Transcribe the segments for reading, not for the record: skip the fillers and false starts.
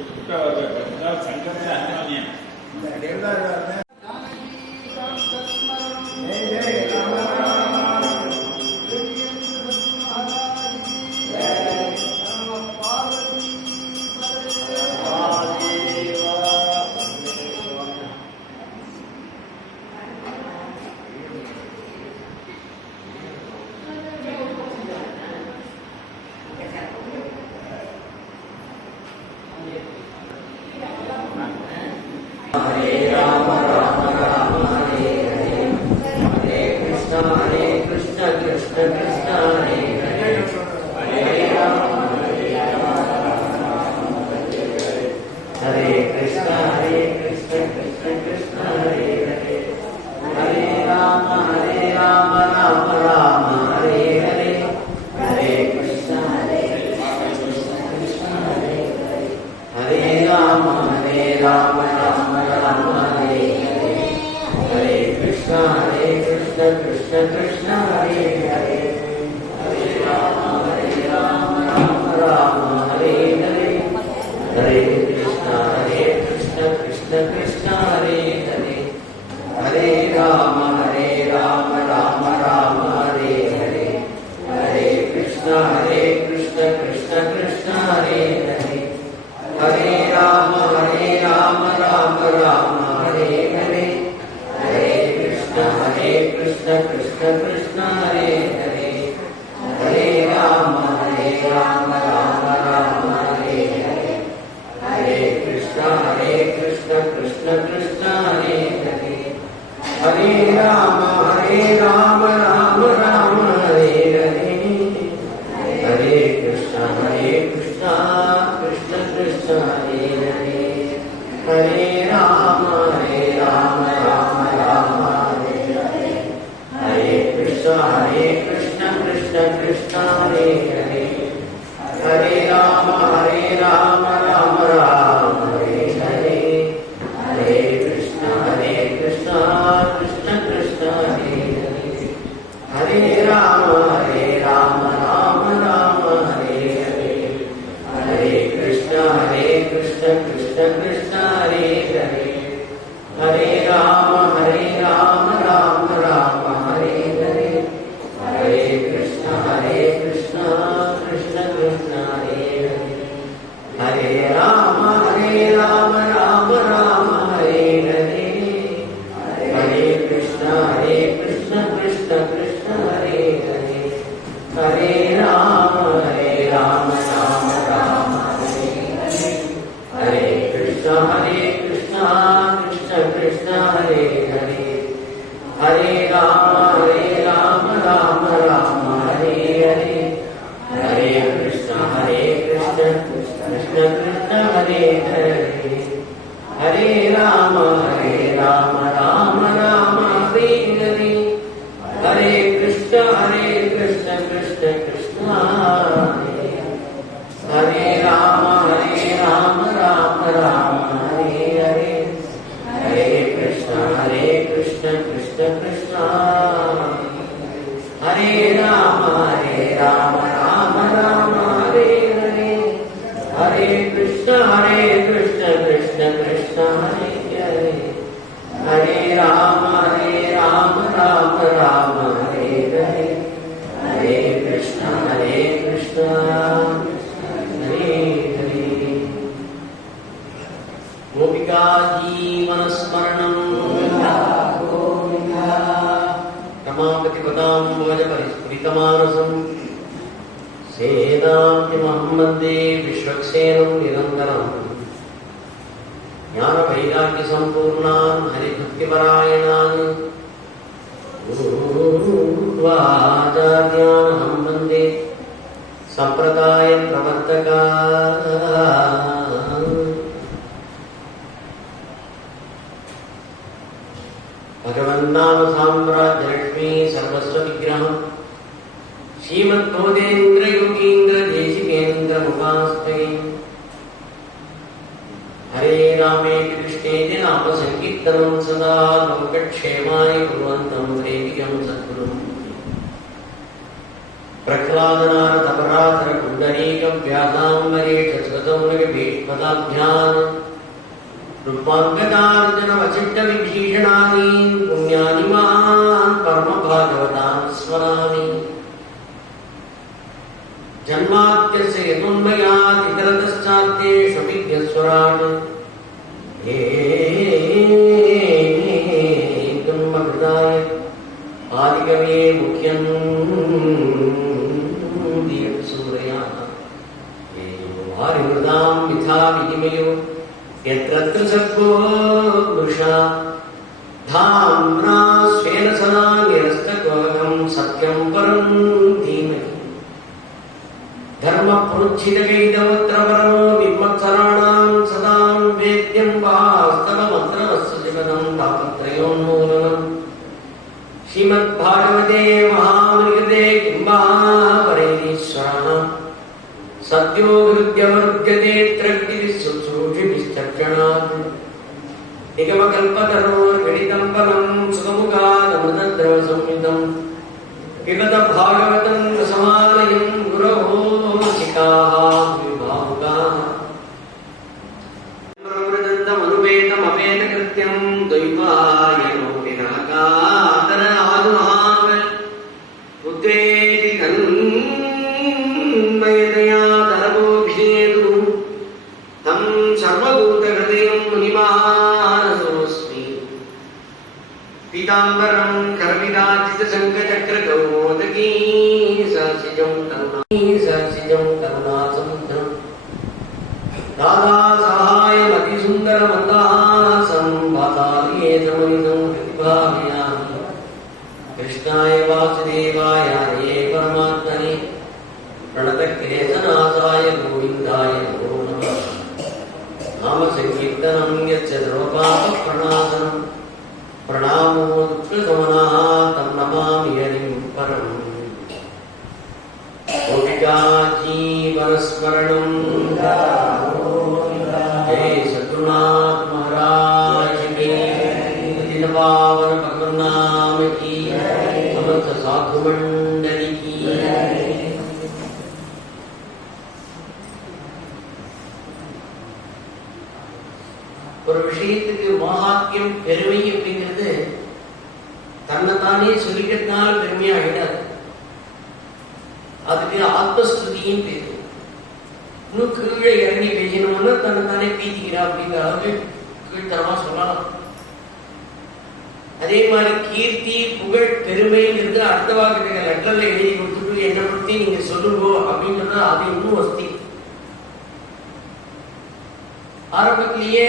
संकटे अन्योन्य प्रह्लादनाथ अपराधर कुंडलीकं व्यासांबरीष सुगतौनक भीष्मदाभ्याम् रूपांगदार्जुन वचिट्ट विभीषणानीं पुण्यानि महान् परम भागवतान् स्मरामि। जन्माद्यस्य यतोन्मयात् इतरतश्चार्तेषु विघ्नस्वराट् हेतुन्मकृताय आदिकवये मुख्यं दीयसूरयाः हेतुवारिमृतां मिथा विनिमयो यत्र सर्गो पुरुषा धाम्ना स्वेन सदा निरस्तकोऽहं सत्यं परं धीमहि धर्मप्रोज्झितकैतवत्र परमो विमत्सराणां सदां वेद्यं वास्तवमत्रवस्य जगदं तापत्रयोन्मूलनम् श्रीमद्भागवते महामृगते किंबा परैरीश्वरः सत्यो हृद्यमर्ध्यते त्रक्तिविश्रुषिभिस्तक्षणात् निगमकल्पतरोर्गणितं फलं सुखमुखादमृतद्रवसंयुतं पिबत भागवतं रसमालयं गुरोः शिखाः विभावुकाः प्रवृदन्तमनुपेतमपेतकृत्यं द्वैपायनो विनाकातर आदुहाव पुत्रेति तन्मयतया तरवोऽभिनेतु तं सर्वभूतहृदयं मुनिमानतोऽस्मि। पीताम्बरं करविराजितशङ्खचक्रकौमोदकी सहस्रजं करुणासमुद्रं दादासहायमतिसुन्दरमन्दहासं वातालयेतमनितं प्रतिभावयामि। कृष्णाय वासुदेवाय हरे परमात्मने प्रणतक्लेशनाशाय गोविन्दाय नमो नमः। नामसङ्कीर्तनं यच्च सर्वपापप्रणाशनं प्रणामो दुःखशमनः तं नमामि हरिं परम्। गोपिका जीवनस्मरणं जय सद्गुरुनाथ महाराज की पावन भगवन्नाम की समस्त साधु मंडली की। ஒரு விஷயத்துக்கு மகாத்மியம் பெருமை அப்படிங்கிறது தன்னைத்தானே சொல்லிக்கிறதுனால பெருமையா ஆயிடாது. அதுக்கு ஆத்மஸ்துதியும் பேரு. இன்னும் கீழே இறங்கி பேசணும்னா தன்னைத்தானே பீதிக்கிறா அப்படிங்கிற அளவுக்கு கீழ்த்தரமா சொல்லலாம். அதே மாதிரி கீர்த்தி புகழ் பெருமைங்கிறது அடுத்த வாக்கிட்ட லெட்டர்ல எழுதி கொடுத்துட்டு என்னை பத்தி நீங்க சொல்லுங்க அப்படின்னு சொன்னா அது இன்னும் வசதி. ஆரம்பத்திலேயே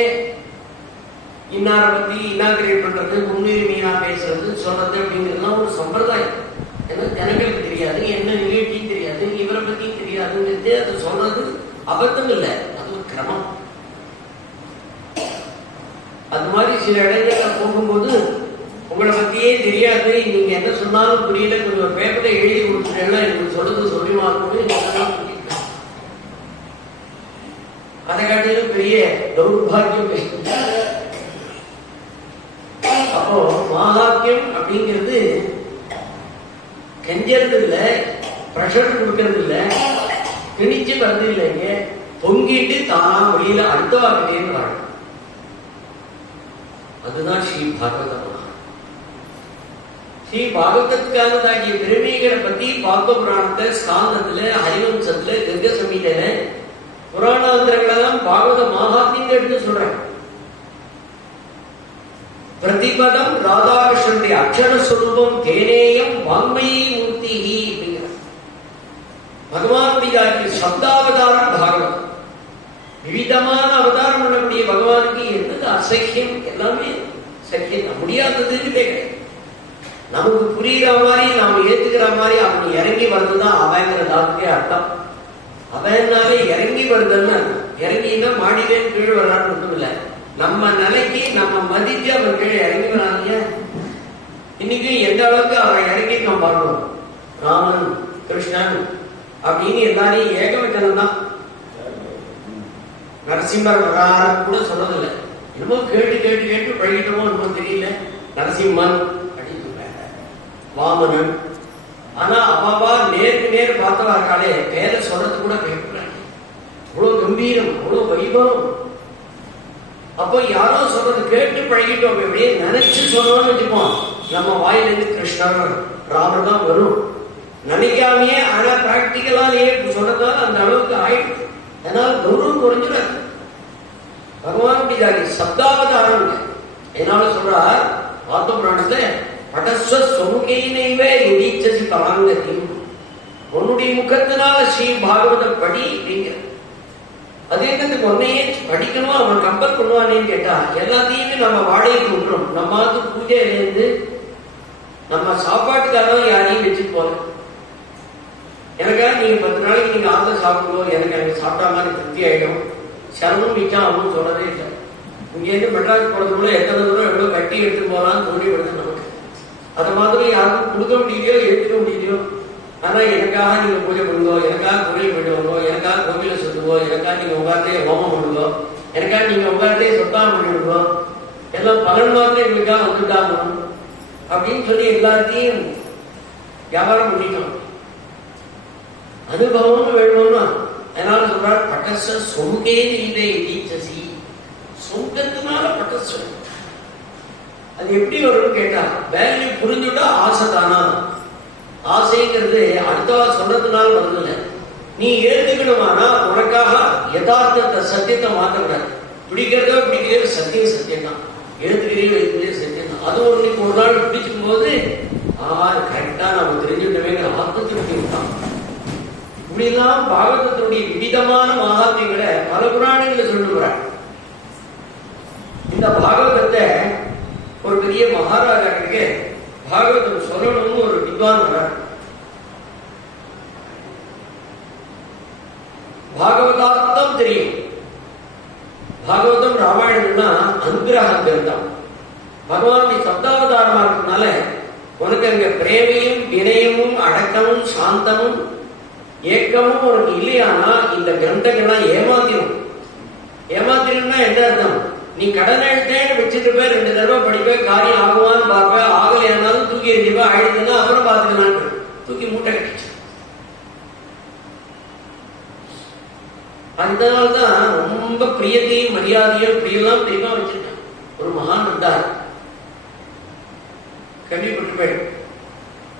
இன்னாரை பத்தி இன்னாகிரேட் பண்றது முன்னுரிமையா பேசுறது சொல்றது அப்படிங்கிறதுலாம் ஒரு சம்பிரதாயம். ஏன்னா ஜனங்களுக்கு தெரியாது, என்ன நிகழ்ச்சியும் தெரியாது, இவரை பத்தியும் தெரியாதுங்கிறது அது சொல்றது அபத்தம் இல்லை, அது ஒரு கிரமம். அது மாதிரி சில இடங்கள்ல போகும்போது உங்களை பத்தியே தெரியாது, நீங்க என்ன சொன்னாலும் புரியல, கொஞ்சம் ஒரு பேப்பரை எழுதி கொடுத்துட்டேன்னா எனக்கு சொல்றது சொல்லி மாற்றணும் அதை காட்டிலும் பெரிய தௌர்பாகியம். அப்போ மகாத்மியம் அப்படிங்கிறது கெஞ்சறது இல்லை, ப்ரெஷர் கொடுக்கறது இல்லை, திணிச்சு வருது இல்லைங்க, பொங்கிட்டு தானா வெளியில அடுத்த வாக்கிட்டேன்னு வரணும். அதுதான் ஸ்ரீ பாகவதம். ஸ்ரீ பாகவதத்துக்கானதாகிய பெருமைகளை பத்தி பாக்க புராணத்தை ஸ்காந்தத்துல ஹரிவம்சத்துல கர்க சமீதன புராணாந்திரங்களெல்லாம் பாகவத மகாத்மியம் எடுத்து சொல்றாங்க. பிரதிபதம் ராதாகிருஷ்ணனுடைய அக்ஷர ஸ்வரூபம் தேனேயம் வாங்மயி மூர்த்தி அப்படிங்கிற பகவானுடைய சப்தாவதாரம் பாகவதம். விவிதமான அவதாரம் பண்ணக்கூடிய பகவானுக்கு என்னது அசக்கியம், எல்லாமே சக்கியம் முடியாததுன்னு கிடையாது. நமக்கு புரியுற மாதிரி நாம ஏத்துக்கிற மாதிரி அவன் இறங்கி வர்றதுதான் அவங்கிற தாத்துக்கே அர்த்தம். அவனாலே இறங்கி வருதுன்னு இறங்கினா மாடியிலேன்னு கீழே வர்றான்னு ஒன்றும் இல்லை. நம்ம நிலைக்கு நம்ம மதித்து அவன் கீழே இறங்கி வராங்க. இன்னைக்கு எந்த அளவுக்கு அவன் இறங்கி நம்ம பார்க்கணும். ராமன் கிருஷ்ணன் அப்படின்னு எல்லாரையும் ஏகவச்சனம் தான். நரசிம்மர் வரார கூட சொல்றதில்லை. என்னமோ கேட்டு கேட்டு கேட்டு பழகிட்டோமோ என்னமோ தெரியல. நரசிம்மன் அப்படின்னு வாமனன். ஆனா அப்பாவா நேருக்கு பேர் பார்த்தவா இருக்காளே, பேரை சொல்றது கூட கேட்கிறாங்க. அவ்வளோ கம்பீரம், அவ்வளோ வைபவம். அப்போ யாரோ சொல்றது கேட்டு பழகிட்டோம். அப்படியே நினைச்சு சொல்லணும்னு வச்சுப்போம், நம்ம வாயிலிருந்து கிருஷ்ணர் ராமர் தான் வரும் நினைக்காமையே. ஆனா பிராக்டிக்கலாலேயே சொன்னதால அந்த அளவுக்கு ஆயிடுச்சு. அதனால கௌரவம் குறைஞ்சிடாது. பகவான் அப்படிதாங்க சப்தாவதாரம். என்னால சொல்றார் ஆத்ம புராணத்துல, படஸ்வ சொமுகையினைவே எதிச்சசி பராங்கதி, உன்னுடைய முகத்தினால ஸ்ரீ பாகவத படி அப்படிங்கிற. அது என்னது ஒன்னையே படிக்கணும் அவன் கம்பல் பண்ணுவானேன்னு கேட்டா, எல்லாத்தையுமே நம்ம வாடகைக்கு விட்டுறோம். நம்மாவது பூஜையிலேருந்து நம்ம சாப்பாட்டுக்காக யாரையும் வச்சுட்டு போறோம். எனக்காக நீங்க 10 நாளைக்கு நீங்க ஆத்த சாப்பிடுவோம், எனக்கு அங்கே சாப்பிட்டா மாதிரி திருப்தி ஆயிடும், சிரமம் மிச்சம் ஆகும் சொல்லவே இல்லை. இங்கேருந்து மெட்ராஸ் போறதுக்குள்ள எத்தனை தூரம் எவ்வளவு கட்டி எடுத்துட்டு போகலான்னு தோண்டிவிடுது நமக்கு. அது மாதிரி யாருக்கும் கொடுக்க முடியலையோ எடுத்துக்க முடியலையோ. ஆனா எனக்காக நீங்க பூஜை பண்ணுங்கோ, எனக்காக கோயில் போயிடுவோங்கோ, எனக்காக கோவில சுத்துவோ, எனக்காக நீங்க உட்கார்ந்தே ஹோமம் பண்ணுங்கோ, எனக்காக நீங்க உட்கார்ந்தே சொத்தாம பண்ணிடுங்கோ, எல்லாம் பலன் மாதிரி எங்களுக்காக வந்துட்டாங்க அப்படின்னு சொல்லி எல்லாத்தையும் வியாபாரம் பண்ணிட்டோம். அனுபவம்னு வேணும்னா அதனால சொல்றாரு, பட்டச சொங்கே நீதே தீச்சசி, சொங்கத்தினால பட்டச. அது எப்படி வரும்னு கேட்டா, வேல்யூ புரிஞ்சுட்டா ஆசை தானா. ஆசைங்கிறது அடுத்தவா சொல்றதுனால வருதில்லை, நீ ஏற்றுக்கணுமானா உனக்காக யதார்த்தத்தை சத்தியத்தை மாற்றக்கூடாது. பிடிக்கிறதோ பிடிக்கிறதோ சத்தியம் சத்தியம் தான், ஏற்றுக்கிறதோ ஏற்றுக்கிறதோ சத்தியம் தான். அது ஒன்றுக்கு ஒரு நாள் பிடிச்சுக்கும் போது கரெக்டா நம்ம தெரிஞ்சுட்டவே ஆத்மத்திற்கு இருக்கான். இப்படிலாம் பாகவதத்தினுடைய விவிதமான மகாத்மியங்களை பல புராணங்களை சொல்லுகிறார். இந்த பாகவதத்தை ஒரு பெரிய மகாராஜா கிட்ட பாகவதம் சொல்லணும்னு ஒரு வித்வான் வர்றார். பாகவதார்த்தம் தெரியும். பாகவதம் ராமாயணம்னா அனுகிரக கிரந்தம். பகவானுடைய சப்தாவதாரமா இருக்கிறதுனால உனக்கு அங்க பிரேமையும் வினயமும் அடக்கமும் சாந்தமும் ஏக்கமும் உனக்கு இல்லையானா இந்த கிரந்தங்கள்லாம் ஏமாத்திரும். ஏமாத்திரம்னா என்ன அர்த்தம்? நீ கடன் எழுத்தேன்னு வச்சுட்டு போய் 2 தடவை படிப்ப, காரியம் ஆகுவான்னு பார்ப்ப, ஆகலையானாலும் தூக்கி எறிஞ்சிப்பா, ஆயிடுதுன்னா அப்புறம் பார்த்துக்கலான்னு தூக்கி மூட்டை கட்டிச்சு. அதனால்தான் ரொம்ப பிரியத்தையும் மரியாதையும் இப்படியெல்லாம் தெரியுமா வச்சிருக்கேன். ஒரு மகான் வந்தார், கேள்விப்பட்டு போய்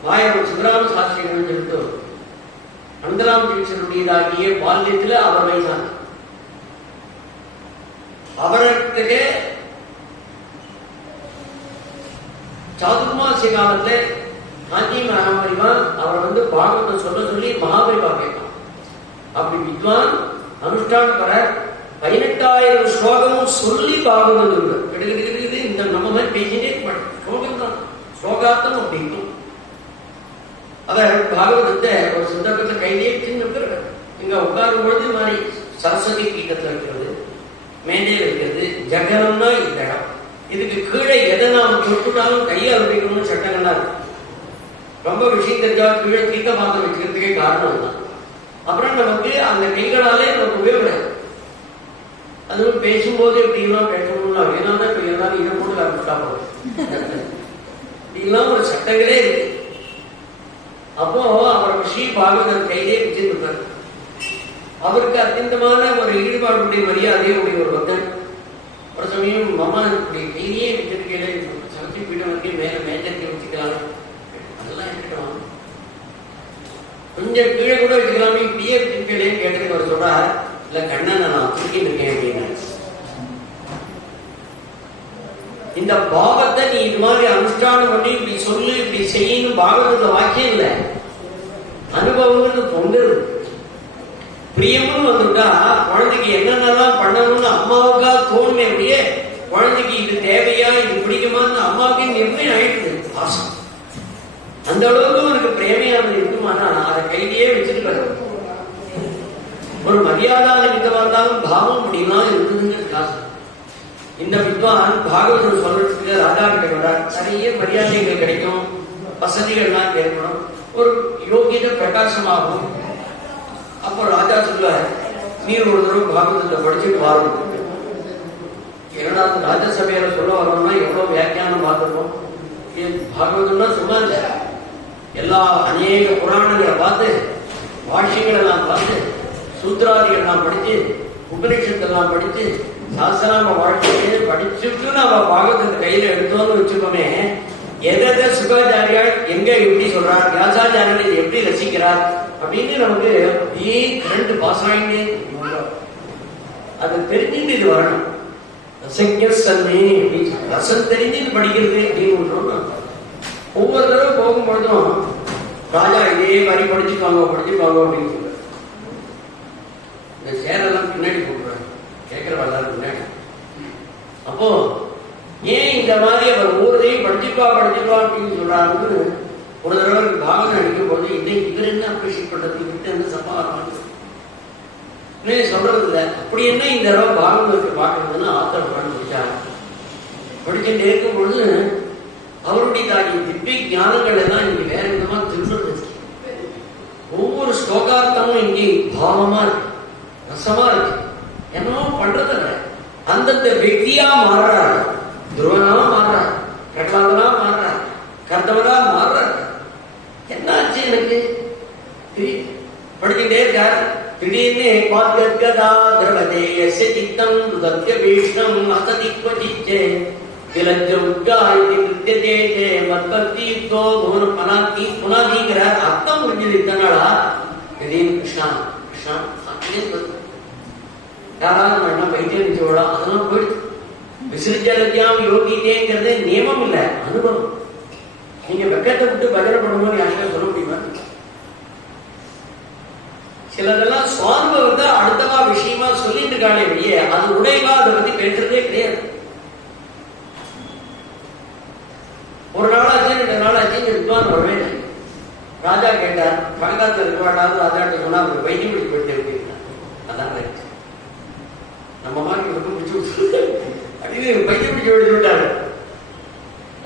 மாயவன் சிவராம சாஸ்திரிகள் சொல்லிட்டு அனந்தராம் தீட்சனுடையதாகிய பால்யத்துல அவர் வயசான அவருக்கு சாதுர்மாசிய காலத்துல காஞ்சி மகாபரிவா அவர் பாகவதம் சொல்ல சொல்லி மகாபரிவா கேட்பான். அப்படி வித்வான் அனுஷ்டான வர 18,000 ஸ்லோகமும் சொல்லி பாகவதம் கிடைக்கிறது. இந்த நம்ம மாதிரி பேசிட்டே ஸ்லோகம் தான், ஸ்லோகார்த்தம் அப்படிங்கும். அவர் பாகவதத்தை ஒரு சந்தர்ப்பத்தை கையிலேயே சின்ன பேர் இங்க உட்காரும் பொழுது மாதிரி சரஸ்வதி பீட்டத்தில் இருக்கிறது, மேடையில் இருக்கிறது. ஜகனம்னா இந்த இடம், இதுக்கு கீழே எதை நாம தொட்டுட்டாலும் கையால் வைக்கணும்னு சட்டங்கள்லாம் இருக்கு. ரொம்ப விஷயம் தெரிஞ்சா கீழே தீர்த்த பாத்திரம் வச்சுக்கிறதுக்கே காரணம் தான். அப்புறம் நமக்கு அந்த கைகளாலே நமக்கு உபயோகம். அதுவும் பேசும்போது இப்படிலாம் பேசணும்னா வேணாம், இப்ப எல்லாரும் இதை போட்டு ஆரம்பிச்சா போதும். இப்படிலாம் ஒரு சட்டங்களே இருக்கு. அப்போ அவர் ஸ்ரீ பாகவதர் கையிலே வச்சிருப்பார். அவருக்கு அத்தியந்தமான ஒரு ஈடுபாடுடைய மரியாதையுடைய ஒரு பக்தன். ஒரு சமயம் மாமா இப்படி கையிலேயே வச்சிருக்கேன், சரஸ்வதி பீடம் வரைக்கும் மேல மேஜருக்கு வச்சுக்கலாம், அதெல்லாம் இருக்கட்டும், கொஞ்சம் கீழே கூட வச்சுக்கலாமே, இப்படியே வச்சிருக்கேன்னு கேட்டு அவர் சொல்றார், இல்ல கண்ணன் நான் தூக்கிட்டு இருக்கேன் அப்படின்னு. இந்த பாவத்தை நீ இது மாதிரி அனுஷ்டானம் பண்ணி இப்படி சொல்லு இப்படி செய்யணும் பாகவத வாக்கியம் இல்லை, அனுபவம்னு பொங்கல். பிரியம்னு வந்துட்டா குழந்தைக்கு என்னென்னலாம் பண்ணணும்னு அம்மாவுக்கா தோணுமே அப்படியே, குழந்தைக்கு இது தேவையா இது பிடிக்குமான்னு அம்மாவுக்கு நிர்ணயம் ஆயிடுது. ஆசை அந்த அளவுக்கு உனக்கு பிரேமையானது இருக்குமானா அதை கையிலேயே வச்சிருக்காரு. ஒரு மரியாதை நிமித்தமா இருந்தாலும் பாவம் அப்படிலாம் இருக்குதுன்னு காசு. இந்த வித்வான் பாகவதம் சொல்றதுக்கு ராஜா கிட்ட வர்றார். நிறைய மரியாதைகள் கிடைக்கும், வசதிகள்லாம் ஏற்படும், ஒரு யோகியத பிரகாசமாகும். அப்போ ராஜா சொல்லுவார், நீ ஒரு தடவை பாகவதத்தை படிச்சுட்டு வாரும். ஏன்னா ராஜசபையில சொல்ல வரோம்னா எவ்வளவு வியாக்கியானம் பார்த்துருக்கோம். பாகவதம்னா சொன்னாங்க, எல்லா அநேக புராணங்களை பார்த்து பாஷ்யங்களெல்லாம் பார்த்து சூத்திராதிகள்லாம் படித்து உபநிஷத்தெல்லாம் படித்து சாஸ்திராம வாழ்க்கையை படிச்சுட்டு நம்ம பாகவதத்தை கையில எடுத்தோம்னு வச்சுக்கோமே, எதை சுகாச்சாரியால் எங்க எப்படி சொல்றார், வியாசாச்சாரியர் இதை எப்படி ரசிக்கிறார் அப்படின்னு நமக்கு அப்படியே 2 பாசம் அது தெரிஞ்சுட்டு இது வரணும். ரசம் தெரிஞ்சு இது படிக்கிறது அப்படின்னு ஒவ்வொரு தடவை போகும்பொழுதும் ராஜா இதே மாதிரி படிச்சுப்பாங்க அப்படின்னு சொல்ற. இந்த சேரெல்லாம் பின்னாடி போடுறாங்க, கேட்கிற வரலாறு பின்னாடி. அப்போ ஏன் இந்த மாதிரி அவர் ஊரையும் படிச்சுப்பா அப்படின்னு சொல்றாருன்னு ஒரு தடவை பாகவன் அடிக்கும் போது இவர் என்ன அப்ரிஷியேட் பண்றது, இவர்கிட்ட என்ன சமாதானம் சொல்றது இல்லை. அப்படி என்ன இந்த தடவை பாகவதற்கு பார்க்கறதுன்னு ஆத்தர் படிச்சார். படிச்சுட்டு இருக்கும் பொழுது அவருடைய தாக்கிய திவ்ய ஞானங்கள் எல்லாம் இங்க வேற விதமா திருடுறது. ஒவ்வொரு ஸ்லோகார்த்தமும் இங்கே பாவமா இருக்கு, ரசமா இருக்கு. என்னவோ பண்றதில்ல, அந்தந்த వ్యక్తిயா மாறுறாரு. துருவனா மாறுறாரு, பிரகலாதனா மாறுறாரு, கர்த்தவரா மாறுறாரு. என்னாச்சு எனக்கு படிச்சுட்டே இருக்கார். திடீர்னு பாத்கதா திரவதே யஸ்ய சித்தம் ருதத்ய பீஷ்ணம் அசதிக்வசிச்சே விலஜ்ஜ உத்காயிதி கிருத்யதே மத்பக்தியுக்தோ புனாதிங்கிறார். அர்த்தம் புரிஞ்சது இத்தனாளா? திடீர்னு கிருஷ்ணா கிருஷ்ணா யாராவது நம்ம என்ன பைத்தியம் சொல்லலாம், அதெல்லாம் போயிடுச்சு. விசிறிஜலத்தியாம் யோகிதேங்கிறது நியமம் இல்லை, அனுபவம். நீங்க வெக்கத்தை விட்டு பஜனை பண்ணும்போது யாருமே சொல்ல முடியுமா? சிலதெல்லாம் சுவானுபவத்தை அடுத்தவா விஷயமா சொல்லிட்டு இருக்கானே வெளியே, அது உடைவா அதை பத்தி பேசுறதே கிடையாது. ஒரு நாளாச்சு 2 நாளாச்சு வித்வான் வரவே இல்லை. ராஜா கேட்டார், பழங்காலத்தில் இருக்கவாடாவது ராஜாட்ட சொன்னா அவருக்கு வைத்தியம் பிடிச்சு போயிட்டு அப்படின்னா, அதான் நம்ம மாதிரி ரொம்ப பிடிச்சு அப்படின்னு வைத்தியம் பிடிச்சு போயிட்டு விட்டாரு.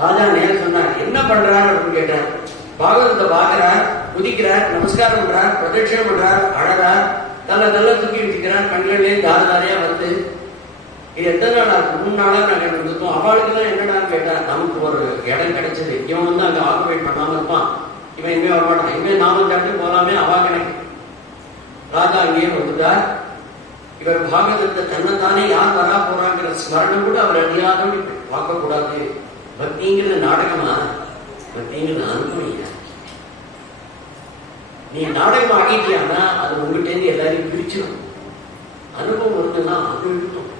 ராஜா நேரம் சொன்னார், என்ன பண்றாரு அப்படின்னு கேட்டார். பாகவதத்தை பார்க்கிறார், குதிக்கிறார், நமஸ்காரம் பண்றார், பிரதட்சணம் பண்றார், அழகார், தலை தூக்கி வச்சுக்கிறார், கண்களிலே தாரையா வந்து. இது எத்தனை நாளா இருக்கு? 3 நாளா நாங்க இருந்தோம். அவளுக்கு தான் என்னடான்னு கேட்டார். நமக்கு ஒரு இடம் கிடைச்சது, இவன் வந்து அங்க ஆக்குபைட் பண்ணாம இருப்பான், இவன் இனிமே வரமாட்டான், இனிமே நாம சாப்பிட்டு போலாமே அவா கிடைக்கு. ராஜா அங்கேயே வந்துட்டார். இவர் பாகவதத்தை தன்னைத்தானே யார் வரா போறாங்கிற ஸ்மரணம் கூட அவர் அறியாதபடி பார்க்க கூடாது. பக்திங்கிறது நாடகமா? பக்திங்கிறது அனுபவம். நீ நாடகம் ஆகிட்டியானா அது உங்ககிட்ட இருந்து எல்லாரையும் பிரிச்சிடும். அனுபவம் இருக்குன்னா அது இருக்கும்.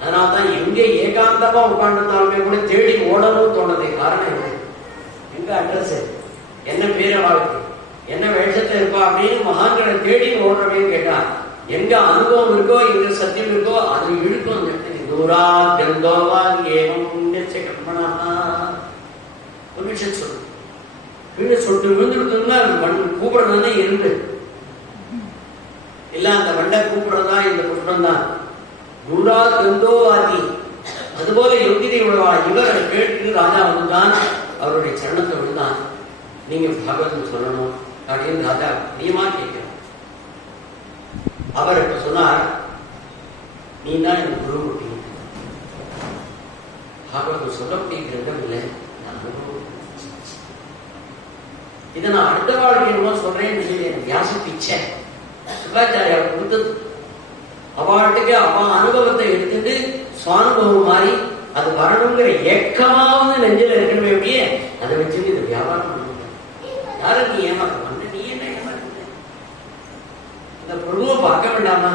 அதனால்தான் எங்க ஏகாந்தமா உட்காந்துருந்தாலுமே கூட தேடி ஓடணும் தோணுது. காரணம் எங்க அட்ரஸ், என்ன பேரை வாழ்க்கை, என்ன வேஷத்தை இருப்பா அப்படின்னு மகான்களை தேடி ஓடுறவன்னு கேட்டா, எங்க அனுபவம் இருக்கோ, எங்க சத்தியம் இருக்கோ அது இழுக்கும். தூரா கந்தோவா ஏவம் கர்மணா சொல்லு வீடு சொட்டு விழுந்துருத்தோம்னா மண் கூப்பிடுறதுனா இருந்து இல்ல, அந்த மண்டை கூப்பிடுறதா இந்த புஷ்பம் தான். தூரா கந்தோவாதி அதுபோல யோகிதை விடுவா. இவர் கேட்டு ராஜா வந்துதான் அவருடைய சரணத்தை விடுதான். நீங்க பாகவதம் சொல்லணும் அப்படின்னு ராஜா நியமா கேட்கிறார். அவர் இப்ப சொன்னார், நீ தான் எனக்கு குரு குட்டி, பாகவதம் சொல்லக்கூடிய கிரந்தம் இல்லை, இதை நான் அடுத்த வாழ்க்கை சொல்றேன்னு சொல்லி எனக்கு வியாச பிச்சை சுகாச்சாரியா கொடுத்தது. அவளுக்கு அவ அனுபவத்தை எடுத்துட்டு சுவானுபவம் மாதிரி அது வரணுங்கிற ஏக்கமாவது நெஞ்சில இருக்கணுமே. எப்படியே அதை வச்சுட்டு இது வியாபாரம் பண்ணுங்க. யாரும் நீ ஏமாத்த பண்ண, நீ என்ன ஏமாத்த, இந்த பொருளை பார்க்க வேண்டாமா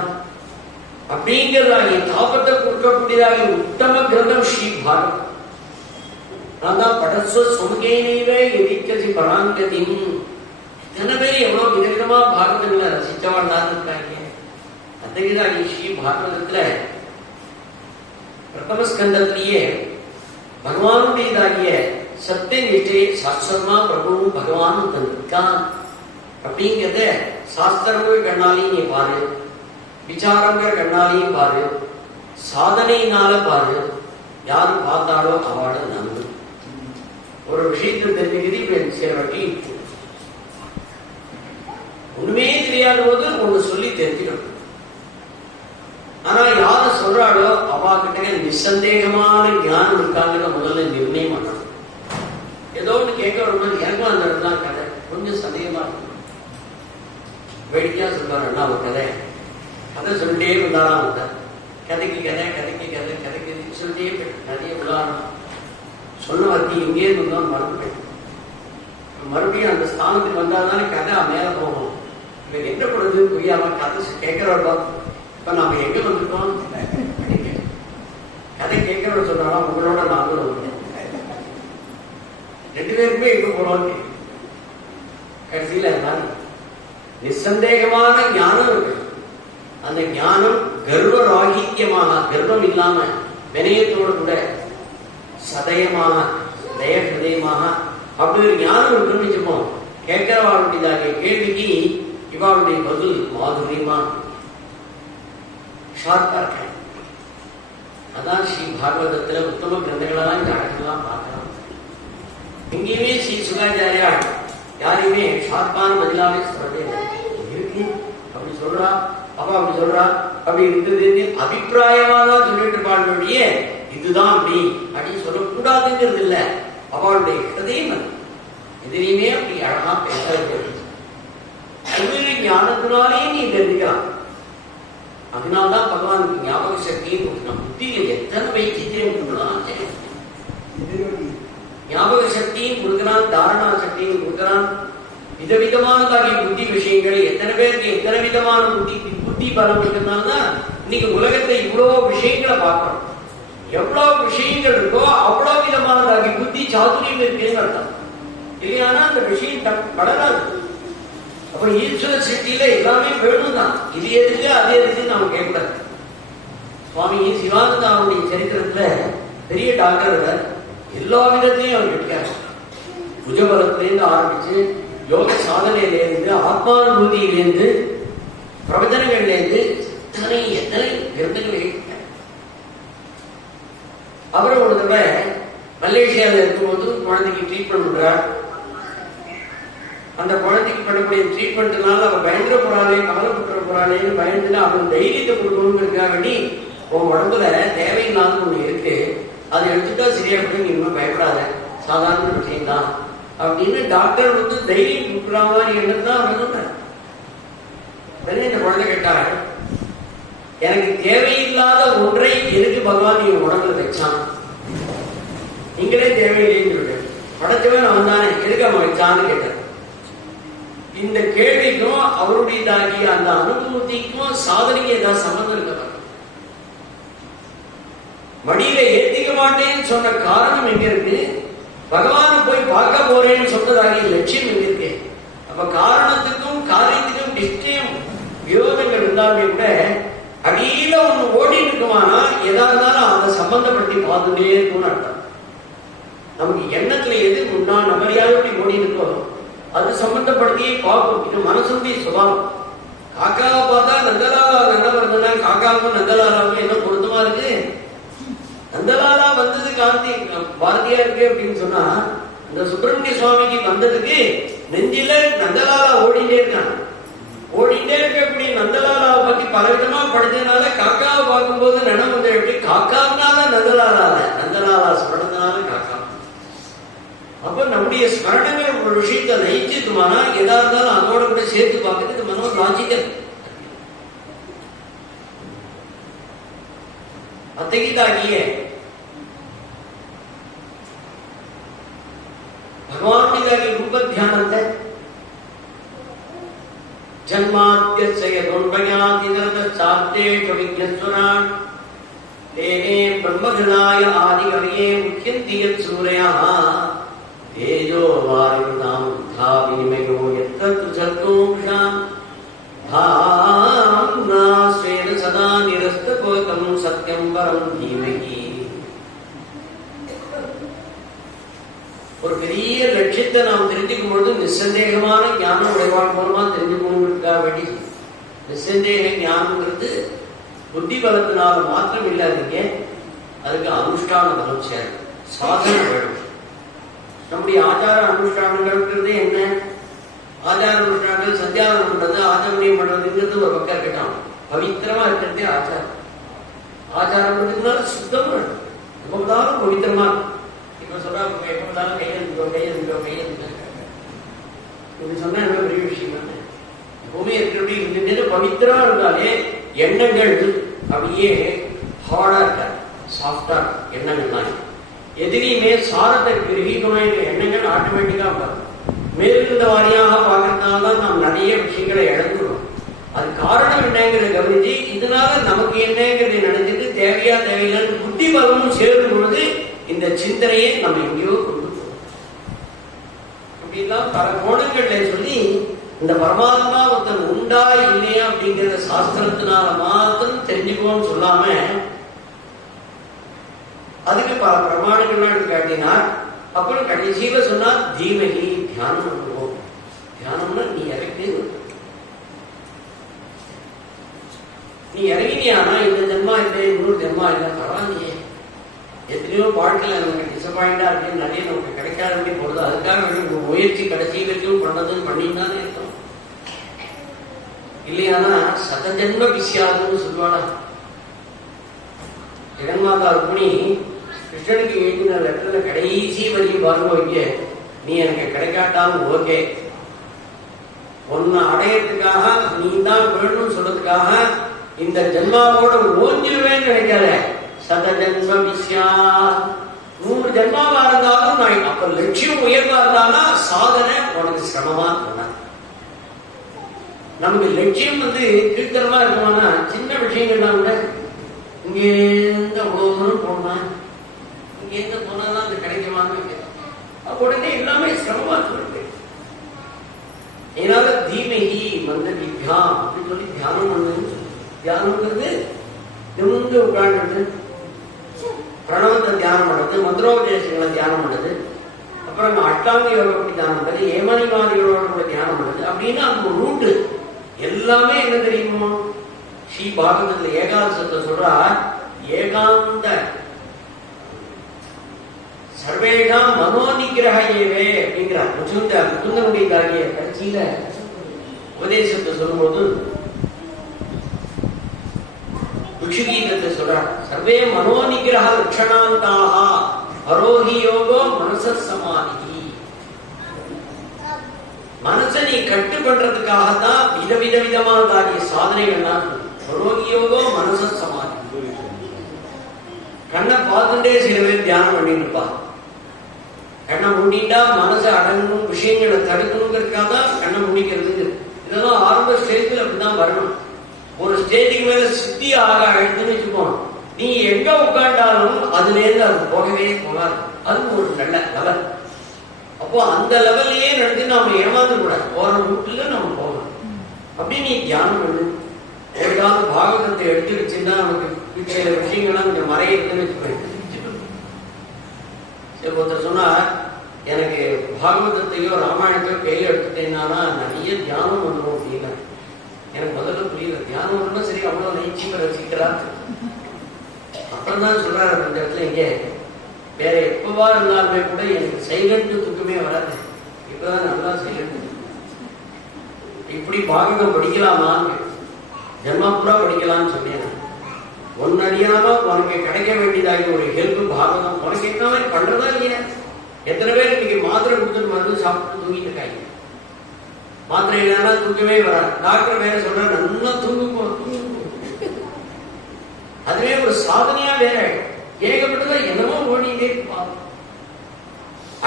அப்படிங்கிறதாகி தாபத்தை கொடுக்கக்கூடியதாக உத்தம கிரந்தம் ஸ்ரீ பாரதம். நான் தான் படஸ்வ சொங்கேனே எதிர்கசி பராங்கதின். இத்தனை பேர் எவ்வளவு விதவிதமா பாரதங்களை ரசித்தவாழ்தான் இருக்காங்க. அத்தகையதாகி ஸ்ரீ பாகவதத்துல பிரதம ஸ்கந்தத்திலேயே பகவானுடையதாகிய சத்திய நிஷ்டை சாஸ்திரமா பிரபு பகவான் தந்திருக்கான் அப்படிங்கிறத சாஸ்திரங்கள் கண்ணாலையும் நீ பாரு, விசாரங்கள் கண்ணாலையும் பாரு, சாதனையினால பாரு. யாரு பார்த்தாலோ அவளோட நம்பு. ஒரு விஷயத்தில் தெரிஞ்சுக்கிறது சில வட்டி ஒண்ணுமே தெரியாத போது ஒண்ணு சொல்லி தெரிஞ்சுக்கணும். ஆனா யார சொல்றாளோ அவா கிட்ட நிசந்தேகமான ஞானம் இருக்காங்க முதல்ல நிர்ணயம் பண்ணணும். ஏதோ ஒண்ணு கேட்க வரும்போது எனக்கும் அந்த இடத்துல கதை கொஞ்சம் சந்தேகமா இருக்கும். வேடிக்கையா சொல்லுவார் அண்ணா ஒரு கதை கதை சொல்லிட்டே வந்தாராம் வந்தார். கதைக்கு கதை கதைக்கு கதை கதைக்கு சொல்லிட்டே போயிட்டு நிறைய விளாடணும் சொன்ன வார்த்தை இங்கே இருந்தாலும் மறந்து போயிட்டு மறுபடியும் அந்த ஸ்தானத்துக்கு வந்தாதானே கதை மேல போகணும். இவன் என்ன பண்ணுறதுன்னு புரியாம கதை கேட்கிறவா இப்ப நாம எங்க வந்துட்டோம் கதை கேட்கிறவங்க சொன்னாலும் உங்களோட நாங்களும் வந்து 2 பேருக்குமே எங்க போறோம். கடைசியில நிசந்தேகமான ஞானம் இருக்கு. அந்த ஞானம் கர்வ ராகித்யமாக கர்வம் இல்லாம வினயத்தோடு கூட சதயமாக தயஹதயமாக அப்படி ஒரு ஞானம் இருக்குன்னு வச்சுப்போம். கேட்கிறவாளுடைய கேள்விக்கு இவாளுடைய பதில் மாதுரியமா ஷார்ப்பா இருக்க. அதான் ஸ்ரீ பாகவதத்துல உத்தம கிரந்தங்களெல்லாம் இந்த அழகெல்லாம் பார்க்கலாம். எங்கேயுமே ஸ்ரீ சுகாச்சாரியா யாரையுமே ஷார்ப்பான பதிலாவே சொல்றதே இருக்கு. அப்படி சொல்றா அப்பா அப்படி சொல்றா அப்படி இருந்தது அபிப்பிராயமா தான் சொல்லிட்டு இருப்பாளுடைய இதுதான் அப்படி அப்படின்னு சொல்லக்கூடாதுங்கிறது இல்லை. அவளுடைய ஹதயம் எதிரையுமே அப்படி அழகா பேச ஞானத்தினாலே நீ தெரிஞ்சுக்கலாம். அதனால்தான் பகவானுக்கு ஞாபக சக்தியும் கொடுக்கணும். புத்தியில எத்தனை வைத்தியம் கொடுக்கலாம். ஞாபக சக்தியும் கொடுக்கிறான், தாரணா சக்தியும் கொடுக்கிறான். விதவிதமானதாகிய புத்தி விஷயங்களை எத்தனை பேருக்கு எத்தனை விதமான புத்தி பலம் இருக்கிறதுனால்தான் இன்னைக்கு உலகத்தை இவ்வளவு விஷயங்களை பார்க்கணும். எவ்வளவு விஷயங்கள் இருக்கோ அவ்வளவு விதமானதாகிய புத்தி சாதுரியம் இருக்குன்னு அர்த்தம். இல்லையானா அந்த விஷயம் வளராது. அப்ப ஈஸ்வர சக்தியில எல்லாமே வேணும் தான். இது எதுக்கு அது எதுக்கு நாம கேட்கக்கூடாது. சுவாமி சிவானந்தாவுடைய சரித்திரத்துல பெரிய டாக்டர் எல்லா விதத்திலையும் அவர் கேட்கிறார். புஜபலத்திலேருந்து ஆரம்பிச்சு யோக சாதனையிலேருந்து ஆத்மானுபூதியிலேருந்து பிரவச்சனங்கள்லேருந்து எத்தனை விருதுகளை அவரை ஒரு தடவை மலேசியாவில் இருக்கும்போது குழந்தைக்கு ட்ரீட்மெண்ட் பண்றார். அந்த குழந்தைக்கு பண்ணக்கூடிய ட்ரீட்மெண்ட்னால அவன் பயந்துட போறாளே கவலைப்பட்டுற போறாளேன்னு பயந்துட்டு அவன் தைரியத்தை கொடுக்கணுங்கிறதுக்காக வேண்டி உன் உடம்புல தேவையில்லாத ஒண்ணு இருக்கு, அதை எடுத்துட்டா சரியா போய் நீ இன்னும் பயப்படாத, சாதாரண விஷயம்தான் அப்படின்னு டாக்டர் வந்து தைரியம் கொடுக்குற மாதிரி எண்ணத்தான் அவன் சொன்னார். இந்த குழந்தை கேட்டார், எனக்கு தேவையில்லாத ஒன்றை எதுக்கு பகவான் நீ உடம்புல வச்சான்? நீங்களே தேவையில்லைன்னு சொல்லிட்டு படைச்சவன் அவன் தானே, எதுக்கு அவன் வச்சான்னு கேட்டார். இந்த கேள்விக்கும் அவருடையதாகிய அந்த அனுபூதிக்கும் சாதனைக்கு ஏதாவது சம்பந்தம் இருக்க? மடியில ஏத்திக்க மாட்டேன்னு சொன்ன காரணம் எங்க இருக்கு? பகவானை போய் பார்க்க போறேன்னு சொன்னதாகிய லட்சியம் எங்க இருக்கு? அப்ப காரணத்துக்கும் காரியத்துக்கும் நிச்சயம் விரோதங்கள் இருந்தாலுமே கூட அடியில ஒண்ணு ஓடி இருக்குமானா எதா இருந்தாலும் அதை சம்பந்தப்படுத்தி பார்த்துட்டே இருக்கும்னு அர்த்தம். நமக்கு எண்ணத்துல எது முன்னா நபரியாவது ஓடி இருக்கோ அது சம்பந்தப்படுத்தியே பார்க்கும். இது மனசுடைய சுபாவம். காக்காவை பார்த்தா நந்தலாலா என்ன வருதுன்னா காக்காவுக்கும் நந்தலாலாவுக்கும் என்ன பொருத்தமா இருக்கு? நந்தலாலா வந்தது காந்தி பாரதியா இருக்கு அப்படின்னு சொன்னா இந்த சுப்பிரமணிய சுவாமிக்கு வந்ததுக்கு நெஞ்சில நந்தலாலா ஓடிட்டே இருக்காங்க. ஓடிட்டே இருக்கக்கூடிய நந்தலாலாவை பத்தி பலவிதமா படிச்சதுனால காக்காவை பார்க்கும்போது நினைவு வந்து எப்படி காக்காவுனால நந்தலாலால நந்தலாலா ஸ்மரணத்தினால காக்கா. அப்ப நம்முடைய ஸ்மரணங்கள் ஒரு விஷயத்தை நயிச்சுக்குமானா எதா இருந்தாலும் அதோட கூட சேர்த்து பார்க்கறது மனோ லாஜிக்கல். அத்தகையதாகிய பகவானுடைய ரூப தியானத்தை ஜன்மாத்யஸ்ய யதோன்மயாதிநர்தசாப்தேஷு விக்னஸ்வரான் தேவே பிரம்மகணாய ஆதிகவியே முக்கியந்தி யத் சூரயः தேஜோ வாயுர்நாம் தா விநிமயோ யத்தத் சர்வோம்ஷாம் தாம்னா ஸ்வேன சதா நிரஸ்தகோதம் சத்யம் பரம் தீமகி. ஒரு பெரிய லட்சியத்தை நாம் தெரிஞ்சுக்கும் பொழுது நிசந்தேகமான ஞானம் உடைவாள் மூலமா தெரிஞ்சுக்கணுங்கிறதுக்காக வேண்டி நிசந்தேக ஞானம்ங்கிறது புத்தி பலத்தினால மாத்திரம் இல்லாதீங்க, அதுக்கு அனுஷ்டான பலம் சேரும், சாதனை வேணும். நம்முடைய ஆச்சார அனுஷ்டானங்கள்ங்கிறது என்ன? ஆச்சார அனுஷ்டானங்கள் சத்தியானம் பண்றது ஆச்சமணியம் பண்றதுங்கிறது ஒரு பக்கம் இருக்கட்டும். பவித்திரமா இருக்கிறதே ஆச்சாரம். ஆச்சாரம் பண்றதுனால சுத்தம் வேணும், எப்போதாலும் பவித்திரமா. இப்ப சொல்றா எப்போதாலும் கையெழுந்துக்கோ கையெழுந்துக்கோ கையெழுந்துக்கோ இப்படி சொன்னா என்ன பெரிய விஷயம் தானே? பூமி இருக்கிறபடி இருந்துட்டு பவித்திரமா இருந்தாலே எண்ணங்கள் அப்படியே ஹார்டா இருக்காது, சாஃப்டா எண்ணங்கள் தான். எதிரியுமே சாரத்தை கிரகிக்கணும் எண்ணங்கள் ஆட்டோமேட்டிக்கா பார்க்கும். மேலிருந்த வாரியாக பார்க்கறதுனால தான் நாம் நிறைய விஷயங்களை இழந்துடும். அது காரணம் என்னங்கிறத கவனிச்சு இதனால நமக்கு என்னங்கிறத நினைச்சிட்டு தேவையா தேவையில்லைன்னு புத்தி பலமும் சேரும் பொழுது இந்த சிந்தனையை நம்ம எங்கேயோ கொண்டு போகும். அப்படிலாம் பல கோணங்கள்ல சொல்லி இந்த பரமாத்மா ஒருத்தன் உண்டா இல்லையா அப்படிங்கிற சாஸ்திரத்தினால மாத்திரம் தெரிஞ்சுக்கோன்னு சொல்லாம அதுக்கு பல பிரமாணங்கள்லாம் எடுத்து காட்டினார். அப்புறம் கடைசியில சொன்னா தீமகி தியானம் பண்ணுவோம். தியானம்னா நீ இறங்கினியானா இந்த ஜென்மா இல்லை, இன்னொரு ஜென்மா இல்லை, பரவாயில்லையே. எத்தனையோ வாழ்க்கையில் நமக்கு டிசப்பாயிண்டா அப்படின்னு நிறைய நமக்கு கிடைக்காத போடுது. அதுக்காக முயற்சி கடைசி வரைக்கும் பண்ணது பண்ணின்னு இருக்கும். இல்லையானா சதஜென்ம பிசியாதுன்னு சொல்லுவாடா. ஜெகன்மாதா ருக்மிணி கிருஷ்ணனுக்கு எழுதின லெட்டர்ல கடைசி வரையும் பாருங்க, வைக்க நீ எனக்கு கிடைக்காட்டாலும் ஓகே, உன்னை அடையறதுக்காக நீ தான் வேணும்னு சொல்றதுக்காக இந்த ஜென்மாவோட ஓஞ்சிருவேன்னு நினைக்காத. சதஜென்ம பிசியா 100 ஜென்மாவா இருந்தாலும் நான் அப்ப லட்சியம் உயர்வா இருந்தானா சாதனை உனக்கு சிரமமா இருந்தா. நமக்கு லட்சியம் கீழ்த்தரமா இருக்குமானா சின்ன விஷயங்கள்லாம் கூட இங்கேருந்து அவ்வளவு தூரம் போனா இங்கேருந்து போனாதான் அது கிடைக்குமான்னு உடனே எல்லாமே சிரமமா சொல்லிட்டு ஏதாவது தீமகி மந்தவித்யாம் அப்படின்னு சொல்லி தியானம் பண்ணுன்னு. தியானம்ங்கிறது நிமிர்ந்து உட்கார்ந்து பிரணவத்தை தியானம் பண்ணுறது, மந்திரோபதேசங்களை தியானம் பண்ணுறது, அப்புறம் அஷ்டாங்க யோகப்படி தியானம் பண்ணுறது, ஏமனிவாதி யோகப்படி தியானம் பண்ணுறது அப்படின்னு அந்த ஒரு ரூட்டு எல்லாமே என்ன தெரியுமோ. ஸ்ரீ பாகவதத்துல ஏகாதசத்தை சொல்றா, ஏகாந்த சர்வேஷாம் மனோநிகிரக ஏவே அப்படிங்கிறார். முகுந்தனுடைய காரிய கட்சியில உபதேசத்தை சொல்லும்போது ருஷிகீதத்தை சொல்றார். சர்வே மனோநிகிரக லட்சணாந்தாக அரோஹி யோகோ மனச சமாதி. மனசை நீ கட்டு பண்றதுக்காகத்தான் விதவிதமான காரிய சாதனைகள்லாம். அரோஹி யோகோ மனச சமாதி. கண்ணை பார்த்துட்டே சில பேர் தியானம் பண்ணிட்டு இருப்பா. கண்ணை மூடிட்டா மனசை அடங்கணும், விஷயங்களை தடுக்கணுங்கிறதுக்காக தான் கண்ணை முடிக்கிறது. இதெல்லாம் ஆரம்ப ஸ்டேஜ்ல அப்படிதான் வரணும். ஒரு ஸ்டேஜுக்கு மேல சித்தி ஆக எடுத்துன்னு வச்சுக்கோம், நீ எங்க உட்காண்டாலும் அதுல இருந்து அது போகவே போகாது. அது ஒரு நல்ல லெவல். அப்போ அந்த லெவல்லையே நடந்து நாம ஏமாந்து கூடாது, போற ரூட்ல நம்ம போகணும். அப்படி நீ தியானம் பண்ணு. ஏதாவது பாகவதத்தை எடுத்து வச்சுன்னா நமக்கு சில விஷயங்கள்லாம் கொஞ்சம் மறையிருக்குன்னு வச்சுக்கோங்க. சரி, ஒருத்தர் சொன்னா எனக்கு பாகவதத்தையோ ராமாயணத்தையோ கையில் எடுத்துட்டேன்னா நிறைய தியானம் பண்ணுவோம் அப்படின்னா எனக்கு முதல்ல புரியல. தியானம் பண்ணா சரி அவ்வளவு நெய்ச்சியமா வச்சுக்கிறா. அப்புறம் தான் சொல்றாரு அந்த இடத்துல, இங்கே வேற எப்பவா இருந்தாலுமே கூட எனக்கு சைலண்ட் தூக்கமே வராது. இப்பதான் நல்லா சைலண்ட். இப்படி பாகவதம் படிக்கலாமான்னு ஜென்மாபுரா படிக்கலாம்னு சொன்னேன். ஒன்னறியாம உனக்கு கிடைக்க வேண்டியதாகி ஒரு ஹெல்ப் பாகவதம் உனக்கு என்ன மாதிரி பண்றதா இல்லையா? எத்தனை பேர் இன்னைக்கு மாத்திரை கொடுத்துட்டு மருந்து சாப்பிட்டு தூங்கிட்டு இருக்காங்க. மாத்திரை இல்லைன்னா தூக்கமே வராது. டாக்டர் வேற சொல்ற நல்லா தூங்குப்போ. அதுவே ஒரு சாதனையா வேற ஏகப்பட்டதா என்னமோ ஓடிட்டே இருப்பாங்க.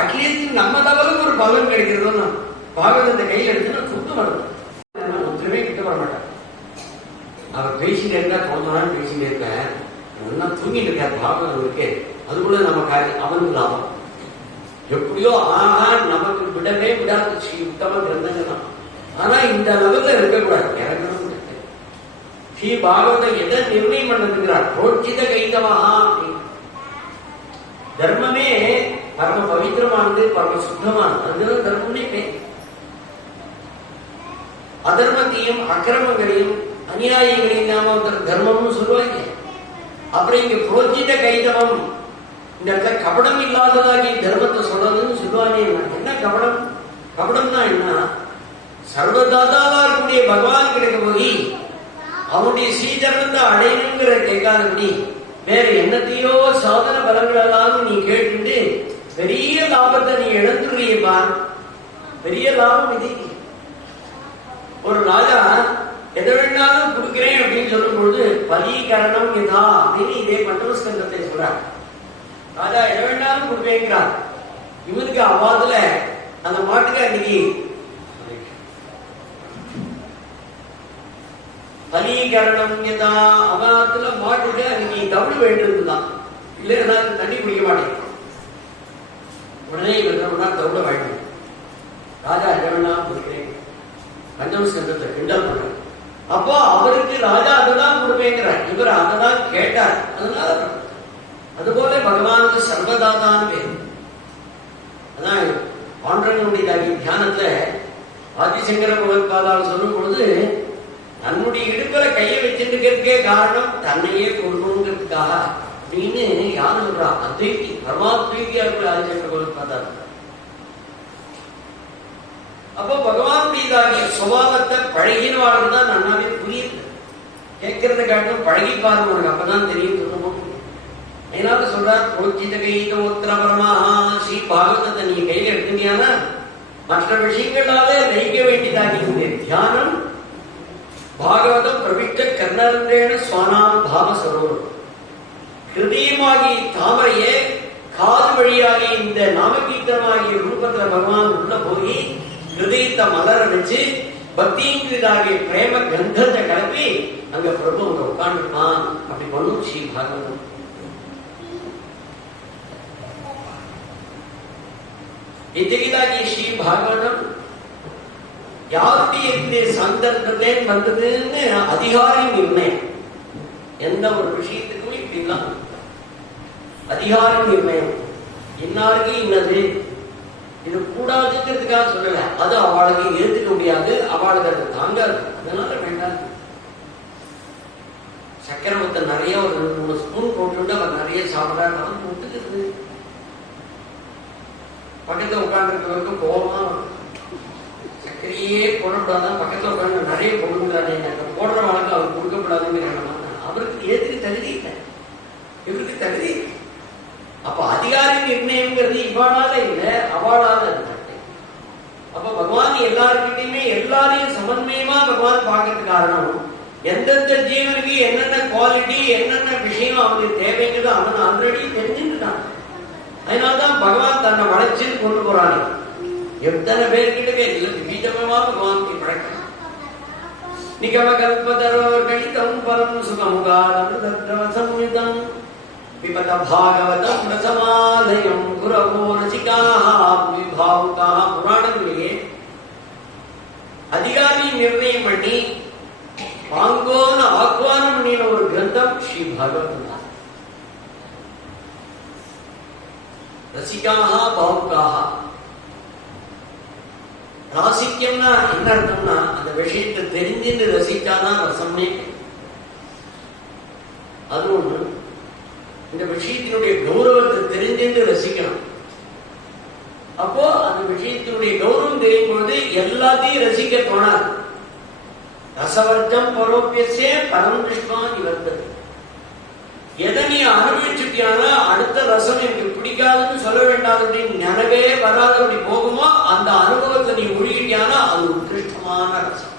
அட்லீஸ்ட் நம்ம தவறுக்கு ஒரு பலன் கிடைக்கிறதோ பாகவதத்தை கையில் எடுத்து தூக்கம் வருது. ஒருத்தருமே கிட்ட வர மாட்டாங்க. அவர் பேசிட்டு இருந்தா கொஞ்சம் பேசிட்டு இருப்பேன், நல்லா தூங்கிட்டு இருக்காரு. பாகவதம் இருக்கு, அது கூட நம்ம காரியம் அவனுக்கு லாபம். எப்படியோ ஆஹா நமக்கு விடவே விடாது உத்தம கிரந்தங்கள் தான். ஆனா இந்த லெவல்ல இருக்கக்கூடாது. இறங்கணும். ஸ்ரீ பாகவதம் எதை நிர்ணயம் பண்ணிருக்கிறார்? ரோட்சித கைதவஹா. தர்மமே பரம பவித்திரமானது, பரம சுத்தமானது. அதுதான் தர்மமே பேர். அதர்மத்தையும் அக்கிரமங்களையும் அநியாயங்களையும் நாம தர்மம்னு சொல்லுவாங்க. அப்புறம் இங்க புரோஜித கைதவம், இந்த இடத்துல கபடம் இல்லாததாகி தர்மத்தை சொல்றதுன்னு சொல்லுவாங்க. என்ன கபடம்? கபடம்னா என்ன? சர்வதாதாவா இருக்கக்கூடிய பகவான் கிடைக்க போய் அவனுடைய ஸ்ரீதர்மத்தை அடையணுங்கிற கேட்காதபடி வேற என்னத்தையோ சாதன பலங்களெல்லாம் நீ கேட்டு பெரிய லாபத்தை நீ இழந்துடுறியப்பா. பெரிய லாபம் இது. ஒரு ராஜா எதை வேணாலும் கொடுக்கிறேன் அப்படின்னு சொல்லும் பொழுது பலீகரணம் எதா அப்படின்னு இதே மற்றொரு ஸ்கந்தத்தை சொல்றார். ராஜா எதை வேணாலும் கொடுப்பேங்கிறார். இவனுக்கு அவாதுல அந்த மாட்டுக்கு அன்னைக்கு பலீகரணம் எதா அவாத்துல மாட்டுக்கு அன்னைக்கு தவிடு வேண்டியிருந்துதான். இல்லைன்னா தண்ணி குடிக்க மாட்டேன். உடனே இவன் தவிட வாங்கிடும். ராஜா எதை வேணாலும் கொடுக்கிறேன் பஞ்சம ஸ்கந்தத்தை கிண்டல் பண்ற. அப்போ அவருக்கு ராஜா அதுதான் கொடுப்பேங்கிறார். இவர் அதான் கேட்டார். அதனால அதுபோல பகவானுக்கு சர்வதாதான்னு பேர். அதான் பாண்டரனுடைய தியானத்துல ஆதிசங்கர பகவத்பாதால் சொல்லும் பொழுது தன்னுடைய இடுப்புல கையை வச்சிருக்கிறதுக்கே காரணம் தன்னையே கொடுக்கணுங்கிறதுக்காக அப்படின்னு யாரு சொல்றா? அத்வைதி பரமாத்வைதியா இருக்கிற ஆதிசங்கர பகவத்பாதால். அப்போ பகவானுடைய சுபாவத்தை பழகினவாளுக்கு தான் நன்னாவே புரியுது. கேட்கறத காட்டும் பழகி பாருங்க, உனக்கு அப்பதான் தெரியும் சொல்லணும். அதனால சொல்றார் புரோச்சித கைதோத்திர பரமஹா. ஸ்ரீ பாகவதத்தை நீங்க கையில எடுத்தீங்கன்னா மற்ற விஷயங்களாலே லயிக்க வேண்டியதாகிருந்தது. தியானம் பாகவதம் பிரவிட்ட கர்ணரேன சுவானாம் பாவ சரோவர். ஹிருதயமாகி தாமரையே காது வழியாகி இந்த நாமகீர்த்தனமாகிய ரூபத்துல பகவான் உள்ள போய் ஹிருதயத்தை மலர வச்சு பக்திங்கிறதாகிய பிரேம கந்தத்தை கலப்பி அங்க பிரபு அங்க உட்கார்ந்துருப்பான். அப்படி பண்ணும் ஸ்ரீ பாகவதம். இத்தகையதாகிய ஸ்ரீ பாகவதம் யாருடைய சந்தர்ப்பத்தை வந்ததுன்னு அதிகாரி நிர்ணயம். எந்த ஒரு விஷயத்துக்கும் இப்படிலாம் அதிகாரி நிர்ணயம். இன்னாருக்கு இன்னது இது கூடாதுங்கிறதுக்காக சொல்லல. அது அவளுக்கு ஏற்றுக்க முடியாது, அவளுக்கு அது தாங்காது. அதனால வேண்டாம். சக்கரவத்தை நிறைய ஒரு 2-3 ஸ்பூன் போட்டு அவர் நிறைய சாப்பிடாரு. ஒத்துக்கிறது. பக்கத்துல உட்காந்துருக்கவருக்கு கோபமா சக்கரையே போடக்கூடாதான். பக்கத்துல உட்காந்து நிறைய போடுங்கிறாரு. போடுற வழக்கு அவருக்கு கொடுக்கப்படாதுன்னு அவருக்கு ஏற்றுக்கு தகுதி இல்லை, இவருக்கு தகுதி இல்லை. அப்ப அதிகாரி நிர்ணயம்ங்கிறது இவாளால இல்லை, அவளால இல்லை. அப்ப பகவான் எல்லாருக்கிட்டையுமே எல்லாரையும் சமன்வயமா பகவான் பார்க்கறதுக்கு காரணம் எந்தெந்த ஜீவனுக்கு என்னென்ன குவாலிட்டி என்னென்ன விஷயம் அவனுக்கு தேவைங்கிறது அவன் ஆல்ரெடி தெரிஞ்சுட்டான். அதனால்தான் பகவான் தன்னை வளைச்சு கொண்டு போறானே. எத்தனை பேர்கிட்டவே இல்லை விதமா பகவானுக்கு படைக்கணும். நிகம கல்பதரோ கணிதம் பரம் சுகமுகாரம் சம்மிதம் விபத பாகவதம் ரசமாலயம் குரவோ ரசிகாஹ விபாவுகாஹ. புராணங்களிலே அதிகாரி நிர்ணயம் பண்ணி வாங்கோன்னு ஆஹ்வானம் பண்ணின ஒரு கிரந்தம் ஸ்ரீ பாகவதம் தான். ரசிகாஹ பாவுகாஹ. ராசிக்கம்னா என்ன அர்த்தம்னா அந்த விஷயத்தை தெரிஞ்சு ரசிச்சாதான் ரசம்னே. அது ஒண்ணு. இந்த விஷயத்தினுடைய கௌரவத்தை தெரிஞ்சு ரசிக்கணும். அப்போ அந்த விஷயத்தினுடைய கௌரவம் தெரியும் பொழுது எல்லாத்தையும் ரசிக்க தோணாது. ரசவர்த்தம் பரோபியசே பரம் திருஷ்டான் இவர்த்தது. எதை நீ அனுபவிச்சுட்டியானா அடுத்த ரசம் எனக்கு பிடிக்காதுன்னு சொல்ல வேண்டாம் அப்படின்னு நினைவே வராது. அப்படி போகுமோ அந்த அனுபவத்தை நீ ஒழுகிட்டியானா அது உத்கிருஷ்டமான ரசம்.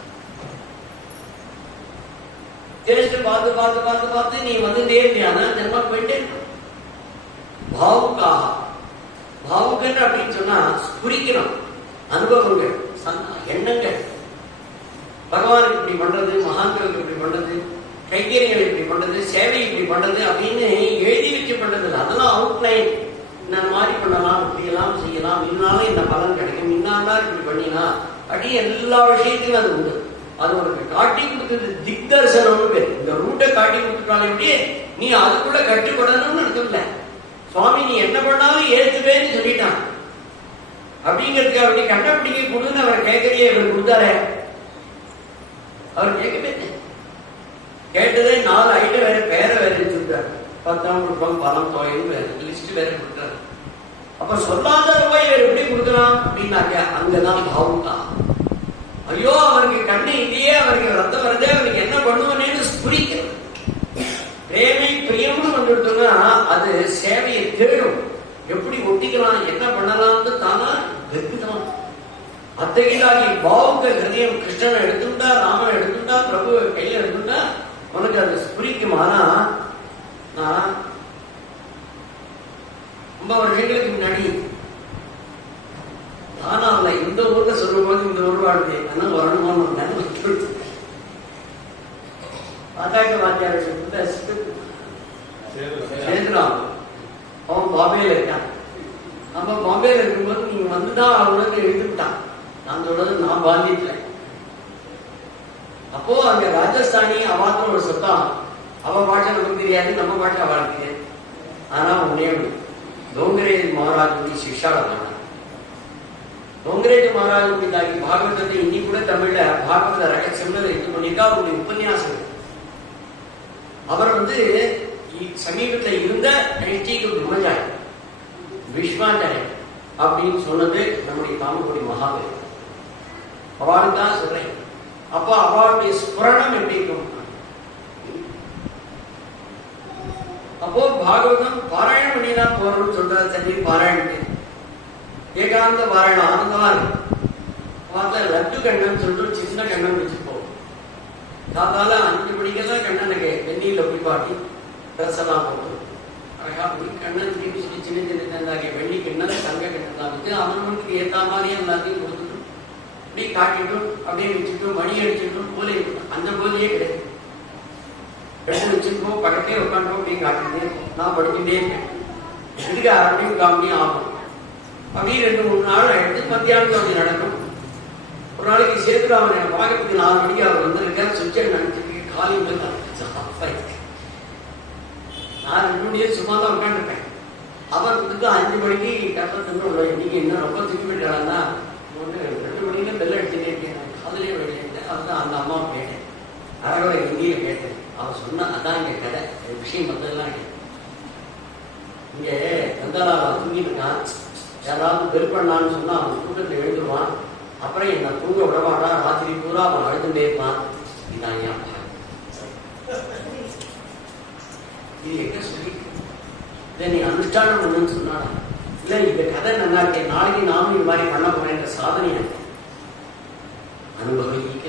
டேஸ்ட் பார்த்து பார்த்து பார்த்து பார்த்து நீ வந்து நேர்மையான ஜென்மம் போயிட்டே. பாவுக்காக பாவுகன் அப்படின்னு சொன்னா குறிக்கணும் அனுபவங்கள் எண்ணங்கள். பகவானுக்கு இப்படி பண்றது, மகான்களுக்கு இப்படி பண்றது, கைங்கரியங்கள் இப்படி பண்றது, சேவை இப்படி பண்றது அப்படின்னு எழுதி வச்சு பண்றது. அதெல்லாம் அவுட்லைன். இந்த மாதிரி பண்ணலாம், இப்படி எல்லாம் செய்யலாம், இன்னாலும் இந்த பலன் கிடைக்கும், இன்னாதான் இப்படி பண்ணினா அப்படி எல்லா விஷயத்தையும் அது உண்டு. அது உனக்கு காட்டி கொடுத்தது திக்தர்சனம்னு பேர். இந்த ரூட்டை காட்டி கொடுத்துட்டாலும் எப்படி நீ அதுக்குள்ள கட்டுப்படணும்னு அர்த்தம். சுவாமி நீ என்ன பண்ணாலும் ஏத்துவேன்னு சொல்லிட்டான் அப்படிங்கிறதுக்கு அப்படி கண்டுபிடிக்க கொடுன்னு அவர் கேட்கறியே. இவர் கொடுத்தாரே, அவர் கேட்கவே கேட்டதே 4 ஐட்டம் வேற பேரை வேற சொல்றாரு. 10ஆம் ரூபம் பலம் தொகைன்னு வேற லிஸ்ட் வேற கொடுத்தாரு. அப்ப சொல்லாத ரூபாய் வேற எப்படி கொடுக்கலாம் அப்படின்னாக்க அங்கதான் பாவுக்கா. ஐயோ அவருக்கு கண்ணு இல்லையே, அவருக்கு ரத்தம் வருதே, அவருக்கு என்ன பண்ணுவனேன்னு புரிக்கிறது. பிரேமை பிரியம்னு வந்துட்டோம்னா அது சேவையை தேடும். எப்படி ஒட்டிக்கலாம், என்ன பண்ணலாம்னு தானா கத்துக்கலாம். அத்தகையதாகி பாவுக்க ஹிருதயம் கிருஷ்ணனை எடுத்துட்டா, ராமனை எடுத்துட்டா, பிரபுவை கையில எடுத்துட்டா உனக்கு அது புரிக்குமானா, நான் ரொம்ப வருஷங்களுக்கு முன்னாடி நானா இல்ல இந்த ஊர்ல சொல்லும் போது இந்த ஊர் வாழ்க்கை என்ன வரணுமான்னு நினைவு பாட்டாக்க வாத்தியார் சேர்ந்துடும். அவன் பாம்பேல இருக்கான். நம்ம பாம்பேல இருக்கும்போது நீங்க வந்துதான் அவனுக்கு எழுதிவிட்டான். நான் சொல்றது நான் பாந்தியத்துல. அப்போ அங்க ராஜஸ்தானி அவாத்திர ஒரு சத்தம். அவ பாஷை நமக்கு தெரியாது, நம்ம பாஷை அவளுக்கு தெரியாது. ஆனா உன்னே டோங்கரேஜ் மகாராஜுடைய சிஷ்யாளர். டோங்கரேஜ் மகாராஜுடைய பாகவதத்தை இன்னி கூட தமிழ்ல பாகவத ரகசியம்னு இது பண்ணிருக்கா. அவருடைய உபன்யாசம் அவர் சமீபத்தில் இருந்த பிரம்மச்சாரி விஸ்வாச்சாரி அப்படின்னு சொன்னது நம்முடைய தாமக்குடி மகாபலி. அவளுக்கு தான் சொல்றேன். அப்போ அவளுடைய ஸ்புரணம் எப்படி இருக்கும்? அப்போ பாகவதம் பாராயணம் பண்ணிதான் போறோம்னு சொல்றாரு. சரி பாராயணம் ஏகாந்த பாராயணம் ஆனந்தமா இருக்கு. பார்த்தா லட்டு கண்ணன் சொல்லிட்டு சின்ன கண்ணன் வச்சுப்போம். காத்தால 5 மணிக்கெல்லாம் கண்ணனுக்கு வெந்நீர்ல குளிப்பாட்டி ட்ரெஸ் எல்லாம் போட்டு அழகா போய் கண்ணன் சின்ன சின்ன வெள்ளி கிண்ணம் தங்க கிண்ணம் தான் வச்சு அவனுக்கு ஏற்ற மாதிரி எல்லாத்தையும் கொடுத்துட்டு அப்படியே காட்டிட்டும் அப்படியே வச்சுட்டும் மணி அடிச்சுட்டும் போலே அந்த போலையே கிடையாது. எடுத்து வச்சுருக்கோம் பக்கத்தே உட்காந்துரும் அப்படியே காட்டிட்டே நான் படிச்சுட்டே இருக்கேன். இதுக்கு 1/2 மணி 3/4 மணி ஆகும். அப்படியே 2-3 நாள் எடுத்து மத்தியானத்தில் அப்படி நடக்கும். ஒரு நாளைக்கு சேதுராமன் என்னை பார்க்கறதுக்கு 4 மணிக்கு அவர் வந்திருக்கார். சுவிட்சை நினைச்சிட்டு காலையில் நான் 2 மணியே சும்மா தான் உட்காந்துருக்கேன். அவர் 5 மணிக்கு கஷ்டத்துக்கு இன்னைக்கு என்ன ரொம்ப திரும்பிட்டாங்கன்னா 2 மணிக்கு பெல் அடிச்சுட்டே இருக்கேன். அதுலேயே வெளியேட்டேன். அதுதான் அந்த அம்மாவை கேட்டேன். அழகோட ஹிந்தியில கேட்டேன். அவர் சொன்ன அதான் இங்க கதை விஷயம் மற்றதெல்லாம் இங்க கந்தாலாவை தூங்கிட்டுருக்கான். யாராவது பெல் பண்ணான்னு சொன்னா அவன் கூட்டத்தில் எழுந்துருவான். அப்புறம் என்ன தூங்க விடமாட்டா. ராத்திரி பூரா அவன் அழுதுண்டே இருப்பான். இதான் ஏன் இது எங்க சொல்லி இதை நீ அனுஷ்டானம் பண்ணுன்னு சொன்னாடா. இல்ல இந்த கதை நல்லா இருக்கேன், நாளைக்கு நானும் இது மாதிரி பண்ண போறேன்ற சாதனை அனுபவிக்க.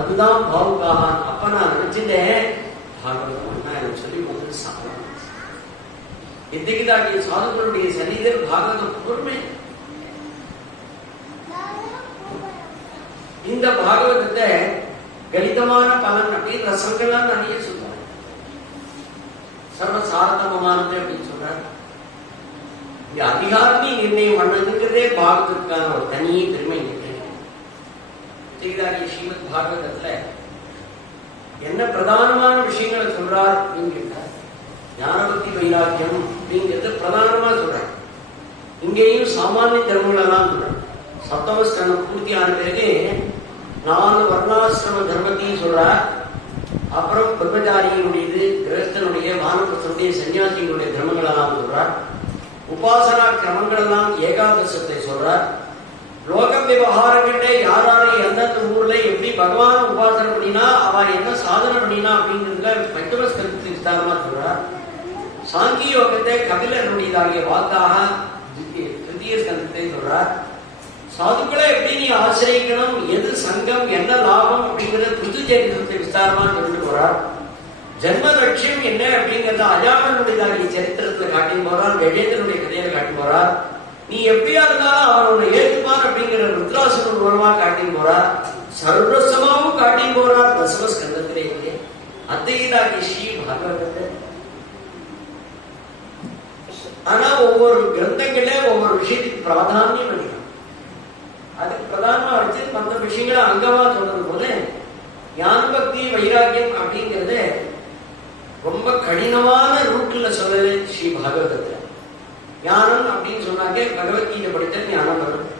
அதுதான் பாவுக்காக. அப்ப நான் நினைச்சிட்டேன் பாகவதம் எனக்கு சொல்லி கொடுத்து சாப்பிடணும். எத்திக்குதாகிய சாதுக்களுடைய சரீரம் பாகவதம் பொறுமை. இந்த பாகவதத்தை கலிதமான பலன் அப்படின்னு ரசங்கள்லாம் நிறைய சொல்றாங்க. சர்வசாரதமமானது அப்படின்னு சொல்றாரு. இந்த அதிகாரமே நிர்ணயம் பண்ணதுங்கிறதே பாகவதற்கான ஒரு தனி பெருமை இருக்கு. ஸ்ரீமத் பாகவதத்துல என்ன பிரதானமான விஷயங்களை சொல்றார் அப்படின்னு கேட்டார். ஞானபக்தி வைராக்கியம் அப்படிங்கிறது பிரதானமா சொல்றார். இங்கேயும் சாமானிய தர்மங்கள் எல்லாம் சொல்றார். சப்தமஸ்கரணம் பூர்த்தியான பிறகு 4 வர்ணாசிரம தர்மத்தையும் சொல்றார். அப்புறம் பிரம்மச்சாரியினுடையது, கிரகஸ்தனுடைய, வானப்பிரஸ்தனுடைய, சன்னியாசிகளுடைய தர்மங்கள் எல்லாம் சொல்றார். உபாசனா கிரமங்கள் எல்லாம் ஏகாதசத்தை சொல்றார். லோக விவகாரங்களே யாராரு எந்தெந்த ஊர்ல எப்படி பகவான உபாசனை பண்ணினா அவ என்ன சாதனை பண்ணினா அப்படிங்கிறதுல பஞ்சமஸ்கந்தத்தை விஸ்தாரமா சொல்றார். சாங்கி யோகத்தை கபிலனுடையதாகிய வாக்காக திருத்திய ஸ்கந்தத்தை சொல்றார். சாதுக்களை எப்படி நீ ஆசிரியக்கணும், எது சங்கம், என்ன லாபம் அப்படிங்கிறத புதுச்சரித்திரத்தை விஸ்தாரமா சொல்லிட்டு போறார். ஜென்ம லட்சியம் என்ன அப்படிங்கிறத அஜாமனுடைய சரித்திரத்துல காட்டி போறார். கஜேந்திரனுடைய கதையில காட்டி போறார். நீ எப்படியா இருந்தாலும் அவனோட ஏற்றுப்பான் அப்படிங்கிற ருத்ராசுரன் மூலமா காட்டி போறார். சர்வசமாவும் காட்டி போறார் தசமஸ்கந்தத்திலே. அத்தையிலாகி ஸ்ரீ பாகவதத்தை. ஆனா ஒவ்வொரு கிரந்தங்களே ஒவ்வொரு விஷயத்துக்கு பிராதானியம் பண்ணிடும். அதுக்கு பிரதானமா வச்சு மற்ற விஷயங்களை அங்கமா சொல்றது போல ஞான பக்தி வைராக்கியம் அப்படிங்கிறது ரொம்ப கடினமான ரூட்ல சொல்லல ஸ்ரீ பாகவதத்துல. ஞானம் அப்படின்னு சொன்னாக்க பகவத்கீதை படித்த ஞானம் வரும்.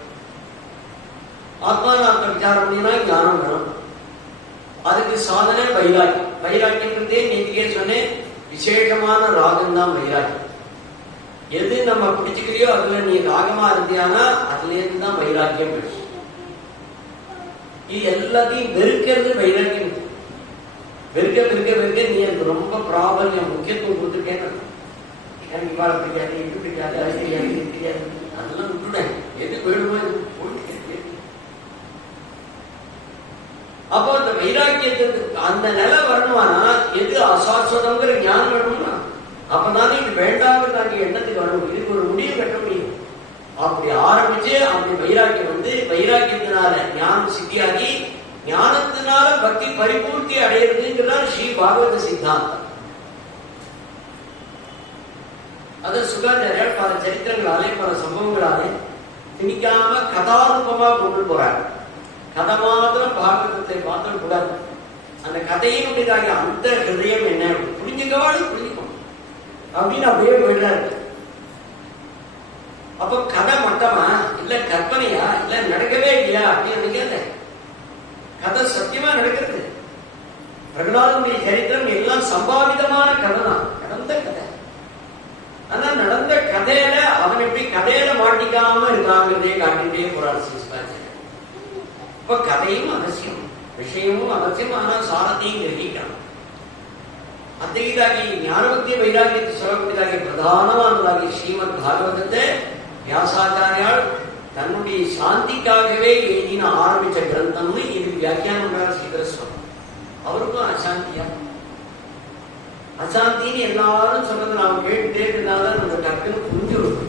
ஆத்மானாத்ம விசாரம் பண்ணினா ஞானம் வரும். அதுக்கு சாதனை வைராக்கியம். வைராக்கியன்றதே நேற்றுக்கே சொன்னேன், விசேஷமான ராகம் தான் வைராக்கியம். எது நம்ம பிடிச்சுக்கிறியோ அதுல நீ ராகமா இருந்தியானா அதுல இருந்து தான் வைராக்கியம் கிடைக்கும். இது எல்லாத்தையும் வெறுக்கிறது வைராக்கியம். வெறுக்க வெறுக்க வெறுக்க நீ அது ரொம்ப பிராபல்யம் முக்கியத்துவம் கொடுத்துருக்கேன்னு எனக்கு இவாளை பிடிக்காது, இது பிடிக்காது, அது தெரியாது, இது தெரியாது, அதெல்லாம் விட்டுட்டேன். எது வேணுமோ வைராக்கியத்துக்கு அந்த நிலை வரணுமானா எது அசாஸ்வதங்கிற ஞானம் வேணும்னா அப்பதானே இது வேண்டாங்கிறது எண்ணத்துக்கு வரணும். இதுக்கு ஒரு முடிவு கட்ட முடியும். அப்படி ஆரம்பிச்சு அப்படி வைராக்கியம் வந்து வைராக்கியத்தினால ஞானம் சித்தியாகி ஞானத்தினால பக்தி பரிபூர்த்தி அடையிறதுங்கிறார் ஸ்ரீ பாகவத சித்தாந்தம். அது சுகாச்சாரியால் பல சரித்திரங்களாலே பல சம்பவங்களாலே திணிக்காம கதாரூபமா கொண்டு போறார். கதை மாத்திரம் பாகவதத்தை மாத்திரம் கூடாது. அந்த கதையினுடையதாக அந்த ஹிருதயம் என்ன புரிஞ்சுக்கவாடு புரிஞ்சுக்கணும் அப்படின்னு அப்படியே போயிடுறாரு. அப்போ கதை மட்டமா இல்ல கற்பனையா இல்ல நடக்கவே இல்லையா அப்படின்னு நினைக்காத. கதை சத்தியமா நடக்கிறது. பிரகலாதனுடைய சரித்திரம் எல்லாம் சம்பாவிதமான கதை தான், நடந்த கதை. ஆனா நடந்த கதையில அவன் எப்படி கதையில மாட்டிக்காம இருக்காங்கிறதே காட்டிட்டே போறாரு சிஸ்டாச்சாரியர். இப்ப கதையும் அவசியம், விஷயமும் அவசியம். ஆனா சாரத்தையும் கிரகிக்கணும். அத்தகையதாகி ஞானபக்தி வைராகியத்தை சொல்லக்கூடியதாகிய பிரதானமானதாகிய ஸ்ரீமத் பாகவதத்தை வியாசாச்சாரியால் தன்னுடைய சாந்திக்காகவே எழுதின ஆரம்பிச்ச கிரந்தம்னு இது வியாக்கியானம் ஸ்ரீதரஸ்வரம். அவருக்கும் அசாந்தியா அசாந்தின்னு எல்லாரும் சொன்னது நாம் கேட்டுட்டே இருந்தாலும் நம்ம டக்குன்னு புரிஞ்சுடும்.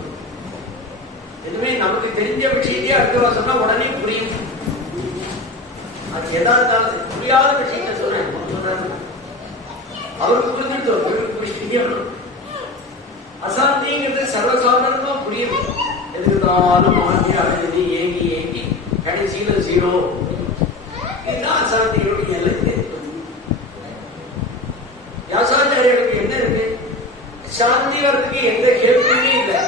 எதுவுமே நமக்கு தெரிஞ்ச விஷயத்தையே அடுத்த சொன்னா உடனே புரியும். அது எதாவது புரியாத விஷயத்த சொன்னேன் சொல்றாங்க. அவருக்கு புரிஞ்சுட்டு அசாந்திங்கிறது சர்வசாதாரணமா புரியும். எதுனாலும் மாற்றி அழுது ஏங்கி ஏங்கி கடைசியில ஜீரோ. இதுதான் அசாந்தியோடைய எல்லை. வியாசாச்சாரியருக்கு என்ன இருக்கு? சாந்தி வர்றதுக்கு எந்த கேள்வியுமே இல்லை.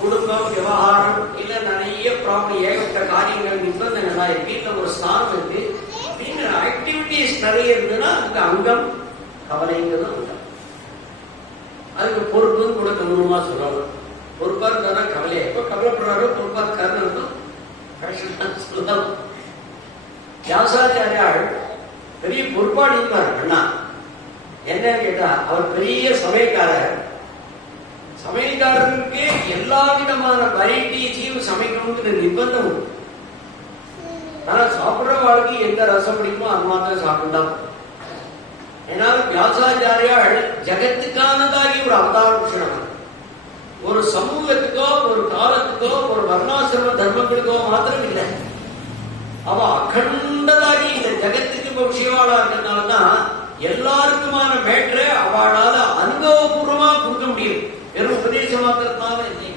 குடும்பம் விவகாரம் இல்ல நிறைய ப்ராப்ளம் ஏகப்பட்ட காரியங்கள் நிபந்தனைகளா இருக்கு. இல்ல ஒரு ஸ்தானம் இருக்கு அப்படிங்கிற ஆக்டிவிட்டிஸ் நிறைய இருந்ததுன்னா அதுக்கு அங்கம் கவலைங்கிறது அங்கம். அதுக்கு பொறுப்புன்னு கூட கவனமா சொல்லலாம். பொறுப்பா இருந்தா கவலையா எப்ப கவலைப்படுறாரோ பொறுப்பா இருக்காருன்னு சொல்லலாம். வியாசாச்சாரியால் பெரிய பொறுப்பாடி இருந்தார். அண்ணா என்னன்னு கேட்டா அவர் பெரிய சமையல்காரர். சமையல்காரருக்கு எல்லா விதமான வெரைட்டிஸையும் சமைக்கணுங்கிற நிர்பந்தம். ஆனா சாப்பிடுற வாழ்க்கை எந்த ரசம் பிடிக்குமோ அது மாத்திரம் சாப்பிட்டா. ஏன்னா வியாசாச்சாரியால் ஜகத்துக்கானதாகி ஒரு அவதார புருஷன். ஒரு சமூகத்துக்கோ ஒரு காலத்துக்கோ ஒரு வர்ணாசிரம தர்மங்களுக்கோ மாத்திரம் இல்லை. அவ அகண்டதாகி இந்த ஜகத்துக்கு இப்ப விஷயவாளா இருக்கிறதுனாலதான் எல்லாருக்குமான மேற்ற அவளால அனுபவபூர்வமா கொடுக்க முடியும். வெறும் உபதேச மாத்திரத்தால இல்லை.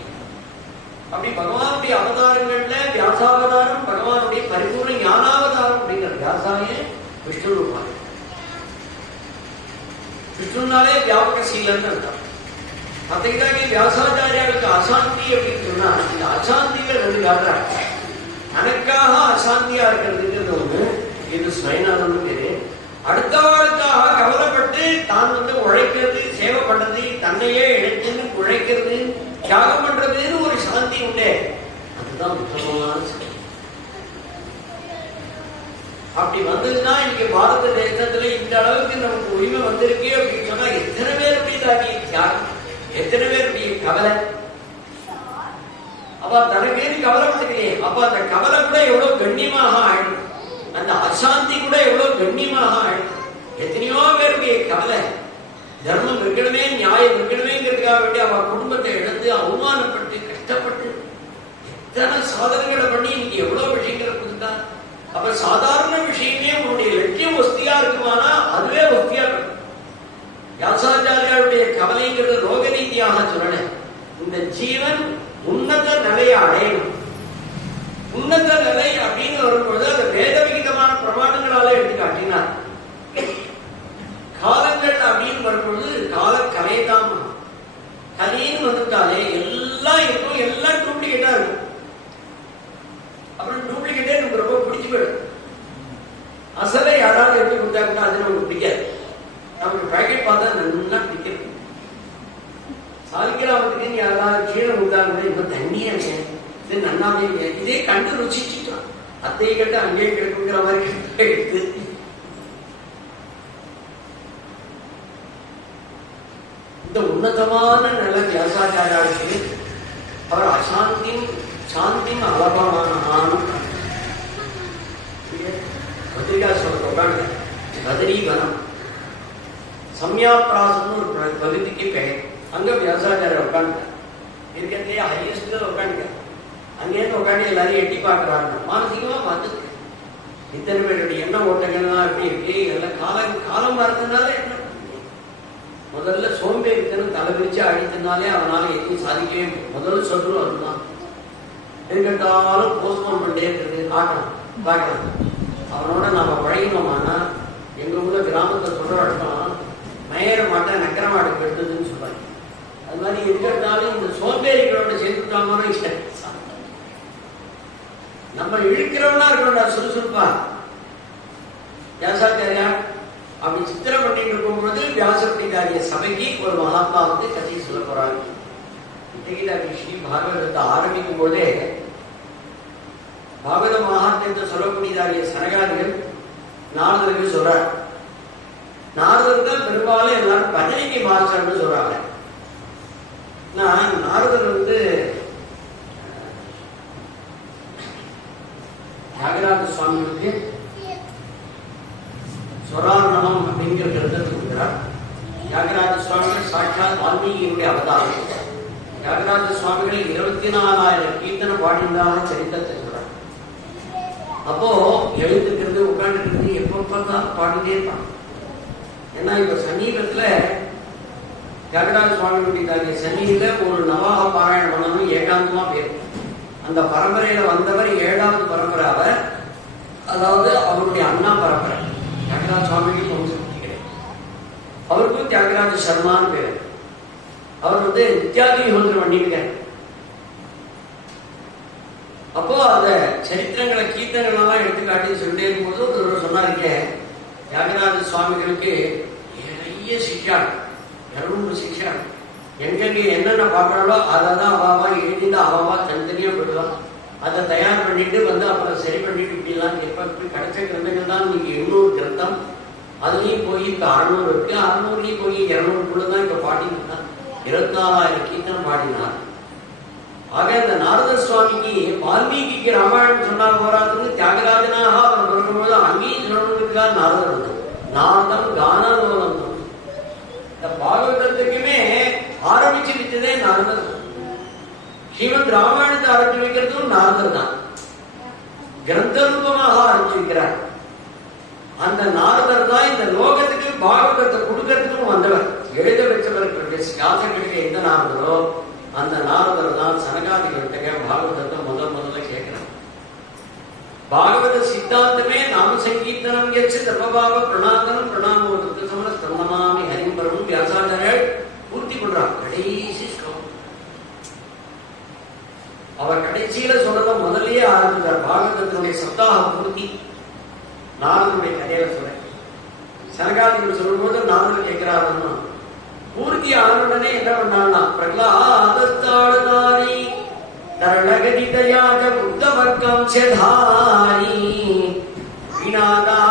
அப்படி பகவானுடைய அவதாரங்கள்ல வியாசாவதாரம் பகவானுடைய பரிபூர்ண ஞானாவதாரம் அப்படிங்கிற வியாசாய விஷ்ணு ரூபாய். விஷ்ணுனாலே வியாபக சீலன்னு அர்த்தம். அத்தகைய வியாசாச்சாரியாளுக்கு அசாந்தி அப்படின்னு சொன்னா இந்த அசாந்திகள் ரெண்டு காட்டுறாங்க. தனக்காக அசாந்தியா இருக்கிறதுங்கிறது ஒண்ணு, இது ஸ்வைநாதன் பேரு. அடுத்தவாளுக்காக கவலைப்பட்டு தான் உழைக்கிறது, சேவை பண்றது, தன்னையே எடுத்து உழைக்கிறது, தியாகம் பண்றதுன்னு ஒரு சாந்தி உண்டே, அதுதான் உத்தமமான சாந்தி. அப்படி வந்ததுன்னா இன்னைக்கு பாரத தேசத்துல இந்த அளவுக்கு நமக்கு உரிமை வந்திருக்கு அப்படின்னு சொன்னா எத்தனை பேருடைய தியாகம், எத்தனை பேருடைய கவலை. அப்ப தனக்கு கவலைப்பட்டுக்கலையே, அப்ப அந்த கவலை கூட எவ்வளவு கண்ணியமாக ஆயிடும், அந்த அசாந்தி கூட எவ்வளவு கண்ணியமாக ஆயிடும். எத்தனையோ பேருடைய கவலை தர்மம் இருக்கணுமே, நியாயம் இருக்கணுமேங்கிறதுக்காக வேண்டி அவ குடும்பத்தை இழந்து அவமானப்பட்டு கஷ்டப்பட்டு எத்தனை சாதனைகளை பண்ணி இன்னைக்கு எவ்வளவு விஷயங்களை கொடுத்தா. அப்ப சாதாரண விஷயமே உன்னுடைய லட்சியம் வஸ்தியா இருக்குமானா அதுவே வஸ்தியா இருக்கும். வியாசாச்சாரியாருடைய கவலைங்கிறது ரோக ரீதியாக சொல்லல. இந்த ஜீவன் உன்னத நிலையை அடையணும். உன்னத நிலை அப்படின்னு வரும்பொழுது அந்த வேத விகிதமான பிரமாணங்களால எடுத்து காட்டினார். காலங்கள் அப்படின்னு வரும்பொழுது கால கலைதான். கலைன்னு வந்துட்டாலே எல்லாம் இருக்கும், எல்லாம் டூப்ளிகேட்டா இருக்கும். அப்புறம் டூப்ளிகேட்டே நமக்கு ரொம்ப பிடிச்சு போயிடும். அசலை யாராவது எப்படி கொடுத்தாங்கன்னா அது நமக்கு பிடிக்காது. நமக்கு பேக்கெட் பார்த்தா நல்லா பிடிக்கும். சாலிகிராமத்துக்கு யாராவது கீழே கொடுத்தாங்க, இப்ப தண்ணியா இருக்கேன், இது நன்னாவே இல்லை, இதே கண்டு ருச்சிச்சுட்டான். அத்தையை கட்டு அங்கேயே கிடைக்குங்கிற மாதிரி எடுத்து இந்த உன்னதமான நில வியாசாச்சாரியாருக்கு அவர் அசாந்தியும் சாந்தியும் அலபமான பத்திரிகா சொல்றாங்க. பதரி வனம், சம்யாபிராசம்னு ஒரு பகுதிக்கு பெயர். அங்க வியாசாச்சாரியர் உட்காந்துட்டார். இருக்கிறதுலேயே ஹையஸ்ட்ல உட்காந்துட்டார். அங்கேருந்து உட்காந்து எல்லாரையும் எட்டி பார்க்குறாங்க. மானசீகமா பார்த்துட்டு இத்தனை பேருடைய எண்ண ஓட்டங்கள்லாம் எப்படி இருக்கு, எல்லாம் காலம் மறந்ததுனால என்ன முதல்ல சோம்பேறித்தனம் தலை பிரிச்சு அழித்தனாலே அவனால எதையும் சாதிக்கவே முதல்ல சொல்றோம். அதுதான் இருக்கட்டாலும் போஸ்ட்போன் பண்ணிட்டே இருக்கிறது. பார்க்கலாம் அவனோட நாம பழகினோமானா, எங்க ஊர்ல கிராமத்தை சொல்ற வழக்கம் மயர மாட்டேன் நக்கர மாட்டை கெடுத்ததுன்னு சொல்றாங்க. அது மாதிரி இருக்கிறதாலும் இந்த சோம்பேறிகளோட சேர்த்துட்டாமனா இஷ்டம். நம்ம இழுக்கிறவனா இருக்கணும்டா சுறுசுறுப்பா. வியாசாச்சாரியா அப்படி சித்திரம் பண்ணிட்டு இருக்கும்போது வியாசப்படிக்காரிய சபைக்கு ஒரு மகாத்மா வந்து கதை சொல்ல போறாங்க. ஸ்ரீ பாகவதத்தை ஆரம்பிக்கும் போதே பாகவத மகாத்மியத்தை சொல்லக்கூடியதாரிய சனகாதிகள் நாரதருக்கு சொல்றார். நாரதருக்கு தான் பெரும்பாலும் எல்லாரும் பஜனைக்கு மாஸ்டர்னு சொல்றாங்க. நாரதர் வந்து தியாகராஜ சுவாமிகளுக்கு ஸ்வரார்ணவம் அப்படிங்கிற கிரந்தத்தை கொடுக்கிறார். தியாகராஜ சுவாமிகள் சாட்சாத் வால்மீகியுடைய அவதாரம். தியாகராஜ சுவாமிகள் 24,000 கீர்த்தனை பாடினதாக சரித்திரத்தை சொல்றார். அப்போ எழுத்துக்கிறது உட்காந்துக்கிறது எப்போ பார்த்தாலும் பாடிட்டே இருப்பாங்க. ஏன்னா இப்ப சமீபத்துல தியாகராஜ சுவாமிகளுடைய சன்னியில ஒரு நவாக பாராயணம் பண்ணணும் ஏகாந்தமா பேர். அந்த பரம்பரையில வந்தவர் 7வது பரம்பரை அவர். அதாவது அவருடைய அண்ணா பரம்பரை தியாகராஜ சுவாமிக்கு கிடையாது. அவருக்கும் தியாகராஜ சர்மான்னு பேர். அவர் வந்து நித்யாகினி ஹோத்திரம் பண்ணிருக்காரு. அப்போ அந்த சரித்திரங்களை கீர்த்தனைகள் எல்லாம் எடுத்துக்காட்டி சொல்லிட்டே இருக்கும்போது ஒரு சொன்னாருக்கே, தியாகராஜ சுவாமிகளுக்கு நிறைய சிக்ஷா, 200 சிக்ஷா. எங்கெங்க என்னென்ன பார்க்கறாங்களோ அதை தான் அவாவா எழுதிட்டு அவாவா தனித்தனியா போயிடுவான். அதை தயார் பண்ணிட்டு வந்து அப்புறம் சரி பண்ணிட்டு இப்படிலாம் எப்ப கிடைச்ச கிரந்தங்கள் தான் நீங்க 800 கிரந்தம். அதுலயும் போய் இப்ப 600 இருக்கு. 600லயும் போய் 200 இப்ப பாடினார். 24,000 கீர்த்தனம் பாடினார். ஆக இந்த நாரத சுவாமிக்கு வால்மீகிக்கு ராமாயணம் சொன்னா போராதுன்னு தியாகராஜனாக அவர் பிறக்கும்போது அங்கேயும் சொல்லணுங்கிறதுக்காக நாரதர் வந்து நாரதம் கானலோலம். இந்த பாகவதத்துக்குமே ஆரம்பிச்சு விட்டதே நாரதர். ஸ்ரீமத் ராமாயணத்தை ஆரம்பிச்சு வைக்கிறதும் நாரதர் தான். கிரந்த ரூபமாக ஆரம்பிச்சு வைக்கிறார். அந்த நாரதர் தான் இந்த லோகத்துக்கு பாகவதத்தை கொடுக்கறதுக்கும் வந்தவர். எழுத வச்சவர்களுடைய வியாசர்களுக்கு எந்த நாரதரோ அந்த நாரதர் தான் சனகாதிகிட்ட பாகவதத்தை முதல்ல கேட்கிறார். பாகவத சித்தாந்தமே நாம சங்கீர்த்தனம் எச்சு தர்மபாவ பிரணாதனம் பிரணாமோதற்கு சமண ஸ்தமனமாமி ஹரிம்பரமும் வியாசாச்சாரியர் பூர்த்தி பண்றார். கடைசி ஸ்லோகம் அவர் கடைசியில சொல்றத முதல்லயே ஆரம்பித்தார். பாகவதத்தினுடைய சப்தாக பூர்த்தி நாரதனுடைய கதையில சொல்ற. சனகாதிகள் சொல்லும் போது நாரதர் கேட்கிறாருன்னா பூர்த்தி ஆனவுடனே என்ன பண்ணான்னா பிரகலாதஸ்தாளதாரி தரணகதிதயாஜ புத்தவர்க்கம் செதாரி விநாதாரி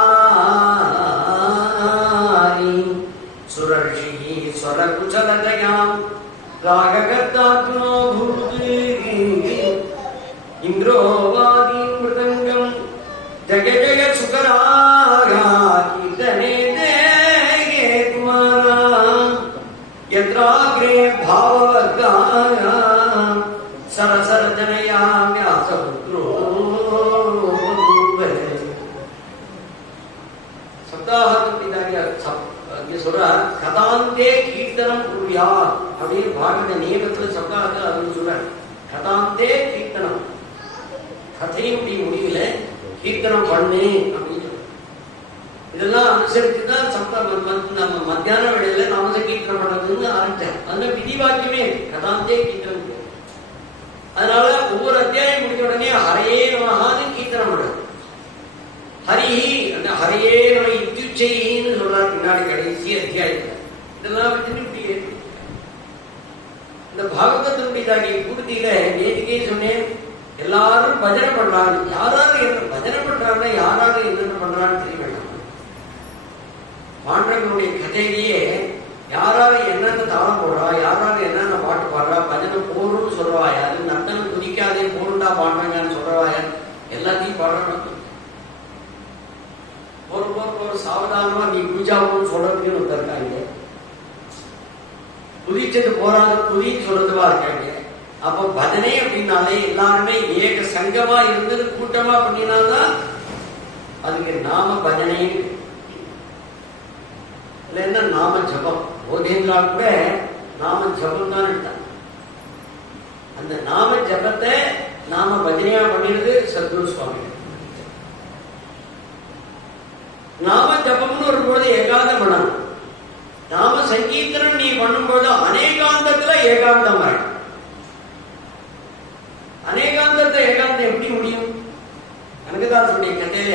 சுரர்ஷி ஸ்வரகுச்சலதயாம் ராககர்த்தாத்மோ பூது இந்திரோவாதி மிருதங்கம் ஜக ஜக சுகராகா கீர்த்தனே தேகே குமாரா யத்ராக்ரே பாவவர்காயாம் சரசரஜனயாம் வியாசபுத்ரோ. சப்தாகத்துக்கு சொல்றார் கதாந்தே கீர்த்தனம் குர்யா அப்படின்னு பாகவத நியமத்துல சப்தாகத்தை அப்படின்னு சொல்றார். கதாந்தே கீர்த்தனம், கதையினுடைய முடிவுல கீர்த்தனம் பண்ணு அப்படின்னு சொல்ற. இதெல்லாம் அனுசரிச்சுதான் நம்ம மத்தியான வேளையில நாம கீர்த்தனம் பண்றதுன்னு ஆரம்பிச்சார். அதுல விதிவாக்கியமே கதாந்தே கீர்த்தனம். அதனால ஒவ்வொரு அத்தியாயம் முடிஞ்ச உடனே ஹரையே நமஹான்னு கீர்த்தனம் பண்றது. ஹரி அந்த ஹரையே நம்ம இத்தியுச்சைன்னு சொல்றாரு பின்னாடி கடைசி அத்தியாயத்துல. இதெல்லாம் வச்சுட்டு இந்த பாகவதத்தினுடைய பூர்த்தியில நேற்றுக்கே சொன்னேன், எல்லாரும் பஜனை பண்றாங்க. யாராரு என்ன பஜனை பண்றாங்கன்னா யாராரு என்னென்ன பண்றான்னு தெரிய வேண்டாம். பாண்டவர்களுடைய கதையிலேயே யாராரு என்னென்ன தாளம் போடுறா, யாராரு என்னென்ன பாட்டு பாடுறா, பஜனை போடுன்னு சொல்றவா யாரு, நர்த்தனம் குதிக்காதே போடுண்டா பாடுறாங்கன்னு சொல்றவா யாரு, எல்லாத்தையும் பாடுறாங்க. போற சாவதானமா நீ குதிச்சது போராது குதின்னு சொல்றதுவா இருக்காங்க. அப்போ பஜனை அப்படின்னாலே எல்லாருமே ஏக சங்கமா இருந்து கூட்டமா பண்ணினாதான் அதுக்கு நாம பஜனை. இல்லைன்னா நாம ஜபம். போதேந்திரா கூட நாம ஜபம் தான் எடுத்தாங்க. அந்த நாம ஜபத்தை நாம பஜனையா பண்ணிடுது சத்குரு சுவாமி. நாம ஜபம்னு வரும்போது ஏகாந்தம் பண்ணணும். நாம சங்கீர்த்தனம் நீ பண்ணும்போது அநேகாந்தத்துல ஏகாந்தம் ஆயிடும். அநேகாந்தத்தை ஏகாந்தம் எப்படி முடியும்? கனகதாசனுடைய கதையில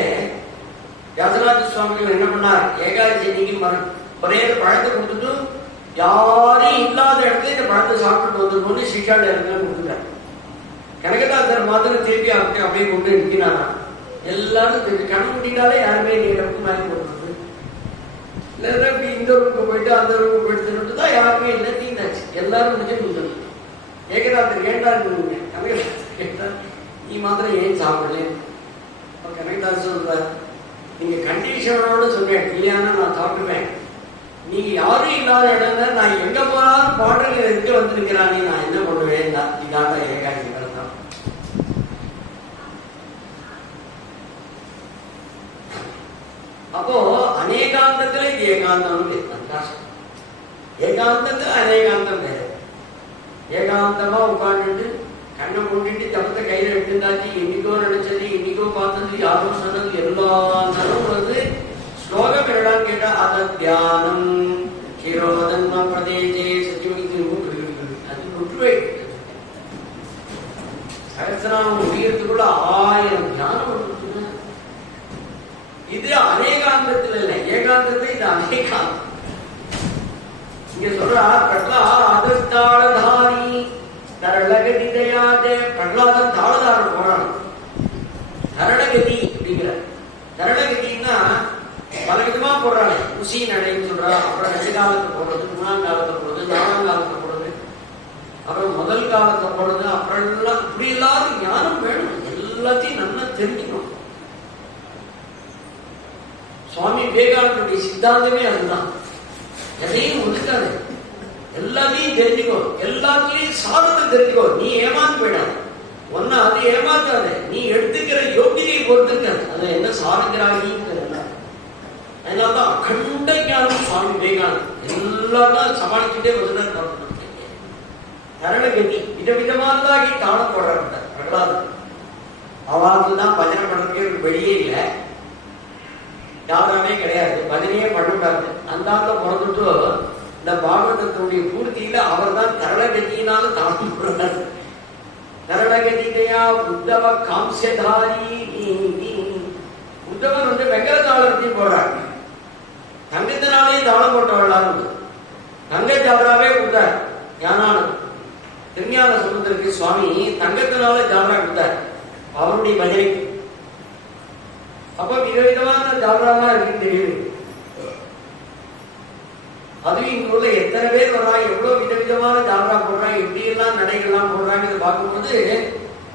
வியாசராஜ சுவாமிகள் என்ன பண்ணார்? ஏகாதசி இன்னைக்கு ஒரே பழத்தை கொடுத்துட்டு யாரும் இல்லாத இடத்துல இந்த பழத்தை சாப்பிட்டு வந்துருக்கோம்னு சிஷால இருக்க கொடுத்துட்டார். கனகதாசர் மாத்திரம் திருப்பி அப்படியே கொண்டு நிற்கிறாரா. எல்லாரும் கண் முடிந்தாலே யாருமே நீருக்கு வாங்கி கொடுக்குறது இல்லைன்னா இந்த ரூமுக்கு போயிட்டு அந்த ரூமுக்கு போயிட்டு தான் யாருமே இல்லை. தீர்ந்தாச்சு. எல்லாரும் முடிஞ்சு கொடுத்துருது. ஏகதாசர் கேட்டாருங்க. கனகதாசர் கேட்டார், நீ மாத்திரம் ஏன் சாப்பிடல? கனகதாசர் சொல்றார், நீங்க கண்டிஷனோட சொன்னேன் இல்லையானா நான் சாப்பிடுவேன். நீங்க யாரும் இல்லாத இடம் நான் எங்க போனாலும் பாடல்கள் எடுத்து வந்திருக்கிறானே நான் என்ன பண்ணுவேன்? இதாண்டா ஏகாட்சி தான். அப்போ அநேகாந்தத்துல ஏகாந்தம் ஏகாந்தத்துல அநேகாந்தம் வேற. ஏகாந்தமா உட்காந்துட்டு கண்ணை கொண்டுட்டு தப்பத்தை கையில எடுத்துட்டாச்சு. இன்னைக்கோ நினைச்சது, இன்னைக்கோ பார்த்தது, யாரோ சொன்னது எல்லாம் வந்து ஸ்லோகம் என்னடான்னு கேட்டா அத தியானம் ஹிரோதன்ம பிரதேசே சத்தியமி அது நுற்றுவை. சகசிரநாமம் முடியறதுக்குள்ள 1000 தியானம். இது அநேகாந்தத்தில் இல்லை, ஏகாந்தத்தை இது அநேகாந்தம். இங்க சொல்றா பிரகலாதாரி தரளகதி தயாதே. பிரகலாதன் தாளதாரம் போறான். தரளகதி அப்படிங்கிற தரளகதினா பல விதமா போடுறாங்க. உசி நடைன்னு சொல்றா, அப்புறம் நெடுகாலத்தை போடுறது, 3ஆம் காலத்தை போடுறது, 4ஆம் காலத்தை போடுறது, அப்புறம் முதல் காலத்தை போடுறது. அப்புறம் எல்லாம் இப்படி எல்லாரும் ஞானம் வேணும். எல்லாத்தையும் நல்லா தெரிஞ்சுக்கணும். சுவாமி விவேகானந்தருடைய சித்தாந்தமே அதுதான். எதையும் ஒதுக்காது, எல்லாத்தையும் தெரிஞ்சுக்கோ, எல்லாத்தையும் சாதனை தெரிஞ்சுக்கோ. நீ ஏமாந்து போயிடாது. ஒன்னா அது ஏமாத்தாது. நீ எடுத்துக்கிற யோகியை பொறுத்துக்காது. அது என்ன சாதிக்கிறாங்க. அதனால்தான் அகண்ட ஞானம் சுவாமி விவேகானந்தர் எல்லாரும் சமாளிச்சுட்டே வந்து தரணகதி விதவிதமானதாகி தானம் போடுறாங்க. பிரகலாதன் அவளுக்கு தான் பஜனை பண்றதுக்கே ஒரு வெளியே இல்லை, யாராமே கிடையாது. பஜனையே பண்ணக்கூடாது. அந்த ஆண்டில் பிறந்துட்டு இந்த பாகவதத்தினுடைய பூர்த்தியில அவர் தான் தரளகதியினால தானம் போடுறாரு. தரளகதியா உத்தவ காம்சதாரி. உத்தவன் வந்து வெங்கல தாளத்தையும் போடுறாரு. தங்கத்தினாலே தாளம் போட்டவர்களாக உண்டு. தங்க ஜாதராவே கொடுத்தார். ஞானானது திருஞான சமுத்திரக்கு சுவாமி தங்கத்தினால ஜாதரா கொடுத்தார் அவருடைய பஜனைக்கு. அப்ப விதவிதமான ஜாதராமா இருக்குன்னு தெரியுது. அதுவும் இங்க உள்ள எத்தனை பேர் வர்றாங்க, எவ்வளவு விதவிதமான ஜாதரா போடுறாங்க, எப்படி எல்லாம் நடைகள்லாம் போடுறாங்க பார்க்கும்போது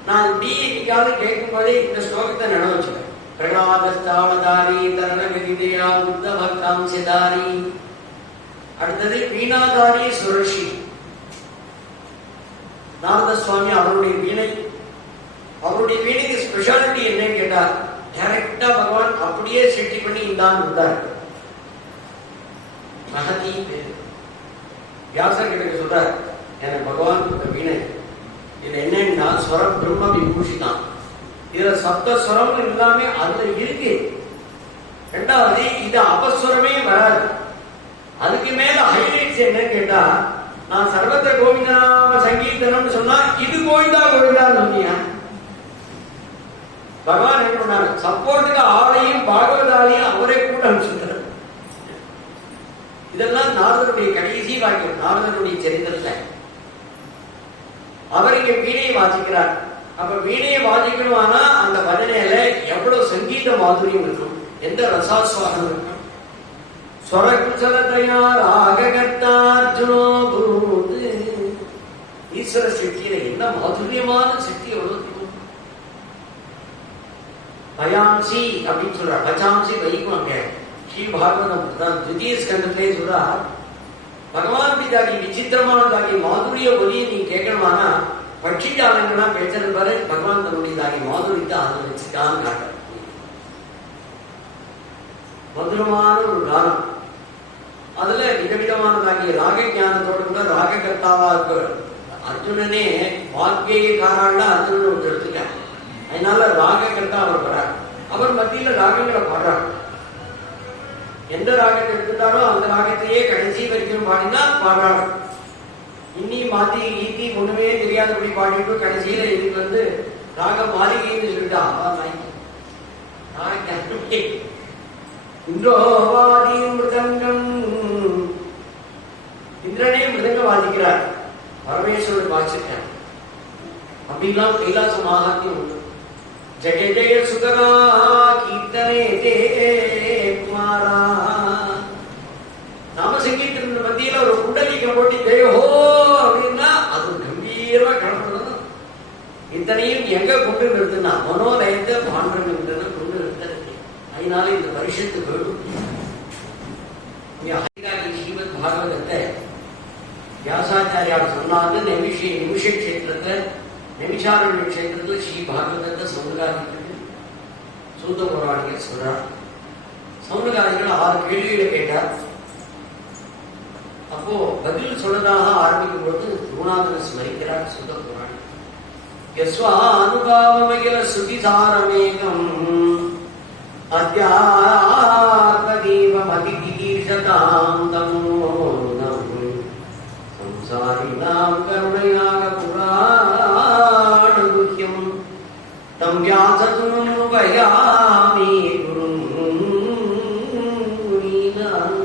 நான் இப்படி இன்னைக்காவது கேட்கும் போதே இந்த ஸ்லோகத்தை நினைவு வச்சுக்கிறேன். பிரகலாதாரி தரணகதியா உத்தவ காம்சதாரி. அடுத்தது வீணாதாரி சுரஷி. நாரத சுவாமி அவருடைய வீணை, அவருடைய வீணைக்கு ஸ்பெஷாலிட்டி என்னன்னு கேட்டார், டைரக்டா பகவான் அப்படியே செட்டி பண்ணி இந்தான் வந்தார். மகதி பேரு வியாசர் கிட்ட சொல்றார், எனக்கு பகவான் வீணை இது என்னன்னா ஸ்வரம் பிரம்ம விபூஷி தான். இதுல சப்த ஸ்வரம் எல்லாமே அதுல இருக்கு. ரெண்டாவது இது அபஸ்வரமே வராது. அதுக்கு மேல ஹைலைட்ஸ் என்னன்னு கேட்டா, நான் சர்வத்திர கோவிந்தநாம சங்கீர்த்தனம் சொன்னா இது கோவிந்தா கோவிந்தான்னு சொன்னியா. பகவான் என்ன பண்ணாரு, சப்போர்ட்டுக்கு ஆளையும் பாகவதாலையும் அவரே கூட அனுப்பிச்சுட்டார். இதெல்லாம் நாரதருடைய கடைசி வாக்கியம். நாரதருடைய சரித்திரத்தை அவர் இங்க வீணையை வாசிக்கிறார். அப்ப வீணையை வாசிக்கணும்னா அந்த பஜனையில எவ்வளவு சங்கீத மாதுரியம் இருக்கும், எந்த ரசாஸ்வாதம் இருக்கும். ஈஸ்வர சக்தியில என்ன மாதுரியமான சக்தி எவ்வளவு. பயாம்சி அப்படின்னு சொல்றார். பச்சாம்சி வைக்கும் அங்க ஸ்ரீ பாகவதம் தான் 2வது ஸ்கந்தத்திலே சொல்றார். பகவானுடையதாகி விசித்திரமானதாகி மாதுரிய ஒலியை நீ கேட்கணுமானா பட்சி ஜாலங்கள்லாம் பேசுறது பாரு, பகவான் தன்னுடையதாகி மாதுரியத்தை அதை வச்சுக்கான்னு காட்ட மதுரமான ஒரு கானம். அதுல விதவிதமானதாகிய ராக ஞானத்தோடு கூட ராககர்த்தாவா இருக்கு. அர்ஜுனனே வாக்கியக்காரால அர்ஜுனன் ஒருத்தர் எடுத்துக்காங்க. அதனால ராககர்த்தா அவர் வரார். அவர் மத்தியில ராகங்களை பாடுறார். எந்த ராகத்தை எடுத்துட்டாரோ அந்த ராகத்தையே கடைசி வரைக்கும் பாடினா பாடுறாரு. இன்னி மாத்தி ஈத்தி ஒண்ணுமே தெரியாதபடி பாடிட்டு கடைசியில இதுக்கு வந்து ராகம் மாளிகைன்னு சொல்லிட்டா இன்றோவாதி மிருதங்கம். இந்திரனே மிருதங்கம் வாசிக்கிறார், பரமேஸ்வரன் வாசிக்கிறார். அப்படிலாம் கைலாச மகாத்மியம் உண்டு. ஜெய ஜெய சுகரா கீர்த்தனே தே குமாரா. நாம சங்கீதத்தின் மத்தியில ஒரு குண்டலிக்க போட்டி ஜெயஹோ அப்படின்னா அது கம்பீரமா கிளம்பணும். இத்தனையும் எங்க கொண்டு நிறுத்தினா மனோலயத்தை பாண்டவன் கொண்டு நிறுத்த. அதனால இந்த பரிஷத்து வேணும். ஸ்ரீமத் பாகவதத்தை வியாசாச்சாரியார் சொன்னாங்க. நிமிஷ கஷேத்திரத்தை நிமிஷாரண்ய கஷேத்திரத்தில் ஸ்ரீ பாகவதத்தை சௌனகாதிகளுக்கு சூத புராணிகள் சொல்றார். சௌனகாதிகள் 6 கேள்விகளை கேட்டார். அப்போ பதில் சொல்லதாக ஆரம்பிக்கும் பொழுது குருநாதனை ஸ்மரிக்கிறார் சூத புராணி. யஸ்வானுபாவமகில சுதிசாரமேகம் அத்யாத்மதீவம் அதிதிகீஷதாம் தமோனம் சம்சாரிணாம் கருணையாக புராணகுஹ்யம் தம் வியாசதும் வயாமி குரும் முனீனாம்.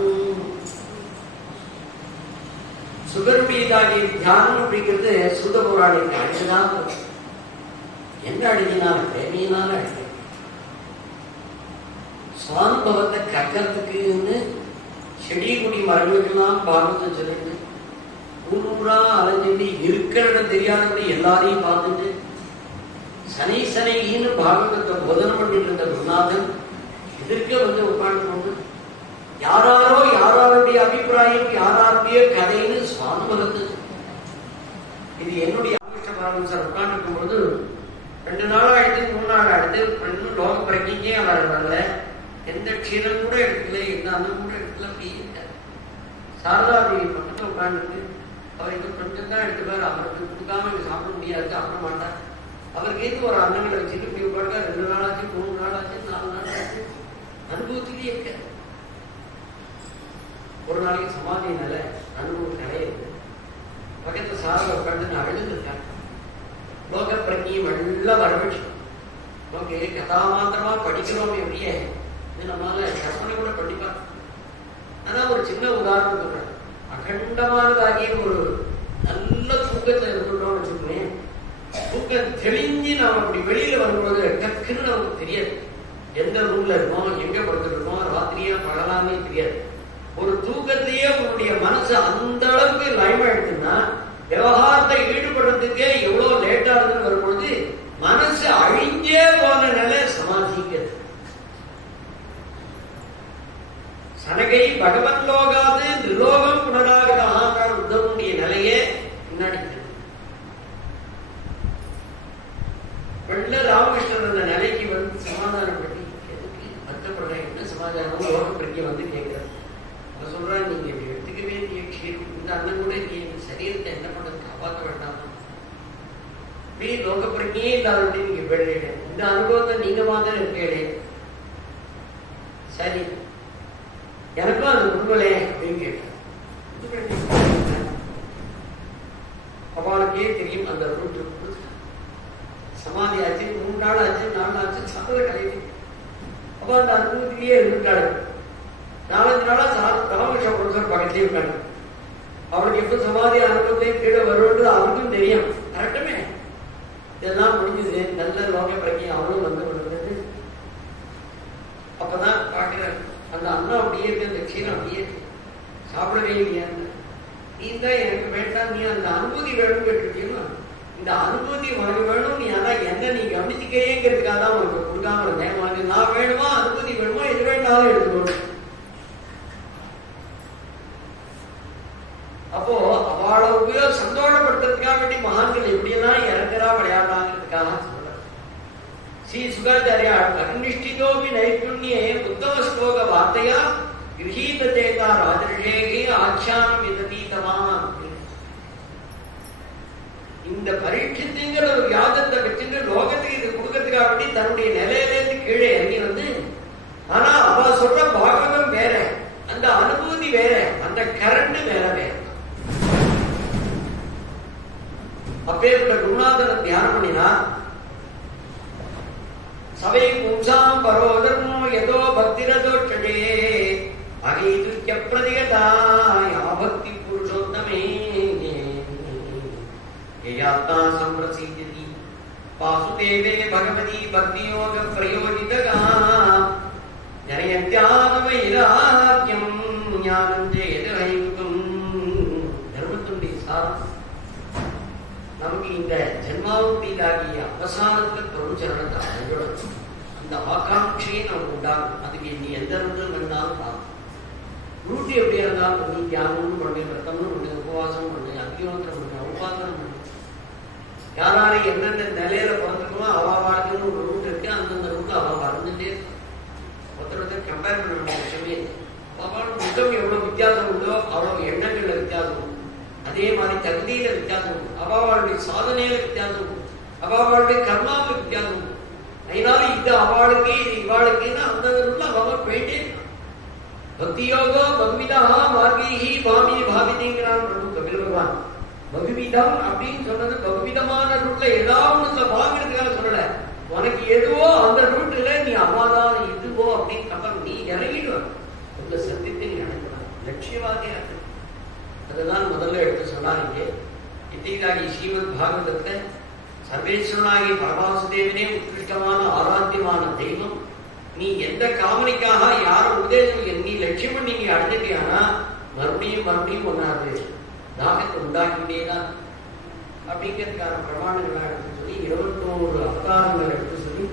சுகர்பீதாகி தியானம் அப்படிங்கிறது சூத புராணிக்கு அடிச்சுதான். என்ன அடிக்கினால பிரேமியினால அடிக்க சுவானுபவத்தை கற்கிறதுக்குன்னு செடி கொடி மரங்களுக்கெல்லாம் பாகவதம் சொல்லிட்டு ஊரூரா அலைஞ்சிட்டு இருக்கிற இடம் தெரியாதபடி எல்லாரையும் பார்த்துட்டு சனி சனின்னு பாகவதத்தை போதனம் பண்ணிட்டு இருந்த குருநாதன் எதிர்க்க வந்து உட்காந்து கொண்டு யாராரோ யாராருடைய அபிப்பிராயம் யாராருடைய கதைன்னு சுவானுபவத்தை இது என்னுடைய ஆகிருஷ்ண சார் உட்கார்ந்து இருக்கும் பொழுது 2 நாள் ஆயிடுத்து 3 நாள் ஆயிடுத்து லோக பிரக்கிங்கே அவர் வரல. எந்த க்ஷீரம் கூட எடுக்கல, எந்த அன்னம் கூட எடுக்கல. அப்படி இருக்காரு. சாரதாதேவி பக்கத்தில் உட்காந்துருக்கு. அவர் இது கொஞ்சம் தான் எடுத்துப்பார். அவருக்கு கொடுக்காம இங்க சாப்பிட முடியாது, சாப்பிட மாட்டார். அவருக்கு எது ஒரு அன்னங்களை வச்சுட்டு இப்படி உட்காருக்கா. 2 நாள் ஆச்சு, 3 நாள் ஆச்சு, 4 நாள் ஆச்சு. அனுபவத்திலேயே இருக்க. ஒரு நாளைக்கு சமாதினால அனுபவம் கிடையாது. பக்கத்துல சாரதா உட்காந்து நான் எழுந்திருக்கேன். லோக பிரஜையும் எல்லாம் வரவச்சு ஓகே கதா மாத்திரமா படிக்கிறோம். எப்படியே இது நம்மளால கற்பனை கூட படிப்பாங்க. ஆனா ஒரு சின்ன உதாரணம் சொல்றேன். அகண்டமானதாகிய ஒரு நல்ல தூக்கத்துல இருந்துட்டோம்னு வச்சுக்கோங்க. தூக்கம் தெளிஞ்சு நாம அப்படி வெளியில வரும்போது டக்குன்னு நமக்கு தெரியாது எந்த ரூம்ல இருக்கோம், எங்க படுத்துருக்கோம், ராத்திரியா பகலாமே தெரியாது. ஒரு தூக்கத்திலேயே உன்னுடைய மனசு அந்த அளவுக்கு லயமா எடுத்துன்னா விவகாரத்தை ஈடுபடுறதுக்கே எவ்வளவு லேட்டா இருக்குன்னு வரும்பொழுது மனசு அழிஞ்சே போன நிலை சமாதிக்கிறது. சனகை பகவத் லோகாது நிலோகம் புனராக ஆகார உத்தவனுடைய நிலையே முன்னாடி வெள்ள ராமகிருஷ்ணன் அந்த நிலைக்கு வந்து சமாதானப்பட்டு எதுக்கு வருத்தப்படுற என்ன சமாதானம் லோக பிரஜை வந்து கேட்கிறார். அவன் சொல்றான், நீங்க எடுத்துக்கவே நீ இந்த அண்ணன் கூட நீ சரீரத்தை என்ன பண்றது காப்பாற்ற வேண்டாம். இப்படி லோக பிரஜையே இல்லாதபடி நீங்க பெறல. இந்த அனுபவத்தை நீங்க மாத்திரம் இருக்கே. சரி எனக்கும் அது உண்மையே அப்படின்னு கேட்டேன். அவளுக்கே தெரியும் அந்த ரூட் சமாதி ஆச்சு, 3 நாள் ஆச்சு, 4 நாள் ஆச்சு, சாப்பிட கலையுது. அப்ப அந்த அனுபவத்திலேயே இருந்துட்டாரு. 4-5 நாளா ராமகிருஷ்ண ப்ரொஃபசர் பக்கத்திலே இருக்காங்க. அவருக்கு எப்ப சமாதி அனுபவத்தையும் கீழே வருவது அவருக்கும் தெரியும். கரெக்டுமே இதெல்லாம் முடிஞ்சது. நல்ல லோக பிரஜை அவனும் வந்து விடுறது. அப்பதான் பாக்குறாரு அந்த அண்ணா அப்படியே இருக்கு, அந்த க்ஷீரம் அப்படியே இருக்கு, சாப்பிடவே இல்லையா. நீ தான் எனக்கு வேண்டாம், நீ அந்த அனுபூதி வேணும் கேட்டிருக்கீங்கன்னா இந்த அனுபூதி உனக்கு வேணும். நீ ஆனா என்ன நீ கவனிச்சுக்கிறேங்கிறதுக்காக தான் உனக்கு கொடுக்காம இருந்தேன். உனக்கு நான் வேணுமா அனுபூதி வேணுமா எது வேண்டாலும் எடுத்துக்கணும். அப்போ அவளை சந்தோஷப்படுத்துறதுக்காக வேண்டி மகான்கள் எப்படியெல்லாம் இறங்குறா விளையாடுறாங்கிறதுக்காக சொல்ற ஸ்ரீ சுகாச்சாரியா அக்னிஷ்டிதோபி நைபுண்யே உத்தம ஸ்லோக வார்த்தையா விஹீத தேதா ராஜர்ஷேகி ஆட்சியானம் விததீதமான். இந்த பரீட்சித்துங்கிற ஒரு யாதத்தை வச்சுட்டு லோகத்துக்கு இது கொடுக்கறதுக்காக வேண்டி தன்னுடைய நிலையிலேருந்து கீழே இறங்கி வந்து, ஆனா அவ சொல்ற பாகவதம் வேற, அந்த அனுபூதி வேற, அந்த கரண்ட் வேற வேற. அப்பேற்பட்ட குருநாதனை தியானம் பண்ணினா சபை பும்சாம் பரோதர்மோ எதோ பக்திரதோட்சதே அகைதுக்கிய பிரதிகதாயா பக்தி புருஷோத்தமே யயாத்மா சம்பிரசீததி வாசுதேவே பகவதி பக்தியோக பிரயோஜிதகா ஜனயத்யானவைராக்கியம் ஞானம் ஜெயதவைக்கும். தர்மத்துடைய சாரம் நமக்கு இந்த ஜென்மாவுடையதாகிய அவசானத்துல பிரபுச்சரணத்தை அடைஞ்சிடும். அந்த ஆகாட்சியை நமக்கு உண்டாகும். அதுக்கு நீ எந்த இடத்துல வேணாலும் பார்க்கும். ரூட்டி எப்படியா இருந்தாலும் நீ தியானம்னு பண்ணு, விரதம்னு பண்ணு, உபவாசம் பண்ணு, அத்தியோத்திரம் பண்ணு, உபாசனம் பண்ணு. யாராரு என்னென்ன நிலையில பிறந்திருக்கோமோ அவாவாளுக்குன்னு ஒரு ரூட் இருக்கு. அந்தந்த ரூட் அவ வரைஞ்சுட்டே இருக்கும். ஒருத்தர் கம்பேர் பண்ண வேண்டிய விஷயமே இல்லை. அவள் புத்தகம் எவ்வளவு வித்தியாசம் உண்டோ அவ்வளவு எண்ணங்கள்ல வித்தியாசம் உண்டு. அதே மாதிரி தகுதியில வித்தியாசம் உண்டு. அவாவாளுடைய சாதனையில வித்தியாசம் உண்டு. அவாவாளுடைய கர்மாவுக்கு வித்தியாசம் உண்டு. அதனால இது அவளுக்கு இது இவாளுக்குன்னு அந்த அவள் போயிட்டே இருக்கான். பக்தி யோகோ பகுவிதா மார்கீஹி பாமி பாவிதிங்கிறான் பிரபு கபில பகவான். பகுவிதம் அப்படின்னு சொன்னது பகுவிதமான ரூட்ல ஏதாவது வாங்கிறதுக்காக சொல்லல. உனக்கு எதுவோ அந்த ரூட்ல நீ அவாதான இதுவோ அப்படின்னு அப்புறம் நீ இறங்கிடுவார். உங்க சத்தியத்தை நீ அடைக்கலாம். லட்சியவாதியா இருக்கு. அதுதான் முதல்ல எடுத்து சொன்னாங்க. இத்தகைய ஸ்ரீமத் பாகவதத்துல சர்வேஸ்வரனாகி பரமாசுதேவனே உத்கிருஷ்டமான ஆராத்தியமான தெய்வம். நீ எந்த காமனிக்காக யார உபதேசம் நீ லட்சியம் பண்ணி நீ அடைஞ்சிட்டியானா மறுபடியும் மறுபடியும் ஒன்னாது தாகத்தை உண்டாக்கிட்டேதான் அப்படிங்கிறதுக்கான பிரமாணங்களை எடுத்து சொல்லி 21 அவதாரங்கள் எடுத்து சொல்லி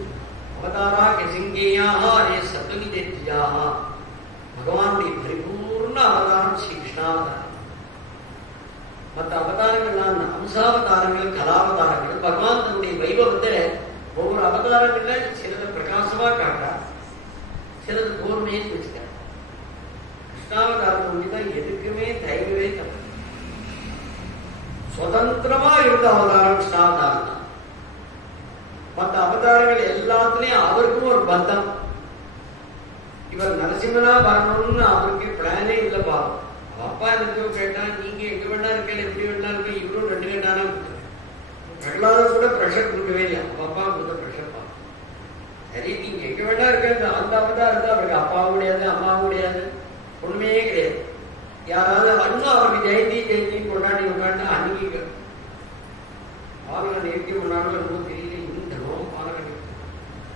அவதாரா கசிங்கேயாக அரே சத்துவிதேஜாக பகவானுடைய பரிபூர்ண அவதாரம் ஸ்ரீ கிருஷ்ணாவதாரம். மற்ற அவதாரங்கள்லாம் அம்சாவதாரங்கள் கலாவதாரங்கள். பகவான் தன்னுடைய வைபவத்தை ஒவ்வொரு அவதாரங்கள்ல சிலது பிரகாசமா காட்டுறார், சிலது கோர்மைன்னு வச்சுக்கிறார். கிருஷ்ணாவதாரத்தை முடிதான் எதுக்குமே தயங்கவே தப்பு. சுதந்திரமா இருந்த அவதாரம் கிருஷ்ணாவதாரம் தான். மற்ற அவதாரங்கள் எல்லாத்துலயும் அவருக்கும் ஒரு பந்தம். இவர் நரசிம்மனா வரணும்னு அவருக்கு பிளானே இல்லப்பா. அப்பா எனக்கு கேட்டா நீங்க எங்க வேணா இருக்கேன், எப்படி வேணா இருக்க, இவரும் 2 கேட்டானா பிரகலாத கூட ப்ரெஷர் கொடுக்கவே இல்லை. அப்பா கொடுத்த ப்ரெஷர் பா. சரி நீங்க எங்க வேணா இருக்க, அந்த அவதாரம் இருந்தா அவருக்கு அப்பாவும் கிடையாது அம்மாவும் கிடையாது, ஒண்ணுமே கிடையாது. யாராவது இன்னும் அவருக்கு ஜெயந்தி கொண்டாடி உட்காந்து அன்னைக்கு பாலக நேர்த்தி கொண்டாடும் ரொம்ப தெரியல. இன்னும் தினமும் பாலகன்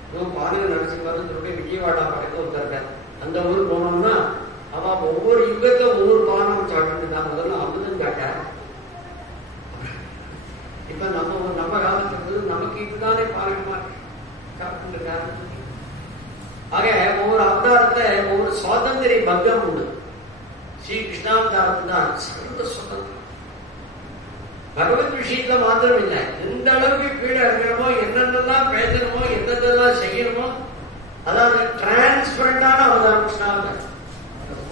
இன்னும் பாலக நரசிம்மர் சொல்லிட்டு விஜயவாடா பக்கத்தில் ஒருத்தர் அந்த ஊர் போனோம்னா அவன் ஒவ்வொரு யுகத்தை ஒவ்வொரு பானம் சாப்பிட்டு தான் முதல்ல அமுதம் காட்டார். இப்ப நம்ம காலத்துக்கு நமக்கு இப்பதானே பாலகமா சாப்பிட்டு இருக்காரு. ஆக ஒவ்வொரு அவதாரத்தை ஒவ்வொரு சுவாதந்திரிய பங்கம் உண்டு. ஸ்ரீ கிருஷ்ணாவதாரத்து தான் சர்வ சுதந்திரம். பகவத் விஷயத்துல மாத்திரம் இல்லை, எந்த அளவுக்கு கீழே இருக்கிறோமோ, என்னென்னலாம் பேசணுமோ, எந்தெல்லாம் செய்யணுமோ, அதாவது டிரான்ஸ்பரண்டான அவதாரம் கிருஷ்ணாவதாரம்.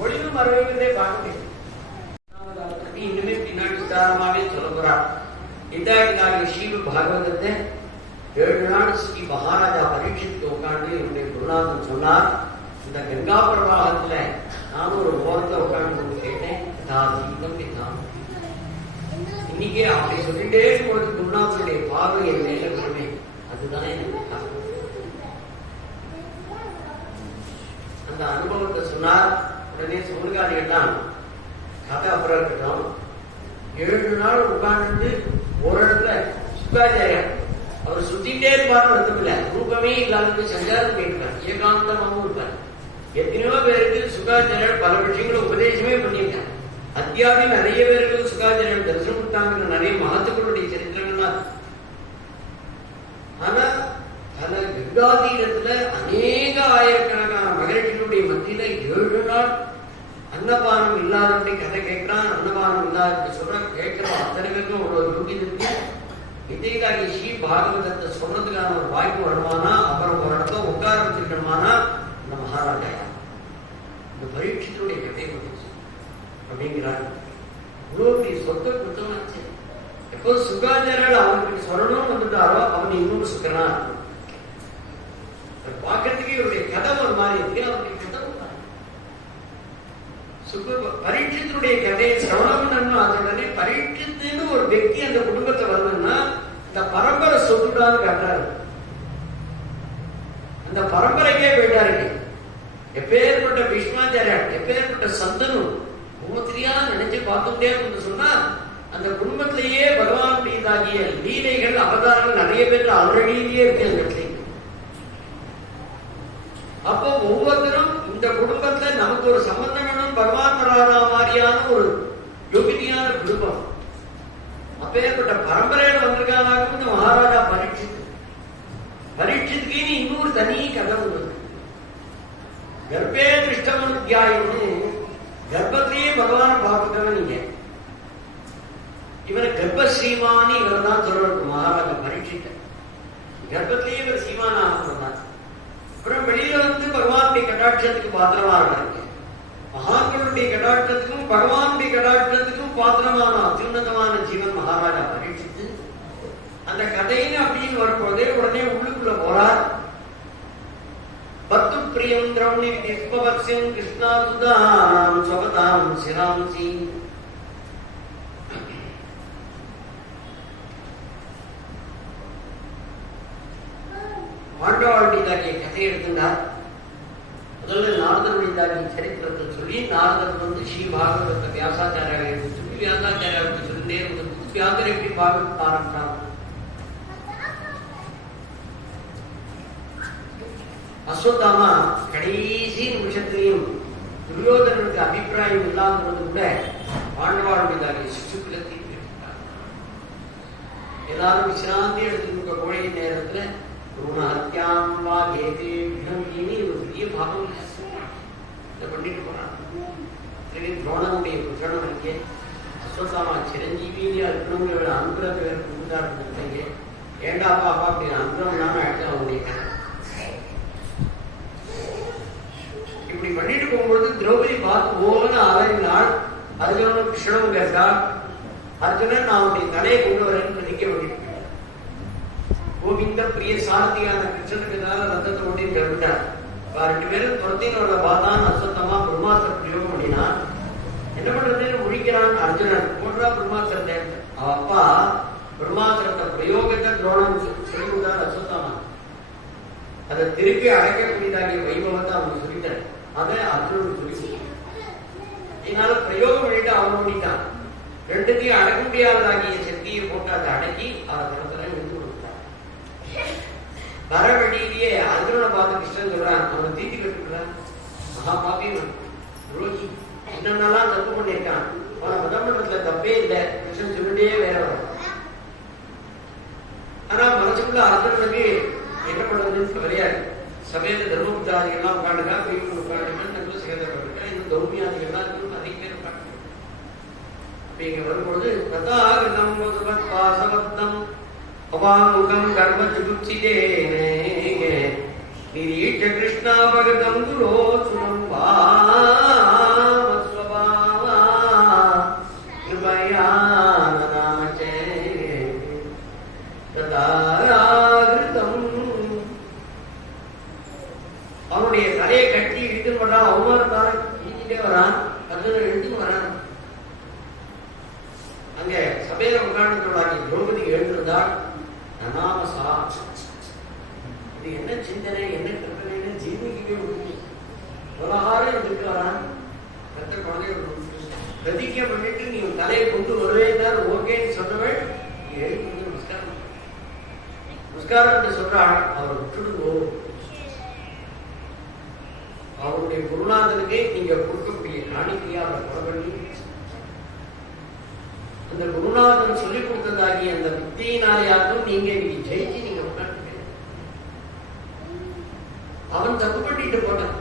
ஒளிவு மறைவதே பார்க்க முடியும். இன்னுமே பின்னாடி உதாரணமாவே சொல்ல போறார். இந்தாடி ஸ்ரீ பாகவதத்தை 7 நாள் ஸ்ரீ மகாராஜா பரீட்சித்து உட்காந்து என்னுடைய குருநாதன் சொன்னார். இந்த கங்கா பிரவாகத்துல நானும் ஒரு ஓரத்துல உட்காந்து கேட்டேன். இன்னைக்கு அப்படி சொல்லிட்டே இருக்கும்போது குருநாதனுடைய பார்வை என் மேல வருமே. அதுதான் எனக்கு அந்த அனுபவத்தை சொன்னார். உடனே சமுதாரிகள்லாம் கதை அப்புறம் இருக்கட்டும். 7 நாள் உட்கார்ந்து ஒரு இடத்துல சுக்காச்சாரியர் அவர் சுத்திட்டே இருப்பார். அர்த்தமில்ல, ரூபமே இல்லாதது சஞ்சாரம் கேட்பார், ஏகாந்தமாகவும் இருப்பார். எத்தனையோ பேருக்கு சுகாச்சாரியர் பல விஷயங்களை உபதேசமே பண்ணியிருக்காங்க. அத்தியாவி நிறைய பேருக்கு சுகாச்சாரியர் தரிசனம் கொடுத்தாங்க. நிறைய மகத்துக்களுடைய சரித்திரங்கள்லாம். ஆனா பல கங்காதீரத்துல அநேக ஆயிரக்கணக்கான மகரிஷிகளுடைய மத்தியில 7 நாள் அன்னபானம் இல்லாதவருடைய கதை கேட்கிறான். அன்னபானம் அனுமானம் இல்லாத சொல்ற கேட்கிறோம் அத்தனை பேருக்கும் ஒரு யோகியம் இருக்கு. வித்தையிலாகி ஸ்ரீ பாகவதத்தை சொல்றதுக்கான ஒரு வாய்ப்பு வரணுமானா, அப்புறம் ஒரு இடத்துல உட்கார வச்சிருக்கணுமானா இந்த மகாராஜா இந்த பரீட்சையுடைய கதை வந்துச்சு அப்படிங்கிறாங்க. இவ்வளோ பெரிய சொத்தை கொடுத்தவனாச்சு. எப்போ சுகாச்சாரியால் அவருக்கு சொல்லணும்னு வந்துட்டாரோ அவன் இன்னொரு சுக்கரனா இருக்கும். பார்க்கறதுக்கு இவருடைய கதை ஒரு மாதிரி இருக்கு. அவருடைய கதை பரீட்சத்தினுடைய கதையை சிரவணம் அதோடனே பரீட்சத்துன்னு ஒரு व्यक्ति அந்த குடும்பத்தை வரணும்னா இந்த பரம்பரை சொத்துடான்னு காட்டுறாரு. அந்த பரம்பரைக்கே போயிட்டாரு. எப்பேற்பட்ட பீஷ்மாச்சாரியார், எப்பேற்பட்ட சந்தனு குடும்பத்திலேயா நினைச்சு பார்த்துட்டே சொன்னா அந்த குடும்பத்திலேயே பகவானுடையதாகிய லீலைகள் அவதாரங்கள் நிறைய பேர் ஆல்ரெடியே இருக்கு அந்த இடத்துல. அப்போ ஒவ்வொருத்தரும் இந்த குடும்பத்துல நமக்கு ஒரு சம்பந்தம் வேணும், பகவான் வராதா மாதிரியான ஒரு யோகினியான குடும்பம். அப்பேற்பட்ட பரம்பரையில வந்திருக்காங்க இந்த மகாராஜா பரீட்சித்துக்கு இன்னொரு தனி கதை உள்ளது. கர்ப்பே திருஷ்டமனுத்தியாயம்னு கர்ப்பத்திலேயே பகவானை பார்த்துட்டவன் நீங்க. இவரை கர்ப்பஸ்ரீமானி இவர் தான் சொல்றது மகாராஜா பரீட்சித்த. கர்ப்பத்திலேயே இவர் சீமான ஆனந்தான். அப்புறம் வெளியில வந்து பகவானுடைய கடாட்சத்துக்கு பாத்திரமா இருக்காங்க. மகான்களுடைய கடாட்சத்துக்கும் பகவானுடைய கடாட்சத்துக்கும் பாத்திரமான அத்யுன்னதமான ஜீவன் மகாராஜா பரீட்சித்து. அந்த கதைன்னு அப்படின்னு வரும்போதே உடனே உள்ளுக்குள்ள போறார். பத்து பிரியம் திரௌணி விஸ்வவத்ஸ்யம் கிருஷ்ணாசுதாம் ஸ்வபதாம் சிராம்சி. பாண்டவாளுடையதாகிய கதையை எடுத்துட்டார். முதல்ல நாரதனுடையதாகிய சரித்திரத்தை சொல்லி நாரதர் வந்து ஸ்ரீ பாகவதத்தை வியாசாச்சாரியாக எடுத்து சொல்லி வியாசாச்சாரியாவுக்கு சொல்லிட்டே இருந்தது. வியாசர் எப்படி பாகவதத்தை ஆரம்பித்தார்? அஸ்வத்தாமா கடைசி நிமிஷத்திலையும் துரியோதனனுக்கு அபிப்பிராயம் இல்லாதது கூட பாண்டவாளுடையதாகிய சிசுக்களை தீர்த்து எடுத்தார். எல்லாரும் விசிராந்தி எடுத்துருக்க கோழை நேரத்துல குருணஹத்யாம் வா கேதே விஹம்னி ஒரு பெரிய பாவம் இதை பண்ணிட்டு போறாங்க. துரோணனுடைய புஷணம் இங்கே அஸ்வத்தாமா சிரஞ்சீவியா இருக்கணுங்கிற அன்புல பேர் புதுதாக இருந்திருக்கீங்க. ஏண்டாப்பா அப்பா அப்படி அன்புனாலும் ஆயிடுச்சு அவங்களுடைய கதை. இப்படி பண்ணிட்டு போகும்போது திரௌபதி பார்த்து ஓன்னு அலைந்தாள். அர்ஜுனன் கிருஷ்ணனும் கேட்டாள். அர்ஜுனன் நான் அவனுடைய தலையை கொண்டு வரேன்னு பிரதிக்க வேண்டிட்டு கோவிந்த பிரிய சாரதியான கிருஷ்ணனுக்கு எதாவது ரத்தத்தை ஓட்டி கருவிட்டார். ரெண்டு பேரும் துரத்தினோட பார்த்தான். அஸ்வத்தமா பிரம்மாஸ்திர பிரயோகம் பண்ணினா என்ன பண்றதுன்னு முழிக்கிறான் அர்ஜுனன். போன்றா பிரம்மாஸ்திரத்தை அவ அப்பா பிரம்மாஸ்திரத்தை பிரயோகத்தை துரோணம் சொல்லி கொடுத்தார் அஸ்வத்தமா. அதை திருப்பி அடைக்கக்கூடியதாகிய வைபவத்தை அவனுக்கு சொல்லிட்டார். அதை அர்ஜுனனுக்கு சொல்லி இதனால பிரயோகம் பண்ணிட்டு அவன் பண்ணிட்டான். ரெண்டுத்தையும் அடக்க முடியாததாகிய சக்தியை போட்டு அதை அடக்கி அதை படத்துல எடுத்து கொடுத்தார். வர வழியிலேயே அர்ஜுனனை பார்த்து கிருஷ்ணன் சொல்றான், அவனை தீட்டி கட்டுறான். மகா பாப்பியன் ரோஹி என்னென்னலாம் தப்பு பண்ணியிருக்கான். அவனை மதம் பண்றதுல தப்பே இல்லை. கிருஷ்ணன் சொல்லிட்டே வேற வரும். ஆனா மனசுக்குள்ள அர்ஜுனனுக்கு என்ன பண்றதுன்னு தெரியாது. சமயத்து தர்மபுத்தாதிகள்லாம் உட்காந்துக்கா, பெரியவங்க உட்காந்துக்கா, நல்ல சேதப்பட்டிருக்கா, இன்னும் தௌமியாதிகள்லாம் இருக்கு, அதிக பேர் உட்காந்து. அப்படிங்க வரும்பொழுது ததாகிருதம் பாசவத்தம் அவாமுகம் கர்ம சுபுச்சிதே நிரீட்ச கிருஷ்ணாபகதம் துரோசுரம் வாஸ்வபாவா கிருபயா நாமச்சே ததாகிருதம். அவனுடைய தலையை கட்டி இழுத்து போட்டான். அவமானத்தார இழுத்துட்டே வரான். அர்ஜுனன் இழுத்துன்னு வரான். அங்க சபையில உட்கார்ந்து திரௌபதி எழுந்திருந்தால் நனாமசா. இது என்ன சிந்தனை, என்ன கற்பனை, ஜீவிக்கவே முடியும். உலகாரம் இருக்கு வரான். கத்த குழந்தை பிரதிக்க பண்ணிட்டு நீ தலையை கொண்டு வருவேன் ஓகேன்னு சொன்னவள் எழுந்து நமஸ்காரம் நமஸ்காரம் சொல்றாள். அவர் விட்டுடுங்கோ. அவருடைய குருநாதனுக்கே நீங்க கொடுக்கக்கூடிய காணிக்கையா அவரை கொலை பண்ணி அந்த குருநாதன் சொல்லிக் கொடுத்ததாகி அந்த வித்தியினாலேயாக்கும் நீங்க இன்னைக்கு ஜெயிச்சு நீங்க உட்காந்து அவன் தப்பு பண்ணிட்டு போட்டான்.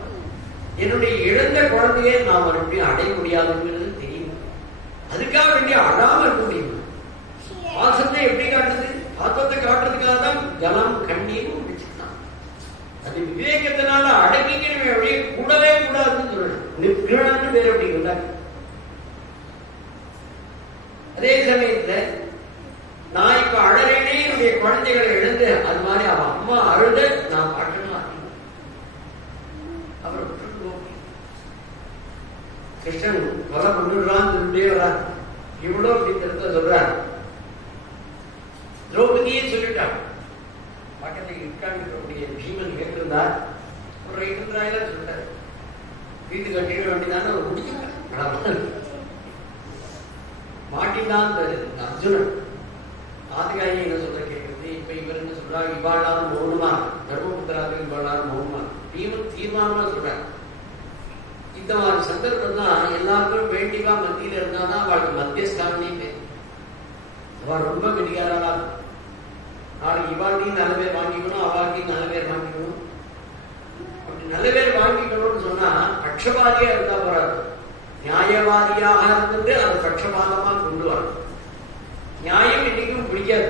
என்னுடைய இழந்த குழந்தையை நான் மறுபடியும் அடைய முடியாதுங்கிறது தெரியும். அதுக்காக அதே சமயத்துல நான் இப்ப அழறேனே என்னுடைய குழந்தைகளை எழுந்து அது மாதிரி அவன் அம்மா அழுத நான் பார்க்கணும். அவர் கிருஷ்ணன் கொலை கொண்டுடுறான்னு சொல்லிட்டே வர்றார். இவ்வளவு அப்படிங்கிறத சொல்றார். திரௌபதியே சொல்லிட்டான். பக்கத்தில் இருக்காங்க பீமன் கேட்டிருந்தார். ஒரு ரைட்டு சொல்லிட்டார். வீட்டு கட்டிட வேண்டியதான ஒரு முடிச்சுட்டான். மாட்டினான் அர்ஜுனன். ஆதிகாரி என்ன சொல்ற கேட்கறது. இப்ப இவர் என்ன சொல்றாரு, இவாளாரும் மௌனமா, தர்மபுத்திராவுக்கு இவாளாரும் மௌனமா. பீமன் தீர்மானமா சொல்றாரு. இந்த மாதிரி சந்தர்ப்பம் தான் எல்லாருக்கும் வேண்டிவா மத்தியில இருந்தாதான் அவளுக்கு மத்தியஸ்தானே பேர். அவள் ரொம்ப கெடிகாரா. நாளைக்கு இவாழ்க்கையும் நல்ல பேர் வாங்கிக்கணும், அவாழ்க்கையும் நல்ல பேர் வாங்கிக்கணும். அப்படி நல்ல பேர் வாங்கிக்கணும்னு சொன்னா பட்சபாதியா இருந்தா போறாது. நியாயவாதியாக இருந்துட்டு அதை பட்சபாதமா கொண்டு வரணும். நியாயம் இன்னைக்கும் பிடிக்காது.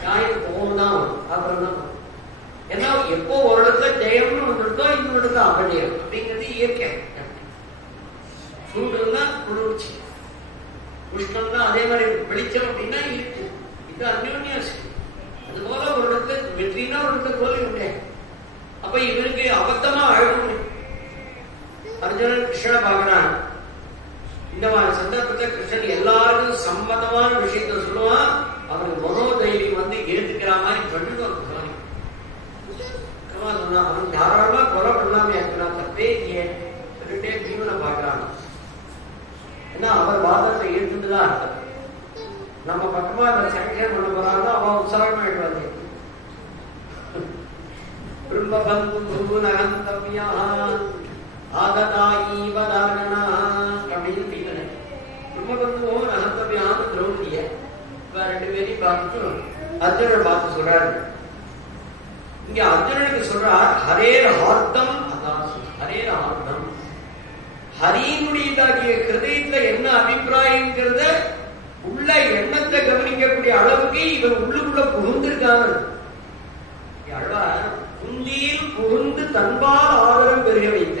நியாயம் கோவம்தான் அப்புறம் தான். ஏன்னா எப்போ ஒரு இடத்துல ஜெயம்னு வந்துருந்தோ இன்னொரு இடத்துல அபஜயம் அப்படிங்கிறது இயற்கை. சூடுன்னா குளிர்ச்சி, உஷ்ணம்னா அதே மாதிரி வெளிச்சம் அப்படின்னா இருக்கு. இது அந்யோன்யம். அது போல ஒரு இடத்துல வெற்றினா ஒரு இடத்துல தோல்வி உண்டே. அப்ப இவருக்கு அபத்தமா அழகு. அர்ஜுனன் கிருஷ்ணனை பார்க்கிறான். இந்த மாதிரி சந்தர்ப்பத்தை கிருஷ்ணன் எல்லாருக்கும் சம்மதமான விஷயத்த சொல்லுவான். அவனுக்கு மனோதைரியம் வந்து ஏற்றுக்கிற மாதிரி பண்ணுவான். சொன்னா அவன் தாராளமா கொலை பண்ணாம இருக்கிறான். தப்பே ஏன் சொல்லிட்டே பீமனை பார்க்கிறான். ஏன்னா அவர் வாதத்தை ஏற்றுட்டுதான் நம்ம பக்கமா அதை சங்கேன் பண்ண போறாங்க. அவன் உற்சாகமாயிடுவாங்க. அப்படின்னு பீமனை பிரம்மபந்துவும் நகந்தவியான திரௌபதிய ரெண்டு பேரையும் பார்த்துட்டு அர்ஜுனனை பார்த்து சொல்றாரு. இங்க அர்ஜுனனுக்கு சொல்றார் ஹரேர் ஹார்த்தம். அதான் ஹரேர் ஹார்த்தம். ஹரியினுடையதாகிய ஹிருதயத்துல என்ன அபிப்பிராயங்கிறத உள்ள எண்ணத்தை கவனிக்கக்கூடிய அளவுக்கு இவன் உள்ளுக்குள்ள புகுந்திருக்காங்க. புந்தியில் புகுந்து தன்பால் ஆதரவு பெருக வைத்த.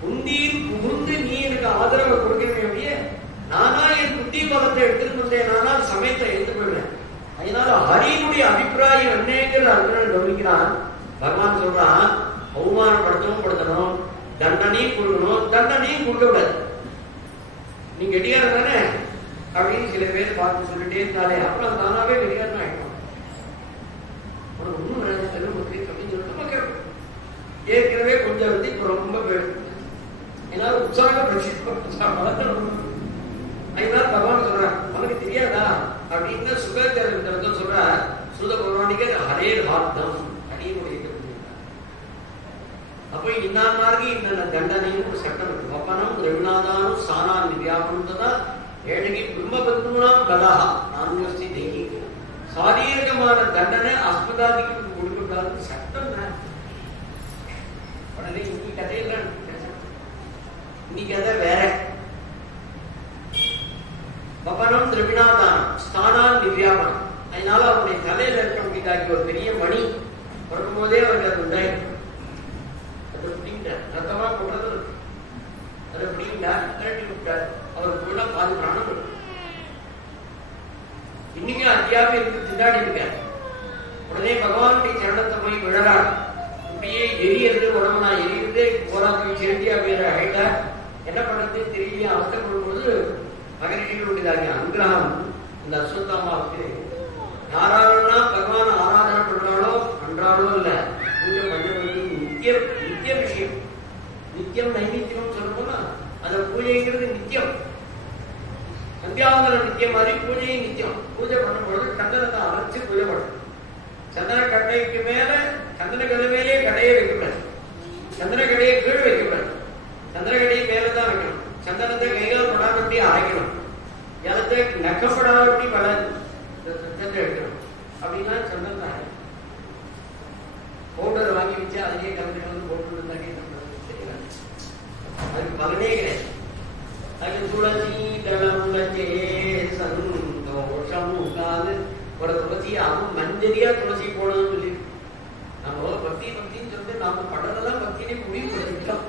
புந்தியில் புகுந்து நீ எனக்கு ஆதரவை கொடுக்க. நானா என் புத்தி பலத்தை எடுத்துட்டு வந்தேன். நானா சமயத்தை எடுத்துக்கொள்றேன். அதனால ஹரியினுடைய அபிப்பிராயம் என்னங்கிற அர்ஜுனன் கவனிக்கிறான். பகவான் சொல்றான், அவமானப்படுத்தவும் படுத்தணும், தண்டனையும் கொடுக்கணும், தண்டனையும் கொடுக்க விடாது. நீ கெட்டியார தானே அப்படின்னு சில பேர் பார்த்து சொல்லிட்டே இருந்தாலே அப்புறம் தானாவே கெட்டியாரம் ஆயிடும். உனக்கு ஒன்றும் அப்படின்னு சொல்லிட்டு மக்கள் ஏற்கனவே கொஞ்சம் வந்து இப்ப ரொம்ப ஏன்னா உற்சாகம் வளர்க்கணும். அதனால பகவான் சொல்றான், உனக்கு தெரியாதா அப்படின்னு சுகத்தை சொல்ற. சுத பகவானிக்கு ஹரேர் ஹார்த்தம் ஹரியினுடைய. அப்ப இன்னாருக்கு இன்ன தண்டனையும் ஒரு சட்டம் இருக்கு. வப்பனம் ரகுநாதானும் சானான் வியாபனம் ஏழகி பிரம்மபந்துனாம் கதாகா நான்கு தேகி. சாரீரகமான தண்டனை அஸ்மதாதிக்கு கொடுக்கக்கூடாது சட்டம். உடனே இன்னைக்கு கதையில இன்னைக்கு கதை வேற. வப்பனம் திரவினாதானம் ஸ்தானான் நிர்யாபனம். அதனால அவருடைய தலையில இருக்க ஒரு பெரிய மணி பிறக்கும் போதே அவருக்கு அது உண்டாயிருக்கு. அதை பிடிக்கிட்டார். ரத்தமா கொண்டது அதை பிடிக்கிட்டார், திரட்டி விட்டார். அவர் கூட பாதி பிராணம். இன்னைக்கும் அத்தியாவே இருக்கு, திண்டாடி இருக்கார். உடனே பகவானுடைய சரணத்தை போய் விழறார். இப்படியே எரியறது, உடம்பு நான் எரியுது போராட்டம் செலுத்தியா வேற ஆயிட்டார். என்ன பண்றது தெரியல அவசரப்படும் போது மகரிஷிகளுடைய அனுகிரகம் இந்த அஸ்வத்தாமாவுக்கு யாராருன்னா பகவான் ஆராதனை பண்றாளோ பண்றாளோ இல்ல பூஜை பண்ணுறது நித்திய விஷயம். நித்தியம் நைமித்தியம் சொல்லணும்னா அந்த பூஜைங்கிறது நித்தியம். சந்தியாவந்தனம் நித்தியம் மாதிரி பூஜையும் நித்தியம். பூஜை பண்ணும்பொழுது சந்தனத்தை அரைச்சு பூஜை பண்ணணும். சந்தன கட்டைக்கு மேல சந்தன கடை மேலே கடையை வைக்கக்கூடாது. சந்தன கடையை கீழ் வைக்கக்கூடாது. சந்தன கடையை மேலதான் வைக்கணும். சந்தனத்தை கைகால் படாதபடி அரைக்கணும். ஜலத்தை நக்கப்படாதபடி சந்தனத்தை எடுக்கணும். அப்படின்னா சந்தனத்தை அரை பவுடர் வாங்கி வச்சு அதிலே கலந்து போட்டு இருந்தாங்க. அதுக்கு பலனே கிடையாது. அது துளசி தளம் சந்தோஷம் உண்டாது. ஒரு துளசி அவன் மஞ்சரியா துளசி போடணும்னு சொல்லி நம்ம பக்தி பக்தின்னு சொல்லிட்டு நாம படலாம் பக்தியிலே முடிவு பண்ணிட்டோம்.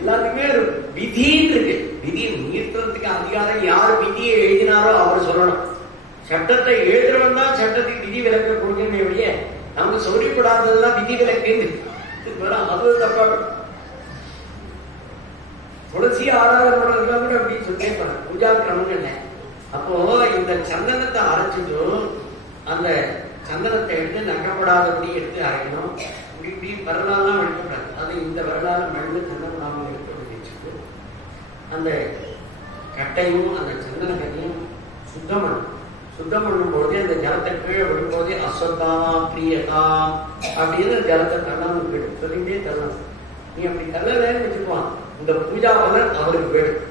எல்லாத்துக்குமே ஒரு விதின்னு இருக்கு. விதியை மீட்கிறதுக்கு அதிகாரம் யார் விதியை எழுதினாரோ அவர் சொல்லணும். சட்டத்தை எழுதுறவன் தான் சட்டத்துக்கு விதி விலக்க கொடுக்கணும். எப்படியே நமக்கு சொல்லப்படாததுதான் விதி விலக்கு, அது தப்பா. துளசி ஆராதனை பண்றதுலாம் கூட அப்படின்னு சொல்லி பூஜா கிரமம் இல்லை. அப்போ இந்த சந்தனத்தை அரைச்சிட்டும் அந்த சந்தனத்தை எடுத்து நக்கப்படாதபடி எடுத்து அரைக்கணும். இப்படி இப்படி வரலாறுலாம் எடுக்கக்கூடாது. அது இந்த வரலாறு மண்ணு சந்தனப்படாமல் எடுத்து வச்சுட்டு அந்த கட்டையும் அந்த சந்தன கட்டையும் சுத்தம் பண்ணும். சுத்தம் பண்ணும்போது அந்த ஜலத்தை கீழே விடும்போது அஸ்வத்தாமா பிரியதாம் அப்படின்னு ஜலத்தை தள்ளாமல் போயிடும். சொல்லிட்டே தள்ளணும். நீ அப்படி தள்ளலன்னு வச்சுக்குவான். இந்த பூஜா பலன் அவருக்கு வேணும்.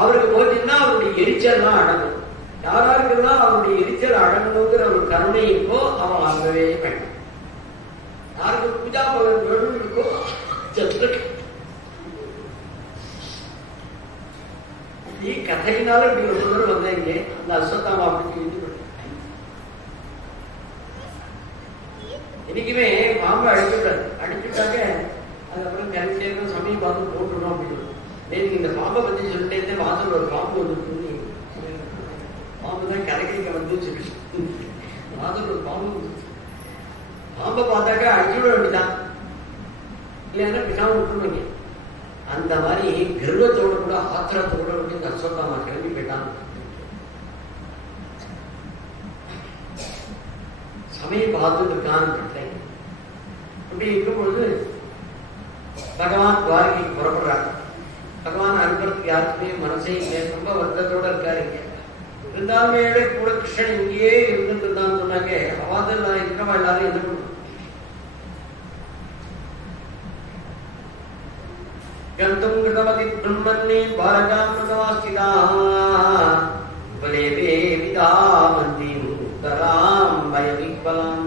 அவருக்கு போச்சுன்னா அவருடைய எரிச்சல்லாம் அடங்கும். யாராருக்குன்னா அவருடைய எரிச்சல் அடங்கணுங்கிற ஒரு கருணை இருக்கோ அவன் வாங்கவே வேண்டாம். யாருக்கு பூஜா பலன் வேணும் இருக்கோ நீ கதையினால இப்படி ஒரு தூரம் வந்தீங்க. அந்த அஸ்வத்தாமா அப்படின்னு இன்னைக்குமே பாம்பு அடிச்சுட்டாரு. அடிச்சுட்டாக்க அதுக்கப்புறம் கரைச்சேரும் சமயம் பார்த்து போட்டுடும் அப்படின்னு. நேற்று இந்த பாம்பை பத்தி சொல்லிட்டே வாசல் ஒரு பாம்பு வந்து பாம்பு தான் கரைக்க வந்து வாசல் ஒரு பாம்பு. பாம்பை பார்த்தாக்கா அடிச்சுட வேண்டிதான், இல்லைன்னா பின்னாம விட்டுருவீங்க. அந்த மாதிரி கர்வத்தோடு கூட ஆத்திரத்தோட கூட இந்த அஸ்வத்தாமா கிளம்பி போயிட்டான். சமயம் பார்த்துட்டு இருக்கான்னு இப்படி இருக்கும் பொழுது பகவான் துவாரகைக்கு புறப்படுறாங்க. பகவான் அனுப்புறதுக்கு யாருக்குமே மனசே இல்லை, ரொம்ப வருத்தத்தோட இருக்காருங்க. இருந்தாலுமே கூட கிருஷ்ணன் இங்கேயே இருந்துட்டு இருந்தான்னு சொன்னாங்க. அவாத இருக்கிறவா எல்லாரும் எதிர்ப்பு கந்தும் கிருதமதி பிரம்மன்னே பாரகாம் கிருதவாஸ்திதா உபலேபே விதா மந்திம் தராம் பயவிக்பலாம்.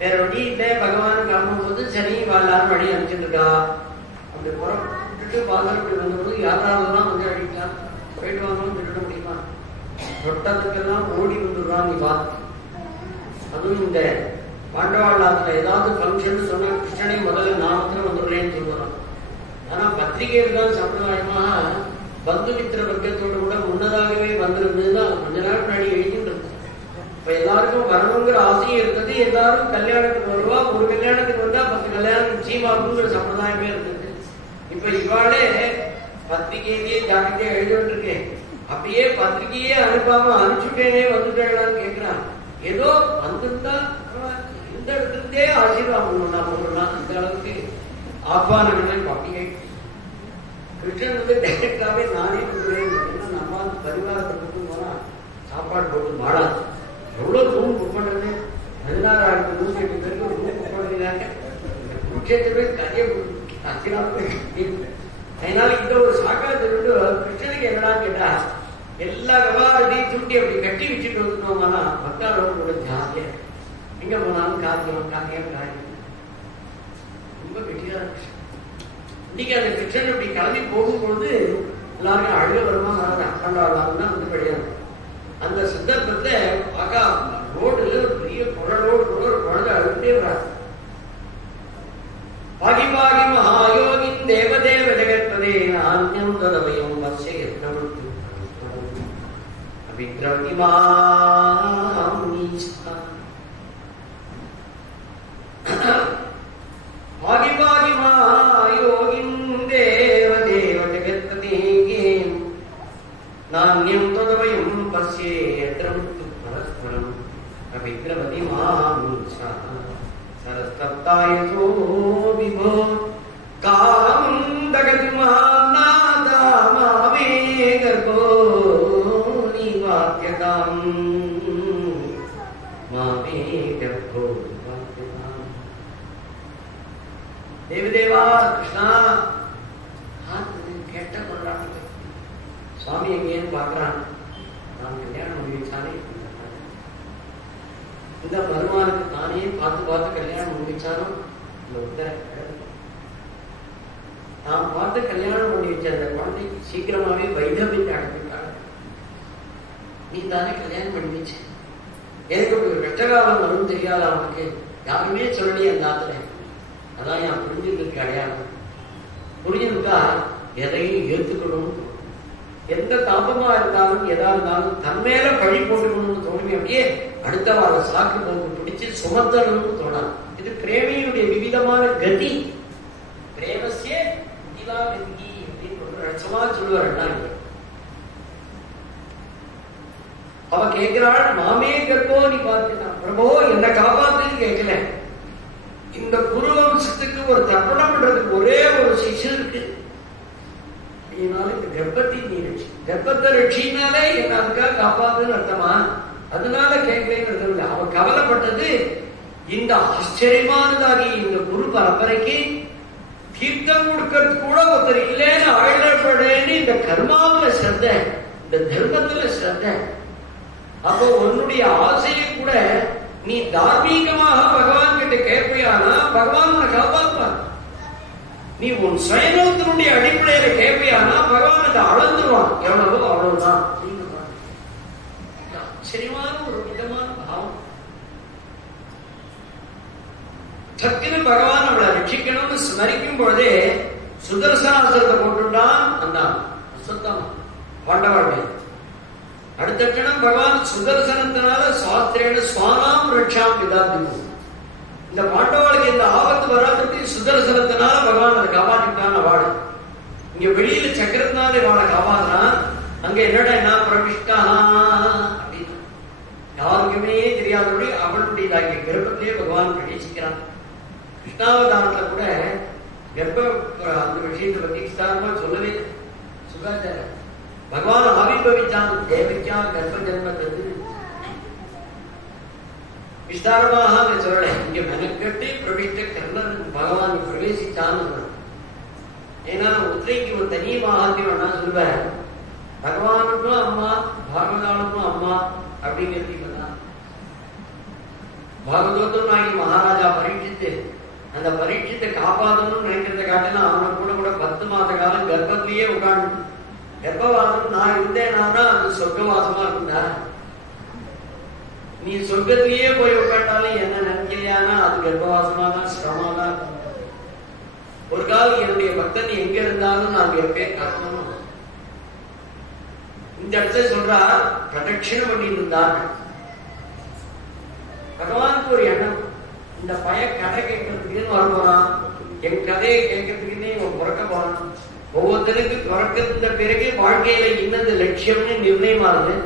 வேற வழி இல்லை. பகவான் கிளம்பும் போது சரி எல்லாரும் வழி அனுப்பிச்சுட்டு இருக்கா. அப்படி புறப்பட்டு பாதம் இப்படி வந்தபோது யாராலெல்லாம் வந்து அழிக்கலாம், போயிட்டு வாங்கலாம் சொல்லிட முடியுமா? தொட்டத்துக்கெல்லாம் ஓடி வந்துடுறான். நீ பார்த்து அதுவும் இந்த பாண்டவாளாத்துல ஏதாவது ஃபங்க்ஷன் சொன்னா கிருஷ்ணனை முதல்ல நாமத்துல வந்துடுறேன்னு சொல்லுறான். ஆனா பத்திரிகையில் தான் சம்பிரதாயமாக பந்து மித்திர வர்க்கத்தோடு கூட முன்னதாகவே வந்திருந்ததுதான் கொஞ்ச நாள் முன்னாடி எழுதிட்டு இருந்தது. இப்ப எல்லாருக்கும் வரணுங்கிற ஆசையும் இருந்தது. எல்லாரும் கல்யாணத்துக்கு வருவா. ஒரு கல்யாணத்துக்கு வந்தா 10 கல்யாணம் நிச்சயமாகுங்கிற சம்பிரதாயமே இருந்தது. இப்ப இவாளே பத்திரிகையிலேயே ஜாக்கிரதையா எழுதிட்டு இருக்கேன். அப்படியே பத்திரிகையே அனுப்பாம அனுப்பிச்சுட்டேனே வந்துட்டேன்னு கேட்கிறான். ஏதோ வந்திருந்தா இந்த இடத்துலயே ஆசீர்வாதம் பண்ணலாம். இந்த அளவுக்கு ஆஹ்வானங்களை பட்டிகை கிருஷ்ணன் வந்து டைரக்டாவே நானே கொடுக்குறேன். நம்ம பரிவாரத்துக்கு போனா சாப்பாடு போட்டு மாடாது. எவ்வளவு ரூம் புக் பண்றது? 16,108 பேருக்கு ஒரு ரூம் புக் பண்ணுறாங்க. குருட்சேத்திரமே கதையை அதனால இந்த ஒரு சாக்கா சொல்லிட்டு கிருஷ்ணனுக்கு என்னடான்னு கேட்டா எல்லா விவகாரத்தையும் தூண்டி அப்படி கட்டி வச்சுட்டு வந்துட்டோம்னா பக்தாரோட கூட ஜாஸ்தியா எங்க போனாலும் காத்தியம் காரியம் ரொம்ப கெட்டியா இருக்கு. இன்னைக்கு அந்த கிருஷ்ணன் இப்படி கிளம்பி போகும்பொழுது எல்லாருக்கும் அழுக வருமா அக்கண்டாடலாம்னா வந்து கிடையாது. அந்த சந்தர்ப்பத்தை அக்கா ரோடுல ஒரு பெரிய குழலோடு கூட ஒரு குழந்தை அழுத்தே வராது. பாகி பாகி மகாயோகின் தேவதேவ ஜெகத்பதே நான்யம் ததவயம் வர்ஷே யத்னமுத்து அபிக்ரமிமாம் நீஸ்தா. பாகி பாகி மகாயோகின் தேவதேவ ஜெகத்பதே நான்யம் ததவயம் வர்ஷே யத்னமுத்து பரஸ்பரம் அபிக்ரமிமாம் நீஸ்தா. सरस्तप्तायतो विभो कामं दगति महानादा मामे गर्भो निवाक्यताम् मामे गर्भो निवाक्यताम्. देवदेवा कृष्णा கேட்ட கொள்றாங்க. சுவாமி எங்கேன்னு பார்க்கறான். நான் கல்யாணம் முடிச்சானே இந்த பகவானுக்கு தானே பார்த்து பார்த்து கல்யாணம் முடிச்சாலும் நான் பார்த்து கல்யாணம் பண்ணி வச்ச அந்த குழந்தைக்கு சீக்கிரமாவே வைதவிக்கு அடைஞ்சிட்டாங்க. நீ தானே கல்யாணம் பண்ணி வச்ச. எனக்கு ஒரு கஷ்டகாலம் வரும் தெரியாத அவனுக்கு யாருமே சொல்லலையே அந்த ஆத்துல. அதான் என் புரிஞ்சுக்கிறதுக்கு அடையாளம். புரிஞ்சுருக்கா எதையும் ஏத்துக்கணும்னு தோணும். எந்த தாபமா இருந்தாலும் எதா இருந்தாலும் தன்மேல பழி போட்டுக்கணும்னு தோணுமே, அப்படியே அடுத்த வார சாக்கு போக்கு பிடிச்சு சுமத்தணும்னு தோணாது. இது பிரேமையினுடைய விவிதமான கதி. பிரேமசிய கதி அப்படின்னு ஒரு லட்சமா சொல்லுவார். அவ கேட்கிறாள், மாமே கர்ப்போ நீ பார்த்துட்டான், பிரபோ என்ன காப்பாத்துன்னு கேட்கல. இந்த குரு வம்சத்துக்கு ஒரு தர்ப்பணம் பண்றதுக்கு ஒரே ஒரு சிஷ்யம் இருக்கு. இதனால இந்த கர்ப்பத்தை நீ ரட்சி, கர்ப்பத்தை ரட்சினாலே என்ன அதுக்காக காப்பாத்துன்னு அர்த்தமா? அதனால கேட்கலன்னு அர்த்தம் இல்லை. அவன் கவலைப்பட்டது இந்த ஆச்சரியமானதாகி இந்த குரு பரம்பரைக்கு தீர்த்தம் கொடுக்கறது கூட ஒருத்தர் இல்லைன்னு ஆயிடப்படேன்னு இந்த கர்மாவில ஸ்ரத்த, இந்த தர்மத்துல ஸ்ரத்த. அப்போ உன்னுடைய ஆசையை கூட நீ தார்மீகமாக பகவான் கிட்ட கேட்பையானா பகவான் உன்னை காப்பாற்றுவான். நீ உன் சுயநலத்தினுடைய அடிப்படையில கேட்பையானா பகவான் அதை அளந்துருவான். எவ்வளவோ அவ்வளவுதான். ஆச்சரியமான ஒரு விதமான பாவம். சத்துன்னு பகவான் அவளை ரட்சிக்கணும்னு ஸ்மரிக்கும் பொழுதே சுதர்சனாசத்தை போட்டுட்டான் அந்த அசுத்தம் பாண்டவர்கள். அடுத்த கணம் பகவான் சுதர்சனத்தினால சாஸ்திரேன சுவானாம் ரட்சாம் விதாதிக்கும். இந்த பாண்டவாளுக்கு இந்த ஆபத்து வராதுக்கு சுதர்சனத்தினால பகவான் அதை காப்பாற்றிட்டான். வாழ இங்க வெளியில சக்கரத்தினாலே வாழை காப்பாற்றினான். அங்க என்னடா என்ன பிரவிஷ்டா அப்படின்னு யாருக்குமே தெரியாதபடி அவளுடைய கர்ப்பத்திலே பகவான் பிரவேசிக்கிறான். கிருஷ்ணாவதாரத்துல கூட கர்ப்ப அந்த விஷயத்தை பத்தி விஸ்தாரமா சொல்லவே சுகாச்சார பகவான் ஆவிர்வவிச்சான். தேவிக்கா கர்ப்ப ஜன்மத்துக்கு விஸ்தாரமாக அந்த சொல்லலை. இங்க மெனக்கட்டு பிரவிஷ்ட கர்ணன் பகவான் பிரவேசிச்சான்னு. ஏன்னா உத்திரைக்கு ஒரு தனி மகாத்தியம் என்ன சொல்வேன், பகவானுக்கும் அம்மா பாகவதாளுக்கும் அம்மா அப்படிங்கிறது. பாகவதோத்தம் நாயகி மகாராஜா பரீட்சித்து அந்த பரீட்சத்தை காப்பாற்றணும்னு நினைக்கிறத காட்டினா அவனை கூட 10 மாத காலம் கர்ப்பத்திலேயே உட்காந்து கர்ப்பவாசம் நான் இருந்தேன்னா அது சொர்க்கவாசமா இருக்குண்டா. நீ சொர்க்கத்திலேயே போய் உட்காண்டாலும் என்ன நினைக்கலையானா அது கர்ப்பவாசமா தான் சிரமமா தான். ஒரு காலம் என்னுடைய பக்தன் எங்க இருந்தாலும் நான் எப்பயும் கர்ப்பம். இந்த இடத்துல சொல்றா பிரதட்சிணம் பண்ணிட்டு இருந்தார். பகவானுக்கு ஒரு எண்ணம், இந்த பய கதை கேட்கறதுக்குன்னு வரப்போறான், என் கதையை கேட்கறதுக்குன்னே இவன் பிறக்க போறான். ஒவ்வொருத்தருக்கு பிறக்கிற பிறகு வாழ்க்கையில இன்னது லட்சியம்னு நிர்ணயமாகுது.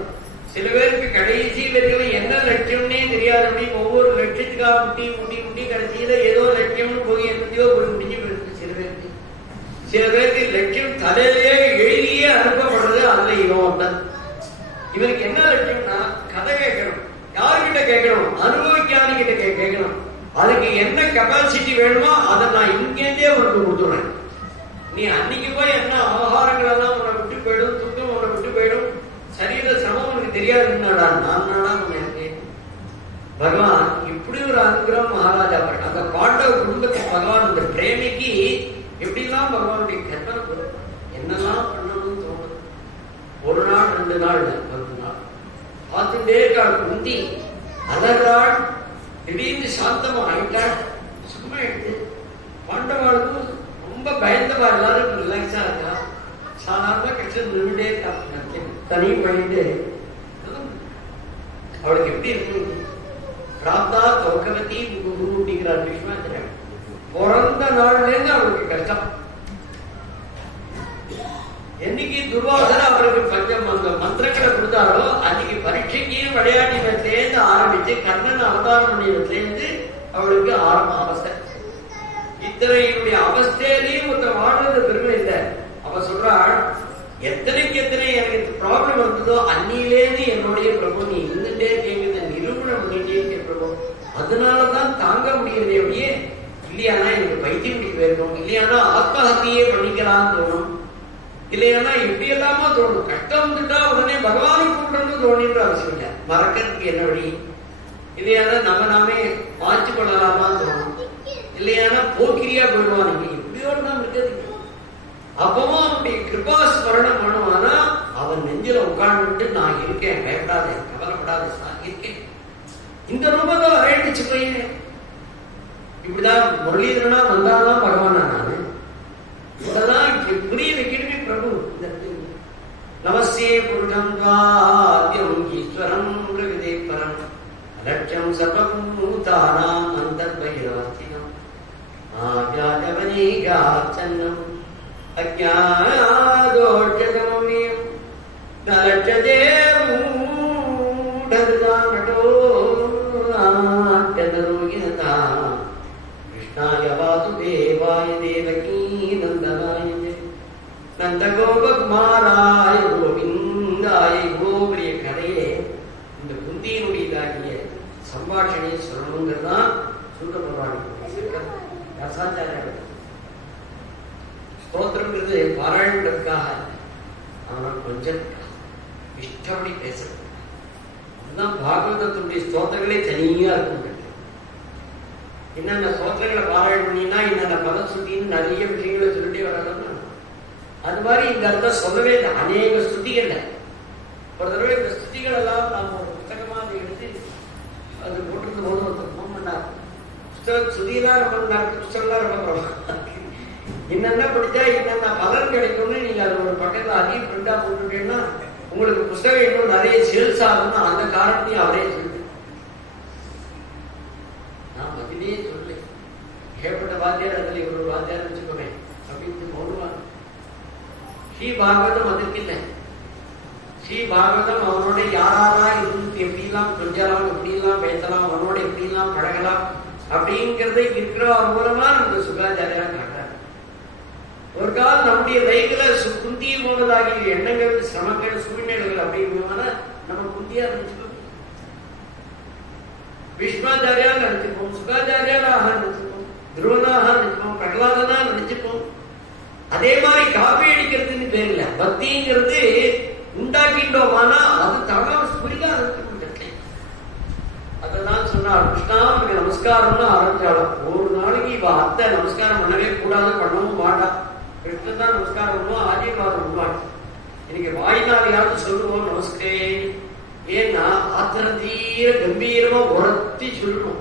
சில பேருக்கு கடைசி வரைக்கும் என்ன லட்சியம்னே தெரியாதபடி ஒவ்வொரு லட்சியத்துக்காக முட்டி கடைசியில ஏதோ லட்சியம்னு போய் என்னத்தையோ போய் முடிஞ்சு போயிருக்கு. சில பேருக்கு லட்சியம் தலையிலேயே எழுதியே அனுப்பப்படுறது. அதுல இவன் இவனுக்கு என்ன லட்சியம்னா கதை கேட்கணும். யாருக்கிட்ட கேட்கணும்? அனுபவிக்காத கிட்ட கேட்கணும். அதுக்கு என்ன கெப்பாசிட்டி வேணுமோ அதை நான் இங்கேருந்தே உனக்கு கொடுத்துறேன். நீ அன்னைக்கு போய் என்ன ஆகாரங்கள் எல்லாம் உன்னை விட்டு போயிடும், துக்கம் உன்னை விட்டு போயிடும், சரீர சிரமம் உனக்கு தெரியாதுன்னாடா நான் இருக்கேன். பகவான் இப்படி ஒரு அனுகிரகம் மகாராஜா பாரு. அந்த பாண்டவ குடும்பத்துக்கு பகவான் இந்த பிரேமிக்கு எப்படிலாம் பகவானுடைய கற்பனை என்னெல்லாம் பண்ணணும்னு தோணுது. ஒரு நாள் 2 நாள் 10 நாள் பார்த்துட்டே இருக்காள். குந்தி அழகாள், திடீர்னு சாந்தமா ஆயிட்டாள். சும்மா எடுத்து பாண்டவாளுக்கும் ரொம்ப பயந்தவா, எல்லாரும் ரிலாக்ஸா இருக்கா. சாதாரண கிருஷ்ணன் நின்றுட்டே இருக்கான், தனியும் பண்ணிட்டு. அவளுக்கு எப்படி இருக்கு? பிராப்தா தோக்கவதி குரு அப்படிங்கிறார் பீஷ்மாச்சாரியர். பிறந்த நாள்ல இருந்து அவளுக்கு கஷ்டம். என்னைக்கு துர்வாசனை அவருக்கு பஞ்சம் அந்த மந்திரங்களை கொடுத்தாரோ அன்னைக்கு பரீட்சைக்கு விளையாட்டினத்திலேருந்து ஆரம்பிச்சு கர்ணன் அவதாரம் பண்ணினத்திலேருந்து அவளுக்கு ஆரம்ப அவஸ்தை. இத்தனையுடைய அவஸ்தையிலையும் ஒருத்தர் வாழ்றது பெருமை இல்லை. அவ சொல்றாள், எத்தனைக்கு எத்தனை எனக்கு ப்ராப்ளம் இருந்ததோ அன்னிலேருந்து என்னுடைய பிரபு நீ இருந்துட்டே இருக்கீங்க, நிரூபணம் பண்ணிட்டே இருக்க பிரபு. அதனாலதான் தாங்க முடியறதே அப்படியே. இல்லையானா எனக்கு பைத்தியம் பிடிக்க போயிருக்கோம், இல்லையானா ஆத்மஹத்தியே பண்ணிக்கலாம்னு தோணும், இல்லையானா எப்படி எல்லாமா தோணும். கஷ்டம் வந்துட்டா உடனே பகவானுக்கு கூப்பிடணும்னு தோணின்ற அவசியம் இல்லை. மறக்கிறதுக்கு என்ன வழி? இல்லையானா நாமே மாற்றி கொள்ளலாமான்னு தோணும், இல்லையானா போக்கிரியா போயிடுவான். நீங்க எப்படியோடு தான் இருக்கிறது. அப்பவும் அவனுடைய கிருபா ஸ்மரணம் பண்ணுவானா அவன் நெஞ்சில உட்கார்ந்துட்டு நான் இருக்கேன், பயப்படாத, கவலைப்படாத, நான் இருக்கேன். இந்த ரூபத்தை வரையடிச்சு போய் இப்படிதான் முரளிதரனா வந்தாதான் பகவானா நானு. இதெல்லாம் புரிய வைக்கணும். நமஸ்தே புருஷம் துவாத்யம் ஈஸ்வரம் பிரகிருதே பரம் அலட்சம் சர்வபூதானாம் அந்தர்பகிரவஸ்திதம் ஆவ்யாஜவனீகாச்சன்னம் அஜ்ஞாதோஷதமமியம் நலட்சதே மூடதா நடோ ஆத்யதரோகினதா கிருஷ்ணாய வாசுதேவாய தேவகீ நந்தனாய நந்தகோபகுமாராய கோவிந்தாய கோபுரிய கதையே இந்த குந்தியினுடையதாகிய சம்பாஷணையை சொல்லணுங்கிறதுதான் சூரபகவான் ஸ்தோத்திரங்கிறது பாராயணத்துக்காக அவனால் கொஞ்சம் இஷ்டப்படி பேசுறது. அதுதான் பாகவதத்தினுடைய ஸ்தோத்திரங்களே தனியா இருக்கும். என்னென்ன ஸ்தோத்திரங்களை பாராயணம் பண்ணினா என்னென்ன பதசுத்தின்னு நிறைய விஷயங்களை சொல்லிட்டே வராதுன்னா அது மாதிரி இந்த அர்த்தம் சொல்லவே இல்லை. அநேக ஸ்துதிகள்ல ஒரு தடவை இந்த ஸ்துதிகள் எல்லாம் நாம் ஒரு புத்தகமாக எடுத்து அது போட்டிருந்த போது ஒருத்தர் ஃபோன் பண்ணார். புத்தகம் ஸ்துதியெல்லாம் ரொம்ப புத்தகம்லாம் ரொம்ப பிரபலம், என்னென்ன படிச்சா என்னென்ன பலன் கிடைக்கும்னு நீங்க அது ஒரு பக்கத்தில் அதிகம் பிரிண்டா போட்டுட்டீங்கன்னா உங்களுக்கு புத்தகம் இன்னும் நிறைய சேல்ஸ் ஆகும்னா அந்த காரணத்தையும் அவரே சொல்லு. நான் பதிலே சொல்லு ஏற்பட்ட வாத்தியார் அதில் இவரோட வாத்தியார் வச்சுக்கோமே அப்படின்னு போடுவாங்க. ஸ்ரீ பாகவதம் அதுக்கு இல்லை. ஸ்ரீ பாகவதம் அவனோட யாரா இருந்து எப்படிலாம் கொஞ்சலாம் எப்படிலாம் பேசலாம் அவனோட எப்படிலாம் பழகலாம் அப்படிங்கிறத இருக்கிறவர் மூலமா நமக்கு சுகாச்சாரியா காட்டுறாரு. ஒரு காலம் நம்முடைய லைஃப்ல குந்தியில் போனதாகிய எண்ணங்கள் சிரமங்கள் சூழ்நிலைகள் அப்படிங்கிறதுனால நம்ம குந்தியா நினைச்சுக்கோம், பீஷ்மாச்சாரியா நினைச்சுப்போம், சுகாச்சாரியாக நினைச்சுப்போம், துருவனாக நினைச்சுப்போம், பிரகலாதனா நினைச்சுப்போம். அதே மாதிரி காப்பி அடிக்கிறதுன்னு பேர் இல்ல, பக்திங்கிறது உண்டாக்கிட்டோமானா அது தானா புரியாத. அதான் சொன்னார் கிருஷ்ணா உனக்கு நமஸ்காரம்னு ஆரம்பிச்சாலும் ஒரு நாளைக்கு இவ அத்தை நமஸ்காரம் பண்ணவே கூடாது, பண்ணவும் மாட்டா. கிருஷ்ணன் தான் நமஸ்காரம் பண்ணுவோம், ஆசீர்வாதம் பண்ணுவாங்க. இன்னைக்கு வாய்நாளையாவது சொல்லுவோம் நமஸ்கே. ஏன்னா ஆத்திரத்தீர கம்பீரமா உரத்தி சொல்லணும்.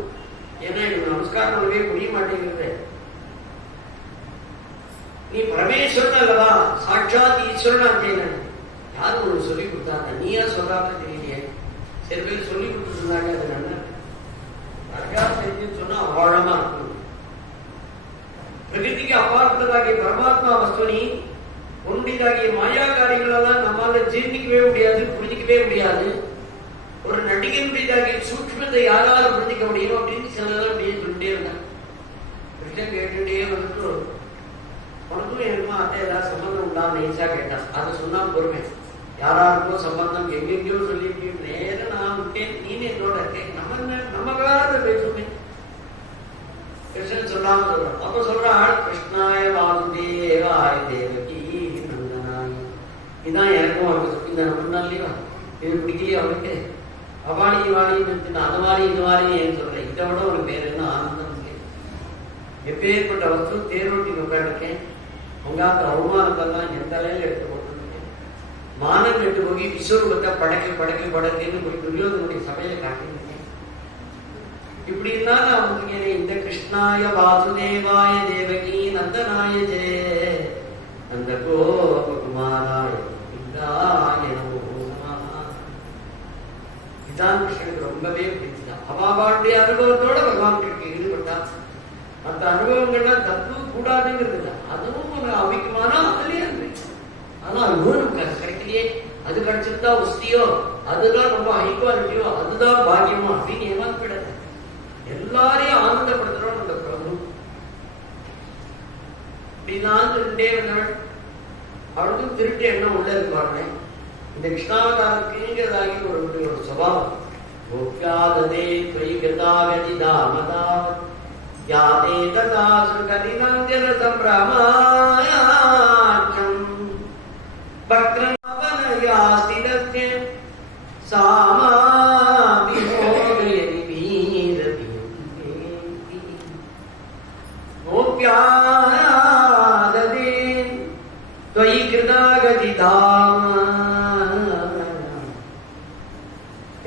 ஏன்னா எனக்கு நமஸ்காரம் பண்ணவே முடிய மாட்டேங்கிறது. நீ பரமேஸ்வரன் அல்லவா, சாட்சாத் ஈஸ்வரனா செய்யணும். யாரும் உனக்கு சொல்லி கொடுத்தாங்க, நீயா சொல்றாங்க தெரியலையே. சில பேர் சொல்லி கொடுத்துருந்தாங்க, அது நல்லா அழகா தெரிஞ்சுன்னு சொன்னா ஆழமா இருக்கும். பிரகிருதிக்கு அப்பாற்பட்டதாகிய பரமாத்மா வஸ்துனி ஒன்றியதாகிய மாயா காரியங்களெல்லாம் நம்மால ஜீர்ணிக்கவே முடியாது, புரிஞ்சிக்கவே முடியாது. ஒரு நடிகனுடையதாகிய சூட்சமத்தை யாராலும் புரிஞ்சிக்க முடியும் அப்படின்னு சிலதெல்லாம் அப்படியே சொல்லிட்டே இருந்தாங்க. கிருஷ்ணன் கேட்டுட்டே வந்துட்டு உனக்கும் எனக்குமா அத்தை ஏதாவது சம்பந்தம் உண்டான்னு நைசா கேட்டான். அதை சொன்னா பொறுமை. யாராருக்கும் சம்பந்தம் எங்கெங்கயோ சொல்லிட்டு நேரம் நான் விட்டேன், நீனு என்னோட இருக்கேன், நம்ம வேற பேசுமே. கிருஷ்ணன் சொல்லாம சொல்றான். அப்ப சொல்றான் கிருஷ்ணாய வாசுதேவாய தேவகி நந்தனாய். இதுதான் எனக்கும் அவனுக்கு இந்த நம்ம இல்லையா, இது பிடிக்கலையே அவனுக்கு. அவாணி வாணின்னு அந்த மாதிரி இந்த மாதிரி ஏன்னு சொல்றேன். இதை விட ஒரு பேர் என்ன ஆனந்தம் இல்லை. எப்பேற்பட்ட வஸ்து தேர்வட்டி உட்காந்துருக்கேன். உங்காத்த அவமானத்தெல்லாம் என் தலையில எடுத்து போட்டுருக்கேன். மானம் கெட்டு போய் விஸ்வரூபத்தை படக்கு படக்கு படக்குன்னு போய் துரியோதனுடைய சபையில காட்டிருக்கேன். இப்படி இருந்தாலும் அவனுக்கு இந்த கிருஷ்ணாய வாசுதேவாய தேவகி நந்தனாய ஜெய நந்த கோபகுமாராய இதான் கிருஷ்ணனுக்கு ரொம்பவே பிடிச்சதான். அவாவாளுடைய அனுபவத்தோட பகவான் ஈடுபட்டான். மற்ற அனுபவங்கள்லாம் தப்பு கூடாதுங்கிறது அதுவும் ஒரு அவைக்குமானா அதுலயே இருந்துச்சு. ஆனா அதுவும் கிடைக்கலையே, அது கிடைச்சிருந்தா உஸ்தியோ அதுதான் ரொம்ப ஹை குவாலிட்டியோ அதுதான் பாக்கியமோ அப்படின்னு ஏமாத்தப்படாது. எல்லாரையும் ஆனந்தப்படுத்துறோம் அந்த பிரபு. இப்படிதான் திருட்டே வந்தவள். அவளுக்கும் திருட்டு எண்ணம் உள்ள இருப்பாங்க. இந்த கிருஷ்ணாவதாரத்துக்குங்கிறதாகி ஒரு சுபாவம். கோப்யாததே துவயி கிருதாகதி தாமதாவத் யாதே ததாசு கதிநஞ்சன சம்பிரமாயாச்சம் பக்ரநாபனயாஸ்திதத்ய சாமாபிமோகயதி வீரதி கோப்யாததே துவயி கிருதாகதி தாம.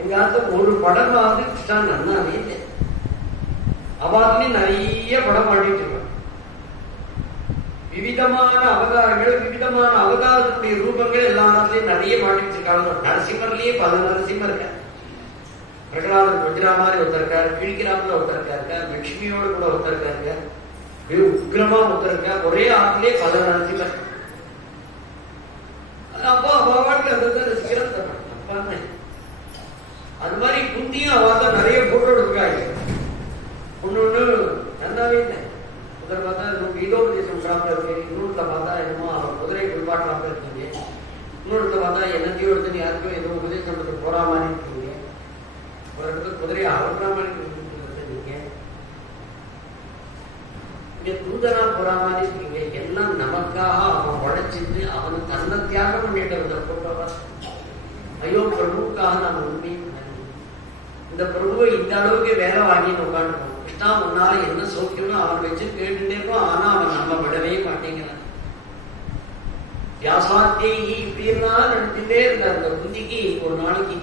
எங்காத்த ஒரு படமாவது கிருஷ்ணா நன்னாவே இல்லை. அவாத்துலயும் நிறைய படம் ஆடிட்டு இருக்கான். விவிதமான அவதாரங்கள், விவிதமான அவதாரத்துடைய ரூபங்கள் எல்லா நாட்டிலையும் நிறைய மாட்டிருக்காங்க. நரசிம்மர்லயே பல நரசிம்மர் இருக்காரு. பிரகலாதன் கொஞ்சரா மாதிரி ஒருத்தர் இருக்காரு, கிழிக்கிறாப்புல ஒருத்தர் இருக்காரு, லட்சுமியோடு கூட ஒருத்தர் இருக்காரு, உக்ரமா ஒருத்தர் இருக்காரு. ஒரே ஆட்டிலே பல நரசிம்மர். அப்பா அப்பாவாட்டுல அந்த ரசிக்கிறது அப்பான்னு. அது மாதிரி குந்தியும் அவதான் நிறைய போட்டோ எடுத்துக்காங்க. ஒண்ணு நல்லாவே இல்லை. முதல்ல பார்த்தா கீதோபதேசம் ஷாப்ல இருக்கு, இன்னொருத்த பார்த்தா என்னமோ அவர் குதிரை குளிப்பாட்டாம இருக்கீங்க, இன்னொருத்த பார்த்தா என்னத்தையும் எடுத்து யாருக்கும் ஏதோ உபதேசம் பண்ணி போறா மாதிரி இருக்கீங்க, ஒரு இடத்துல குதிரையை அகற்றா மாதிரி இருக்கீங்க, இங்க தூதனா போறா மாதிரி இருக்கீங்க. எல்லாம் நமக்காக அவன் உழைச்சிட்டு அவனை தன்னை தியாகம் பண்ணிட்டு வந்த போட்டோவா. ஐயோ பிரபுக்காக நம்ம உண்மையும் இந்த பிரபுவை இந்த அளவுக்கு வேலை வாங்கிட்டு உட்காந்துருக்கோம். கிருஷ்ணா முன்னால என்ன சௌக்கியம்னு அவன் வச்சு கேட்டுட்டே இருக்கோம். ஆனா அவன் நம்ம விடவே மாட்டேங்கிறான். வியாசாத்தியை இப்படி எல்லாம் நடத்திட்டே இருந்த அந்த குந்திக்கு ஒரு நாளைக்கு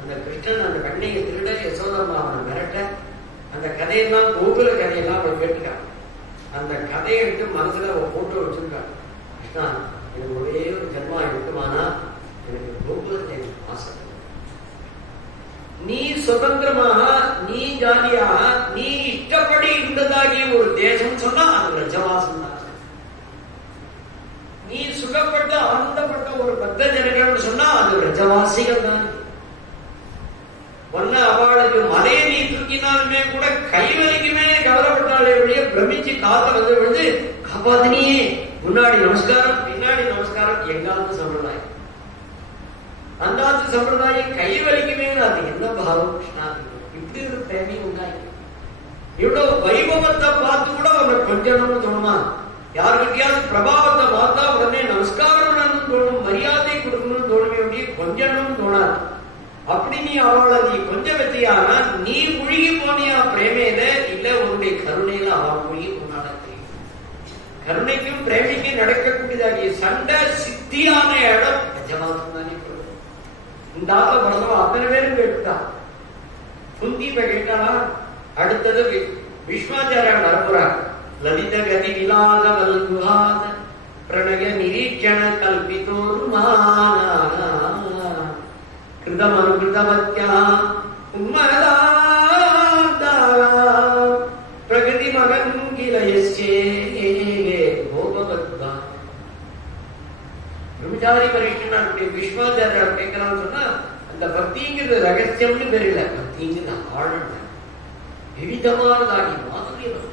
அந்த கிருஷ்ணன் அந்த கண்ணையை திருட யசோதம்மா அவனை மிரட்ட அந்த கதையெல்லாம் கோகுல கதையெல்லாம் அவன் கேட்டுக்கான். அந்த கதையை எடுத்து மனசுல அவன் போட்டு வச்சிருக்கான். கிருஷ்ணா எனக்கு ஒரே ஒரு ஜன்மா இருக்குமானா எனக்கு கோகுலத்தை ஆசை. நீ சுதந்திரமாக, நீ ஜாலியாக, நீ இஷ்டப்படி இருந்ததாகிய ஒரு தேசம் சொன்னா அது ரஜவாசம் தான். நீ சுகப்பட்டு ஆனந்தப்பட்ட ஒரு பக்த ஜனங்கள் சொன்னா அது ரஜவாசிகள் தான். ஒன்னு அவளுக்கு மலையை நீ தூக்கினாலுமே கூட கைவலிக்குமே கவலைப்பட்டாலே வழிய பிரமிச்சு காத்த வந்து விழுந்து காப்பாத்தினியே முன்னாடி நமஸ்காரம் பின்னாடி நமஸ்காரம் எங்காவது சம்பிரதாயம். அந்த சம்பிரதாயம் கை வலிக்குமே. அது என்ன பாவம் கிருஷ்ணா, இப்படி ஒரு தேவை உண்டாய். இவ்வளவு வைபவத்தை பார்த்து கூட அவனை கொஞ்சணும்னு தோணுமா? யாருக்கிட்டையாவது பிரபாவத்தை பார்த்தா உடனே நமஸ்காரம் தோணும், மரியாதை கொடுக்கணும்னு தோணுமே அப்படியே கொஞ்சணும்னு தோணாது. அப்படி நீ அவளை நீ கொஞ்சம் வச்சியானா நீ முழுகி போனியா பிரேமையில, இல்ல உன்னுடைய கருணையில அவன் முழுகி போனால தெரியும். கருணைக்கும் பிரேமைக்கும் நடக்கக்கூடியதாகிய சண்டை சித்தியான இடம் நிஜமாசம் தானே. இந்த ஆள வரணும் அத்தனை பேரும் கேட்டுட்டான். குந்தி இப்ப கேட்டானா அடுத்தது விஸ்வாச்சாரியன் வரப்புறார். லலித கதி விலாத வல்குஹாத பிரணய நிரீட்சண கல்பிதோருமான கிருதம் அனுகிருதவத்யா உம்மதா பிரகிருதி மகன் கிலயஸ்யே கோபவத்வா. பிரம்மச்சாரி பரீட்சை விஸ்வாச்சாரியர் கேட்கலாம்னு சொன்னா அந்த பக்திங்கிறது ரகசியம்னு தெரியல, பக்திங்கிறது ஆழம் விவிதமானதாகி மாதுரியம்.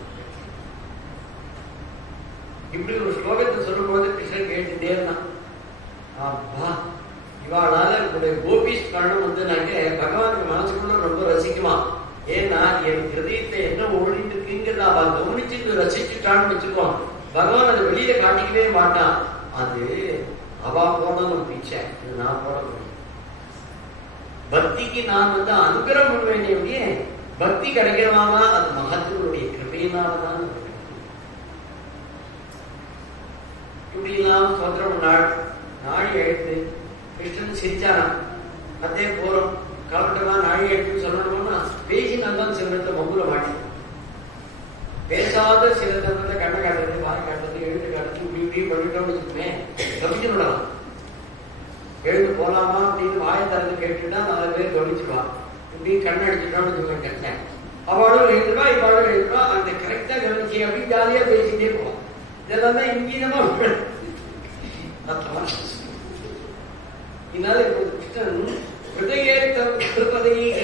இப்படி ஒரு ஸ்லோகத்தை சொல்லும் போது கிருஷ்ணன் கேட்டுட்டே இருந்தான். அப்பா இவாளால உங்களுடைய கோபிஸ் காரணம் வந்து நாங்க பகவானுக்கு மனசுக்குள்ள ரொம்ப ரசிக்குமா. ஏன்னா என் ஹிருதயத்தை என்ன ஓடிட்டு இருக்குங்கிறத அவ கவனிச்சுட்டு ரசிச்சுட்டான்னு வச்சுக்கோம். பகவான் அதை வெளியில காட்டிக்கவே மாட்டான். அது அவா போடணும் பிச்சை, நான் போட முடியும். பக்திக்கு நான் வந்து அனுகிரகம் பண்ண வேண்டிய பக்தி கிடைக்கிறவானா அது மகத்துவனுடைய கிருபையினால்தான். இப்படிலாம் சோதரம் நாழி எழுத்து கிருஷ்ணன் சிரிச்சானா. அதே போறோம் கலப்பட்டெல்லாம் நாழி எழுத்துன்னு சொல்லணும்னா பேசினால்தான் சிலத்தை மகுல மாட்டேன். பேசாத சிலத்தை வந்து கண்ணை காட்டுறது, வாய் காட்டுறது, எழுத்து காட்டுறது, இப்படி இப்படி பண்ணிட்டோம்னு வச்சுக்கோமே கவனிச்சு விடலாம். எழுந்து போலாமா அப்படின்னு வாயை திறந்து கேட்டுட்டா 4 பேர் கவனிச்சுடுவான். இப்படி கண்ணை அடிச்சுட்டோம்னு வச்சுக்கோங்க. அவளும் எழுதுவா இவாளும் எழுதுவா. அந்த கரெக்டா கவனிச்சு அப்படி ஜாலியா பேசிட்டே போவான். இதெல்லாம் தான் இங்கீதமா இதனால கிருஷ்ணன் ஹிருதயே திருப்பதையை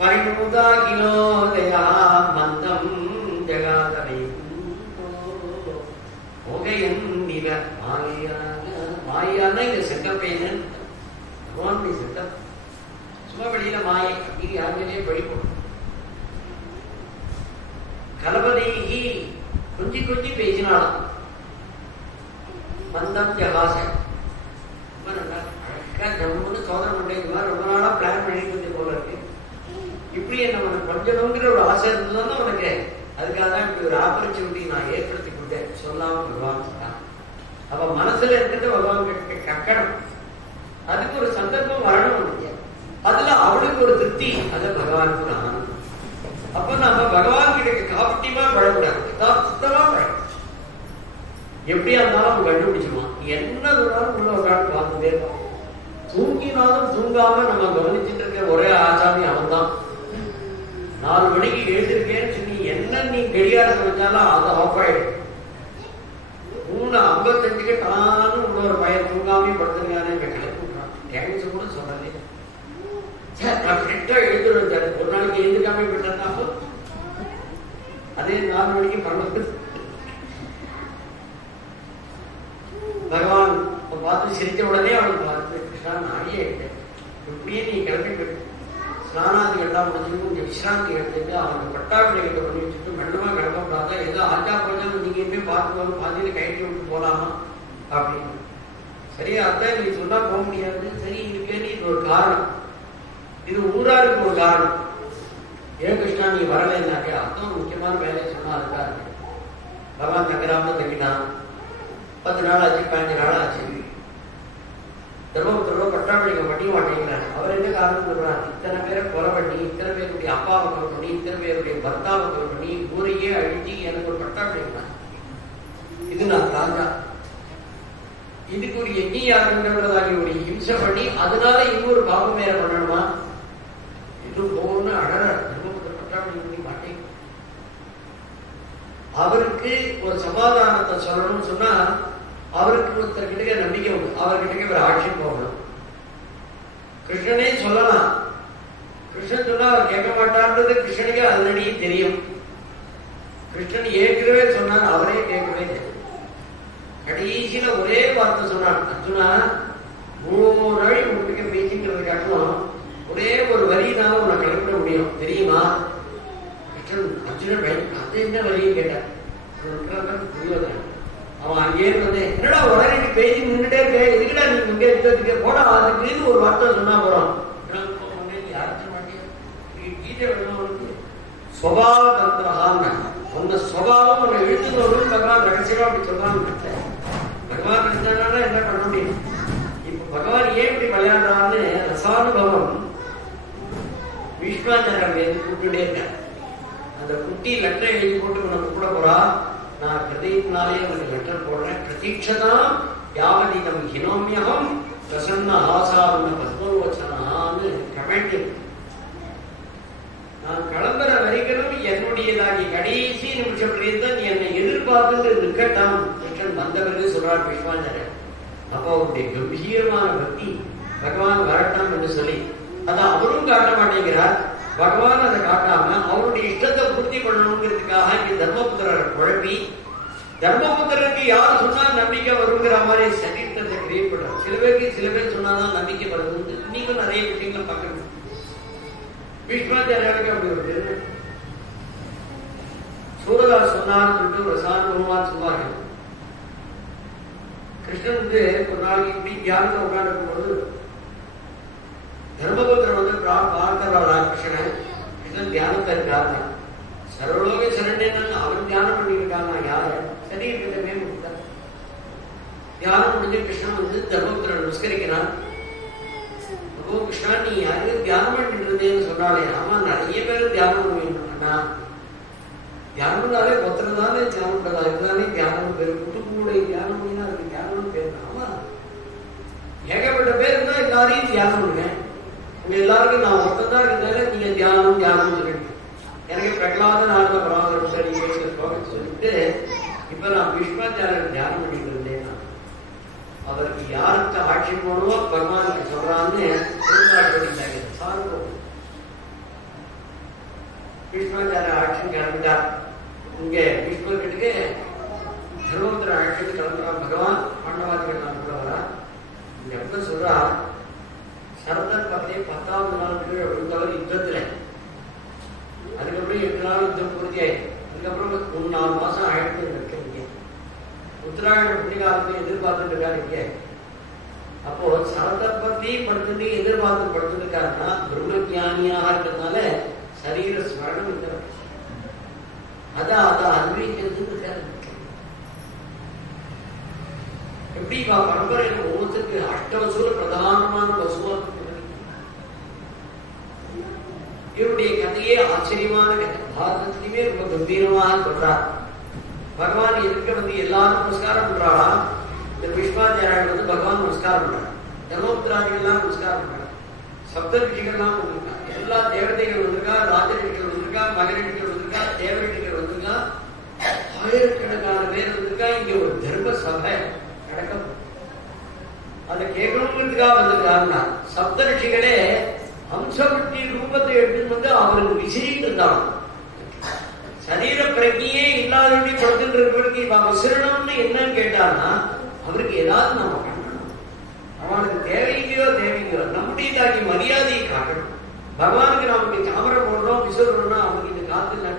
பரிமுதாகினோதயா மந்தம் ஜகாதவை முகையந்தில மாயான மாயான இந்த செட்டப்பேன்னு பகவானுடைய செட்டப். சும்மா வெளியில மாயை இது யாருமே படிப்போம். கலபதைகி கொஞ்சி கொஞ்சி பேசினாலும் மந்தம் ஜகாச அழகா ஜம்முன்னு சோதனை பண்ணி ரொம்ப நாளா பிளான் பண்ணிட்டு போல இருக்கு. இப்படி நம்ம கொஞ்சம்ங்கிற ஒரு ஆசை இருந்ததுன்னா உனக்கு அதுக்காக தான் இப்படி ஒரு ஆப்பர்ச்சுனிட்டி நான் ஏற்படுத்தி கொடுத்தேன். சொல்லாம பகவான் சொன்னான். அப்ப மனசுல இருக்கிறத பகவான் கக்கணும். அதுக்கு ஒரு சந்தர்ப்பம் வரணும். அதுல அவளுக்கு ஒரு திருப்தி, அது பகவானுக்கு ஒரு ஆனந்தம். அப்ப நம்ம பகவான் கிட்ட காப்பட்டியமா பழக்கூடாது, யதார்த்தமா பழம். எப்படியா இருந்தாலும் அவன் கண்டுபிடிச்சிருவான். என்ன சொன்னாலும் உள்ள ஒரு நாள் பார்த்துட்டே இருப்பான். தூங்கினாலும் தூங்காம நம்ம கவனிச்சுட்டு இருக்க ஒரே ஆசாமி அவன் தான். 4 மணிக்கு எழுந்திருக்கேன்னு சொல்லி என்ன நீ கடிகாரத்தை வச்சாலும் அதை ஆஃப் ஆயிடும். 3:55 நானும் உள்ள ஒரு பையன் தூங்காமே படுத்துருக்கானே கிளப்பி விட்றான். தேங்க்ஸ் கூட சொல்லலே. நான் கரெக்டா எழுந்துருவேன். ஒரு நாளைக்கு எழுந்துக்காம விட்டா அதே 4 மணிக்கு பரவாயில்ல. பகவான் பார்த்து சிரித்த உடனே அவனுக்கு பார்த்து, கிருஷ்ணா நானே எடுத்தேன், இப்படியே நீ கிளம்பி போயிட்டு ஸ்நானாதி எல்லாம் முடிஞ்சுட்டு கொஞ்சம் விசிராந்தி எடுத்துட்டு அவனுக்கு பட்டாபிளைகளை பண்ணி வச்சுட்டு மெல்லமா கிளம்பக்கூடாத, ஏதோ ஆச்சா போச்சாலும் நீங்க போய் பார்த்து பாதியில கயிற்று விட்டு போலாமா அப்படின்னு. சரியா அதான் நீ சொன்னா போக முடியாது. சரி இருக்கேன்னு இது ஒரு காரணம், இது ஊராருக்கு ஒரு காரணம். ஏன் கிருஷ்ணா நீ வரலைன்னாக்க அதான் ஒரு முக்கியமான வேலையை சொன்னா அதுக்காக இருக்கு. பகவான் தங்கராம தங்கினான். 10 நாள் ஆச்சு, 15 நாள் ஆச்சு. தர்மபுத்திரோ பட்டாபிளைக்க பண்ணி மாட்டேங்கிறார். அவர் என்ன காரணம் சொல்றார்? இத்தனை பேரை கொலை பண்ணி, இத்தனை பேருடைய அப்பாவை கொலை பண்ணி, இத்தனை பேருடைய பர்த்தாவை கொலை பண்ணி, ஊரையே அழிச்சு எனக்கு ஒரு பட்டாபிளைக்கிறார். இது நான் தாண்டா, இதுக்கு ஒரு எண்ணியாருன்றதாகி ஒரு ஹிம்சை பண்ணி அதனால இன்னொரு பாவம் வேற பண்ணணுமா? இன்னும் போகணும்னு அழறார். தர்மபுத்திர பட்டாபிளைக்க பண்ணி மாட்டேங்க. அவருக்கு ஒரு சமாதானத்தை சொல்லணும்னு சொன்னா அவருக்கு ஒருத்தர்கிட்ட நம்பிக்கை உண்டு. அவர்கிட்ட ஒரு ஆட்சி போகணும். கிருஷ்ணனே சொல்லலாம். கிருஷ்ணன் சொன்னா அவர் கேட்க மாட்டார்ன்றது கிருஷ்ணனுக்கு அதனடியே தெரியும். கிருஷ்ணன் ஏற்கனவே சொன்னார், அவரே கேட்கவே தெரியும். கடைசியில ஒரே வார்த்தை சொன்னார், அர்ஜுனா 3 நாள் உங்களுக்கு பேச்சுங்கிறதுக்காட்டும் ஒரே ஒரு வரினால உன்னை கிளப்பிட முடியும் தெரியுமா? கிருஷ்ணன் அர்ஜுனன் அது என்ன வரியும் கேட்டார். புரியாது. அவன் அங்கேயே வந்து என்னடா உடனே பேசி நின்றுட்டே இருக்க, எதுக்கடா நீ இங்கே எடுத்துக்க போடா, அதுக்குன்னு ஒரு வார்த்தை சொன்னா போறோம். சுபாவ தந்திரகான்னு உன்ன சுபாவம் உன்னை இழுத்துக்கணும் பகவான் ரகசியமா அப்படி சொல்றான்னு பகவான் நினைச்சானா என்ன பண்ண முடியும்? இப்ப பகவான் ஏன் இப்படி விளையாடுறான்னு ரசானுபவம் விஸ்வாச்சாரம் கூப்பிட்டுட்டே இருக்க. அந்த குட்டி லெட்டரை எழுதி போட்டு உனக்கு கூட போறா, நான் பிரதீப்னாலே உனக்கு லெட்டர் போடுறேன், பிரதீட்சதான் யாவதீதம் ஹினோமியகம் பிரசன்ன ஆசாரண பத்மோவச்சனான்னு கமெண்ட். நான் கிளம்புற வரைக்கும் என்னுடையதாகி கடைசி நிமிஷம் தான் நீ என்னை எதிர்பார்த்து இருக்கட்டும். கிருஷ்ணன் வந்தவர்கள் சொல்றார் விஸ்வாஞ்சரன். அப்போ அவருடைய கம்பீரமான பக்தி பகவான் வரட்டும் என்று சொல்லி அதை அவரும் காட்ட மாட்டேங்கிறார். பகவான் அதை காட்டாம அவருடைய இஷ்டத்தை பூர்த்தி பண்ணணுங்கிறதுக்காக இங்க தர்மபுத்திரரை குழப்பி, தர்மபுத்திரருக்கு யார் சொன்னா நம்பிக்கை வருங்கிற மாதிரி சரீரத்தை கிரியேட் பண்றாரு. சில பேர் சொன்னாதான் நம்பிக்கை வருது. நீங்க நிறைய விஷயங்கள் பார்க்கணும். விஸ்வாச்சாரியாருக்கு அப்படி ஒரு தெரிவு. சூரதாஸ் சொன்னான்னு சொல்லிட்டு ஒரு சார்புமான்னு சொல்லுவாங்க. கிருஷ்ணன் வந்து ஒரு நாளைக்கு இப்படி தியானத்தை உட்காந்துருக்கும் போது தர்மபுத்திரன் வந்து பார்க்கிறாளா கிருஷ்ணன். கிருஷ்ணன் தியானத்தை இருக்காரு. சர்வலோக சரண்யன்னு அவன் தியானம் பண்ணிருக்காங்க. யாரு சரி இருக்கவே முடியாது. தியானம் முடிஞ்ச கிருஷ்ணன் வந்து தர்மபுத்திரன் நமஸ்கரிக்கிறான். ஓ கிருஷ்ணா நீ யாரு தியானம் பண்ணிருந்தேன்னு சொன்னாலே. ஆமா நிறைய பேர் தியானம் பண்ணுவீங்கன்னா தியானம்னாலே ஒருத்தரதானே தியானம் பண்ணதா இருந்தாலே தியானம் பேரு. குட்டுக்கூடைய தியானம் பண்ணினா அதுக்கு தியானம் பேரு. ஆமா ஏகப்பட்ட பேர் தான் எல்லாரையும் தியானம் பண்ணுவேன். உங்க எல்லாருக்கும் நான் ஒருத்தான் இருந்தாலே நீங்க தியானம் தியானம் சொல்லிட்டு எனக்கு பிரகலாத நாட்க பராமரம் சரி சொல்லிட்டு இப்ப நான் விஸ்வாச்சாரியர் தியானம் பண்ணிட்டு இருந்தேன். அவருக்கு யாருக்கு ஆட்சி போனவோ பகவானுக்கு சொல்றான்னு விஸ்வாச்சாரிய ஆட்சி கிளம்பிட்டார். இங்க விஸ்வகிட்டுக்கு தர்மபுத்திர ஆட்சிக்கு கிளம்புறான். பகவான் பாண்டவாதிகள் நான் கூட வரா. இங்க எப்ப சொல்றா சரதர் பக்கத்தே 10வது நாள் விழுந்தவர் யுத்தத்துல. அதுக்கப்புறம் 8 நாள் யுத்தம் பூர்த்தி ஆயிடுச்சு. அதுக்கப்புறம் 3-4 மாசம் ஆயிடுச்சு இருக்கீங்க. உத்தராயண புண்ணிகாலத்தை எதிர்பார்த்துட்டு இருக்காரு இங்க. அப்போ சரதர் பத்தி படுத்துட்டு எதிர்பார்த்து படுத்துட்டு இருக்காருன்னா பிரம்மஜானியாக இருக்கிறதுனால சரீர ஸ்மரணம் இருக்கிற அதை அன்வயிக்கிறது இருக்காரு. எப்படி பரம்பரையில் ஒவ்வொருத்தருக்கு அஷ்டவசூல பிரதானமான வசூல இவருடைய கதையே ஆச்சரியமான கதை. பாரதத்திலுமே ரொம்ப கம்பீரமாக சொல்றார். பகவான் இருக்க வந்து எல்லாரும் நமஸ்காரம் பண்றாளா? இந்த பீஷ்மாச்சாரியர் வந்து பகவான் நமஸ்காரம் பண்றாங்க, தர்மபுத்திராதிகள்லாம் நமஸ்காரம் பண்றாங்க, சப்த ரிஷிகள்லாம் வந்திருக்காங்க, எல்லா தேவதைகள் வந்திருக்கா, ராஜரிஷிகள் வந்திருக்கா, மகரிஷிகள் வந்திருக்கா, தேவரிஷிகள் வந்திருக்கா, ஆயிரக்கணக்கான பேர் வந்திருக்கா. இங்க ஒரு தர்ம சபை நடக்கும், அதை கேட்கணுங்கிறதுக்காக வந்திருக்காருன்னா சப்த ரிஷிகளே ஹம்சவட்டி ரூபத்தை எடுத்துட்டு வந்து அவருக்கு விசிறிட்டு இருந்தாங்க. சரீர பிரஜையே இல்லாதபடி படுத்துட்டு இருக்கிறவருக்கு இவன் விசிறணும்னு என்னன்னு கேட்டான்னா அவருக்கு ஏதாவது நம்ம பண்ணணும், அவனுக்கு தேவையில்லையோ நம்முடைய தாக்கி மரியாதையை காட்டணும். பகவானுக்கு நமக்கு சாமரை போடுறோம் விசிறோம்னா அவனுக்கு இந்த காத்து இல்லை,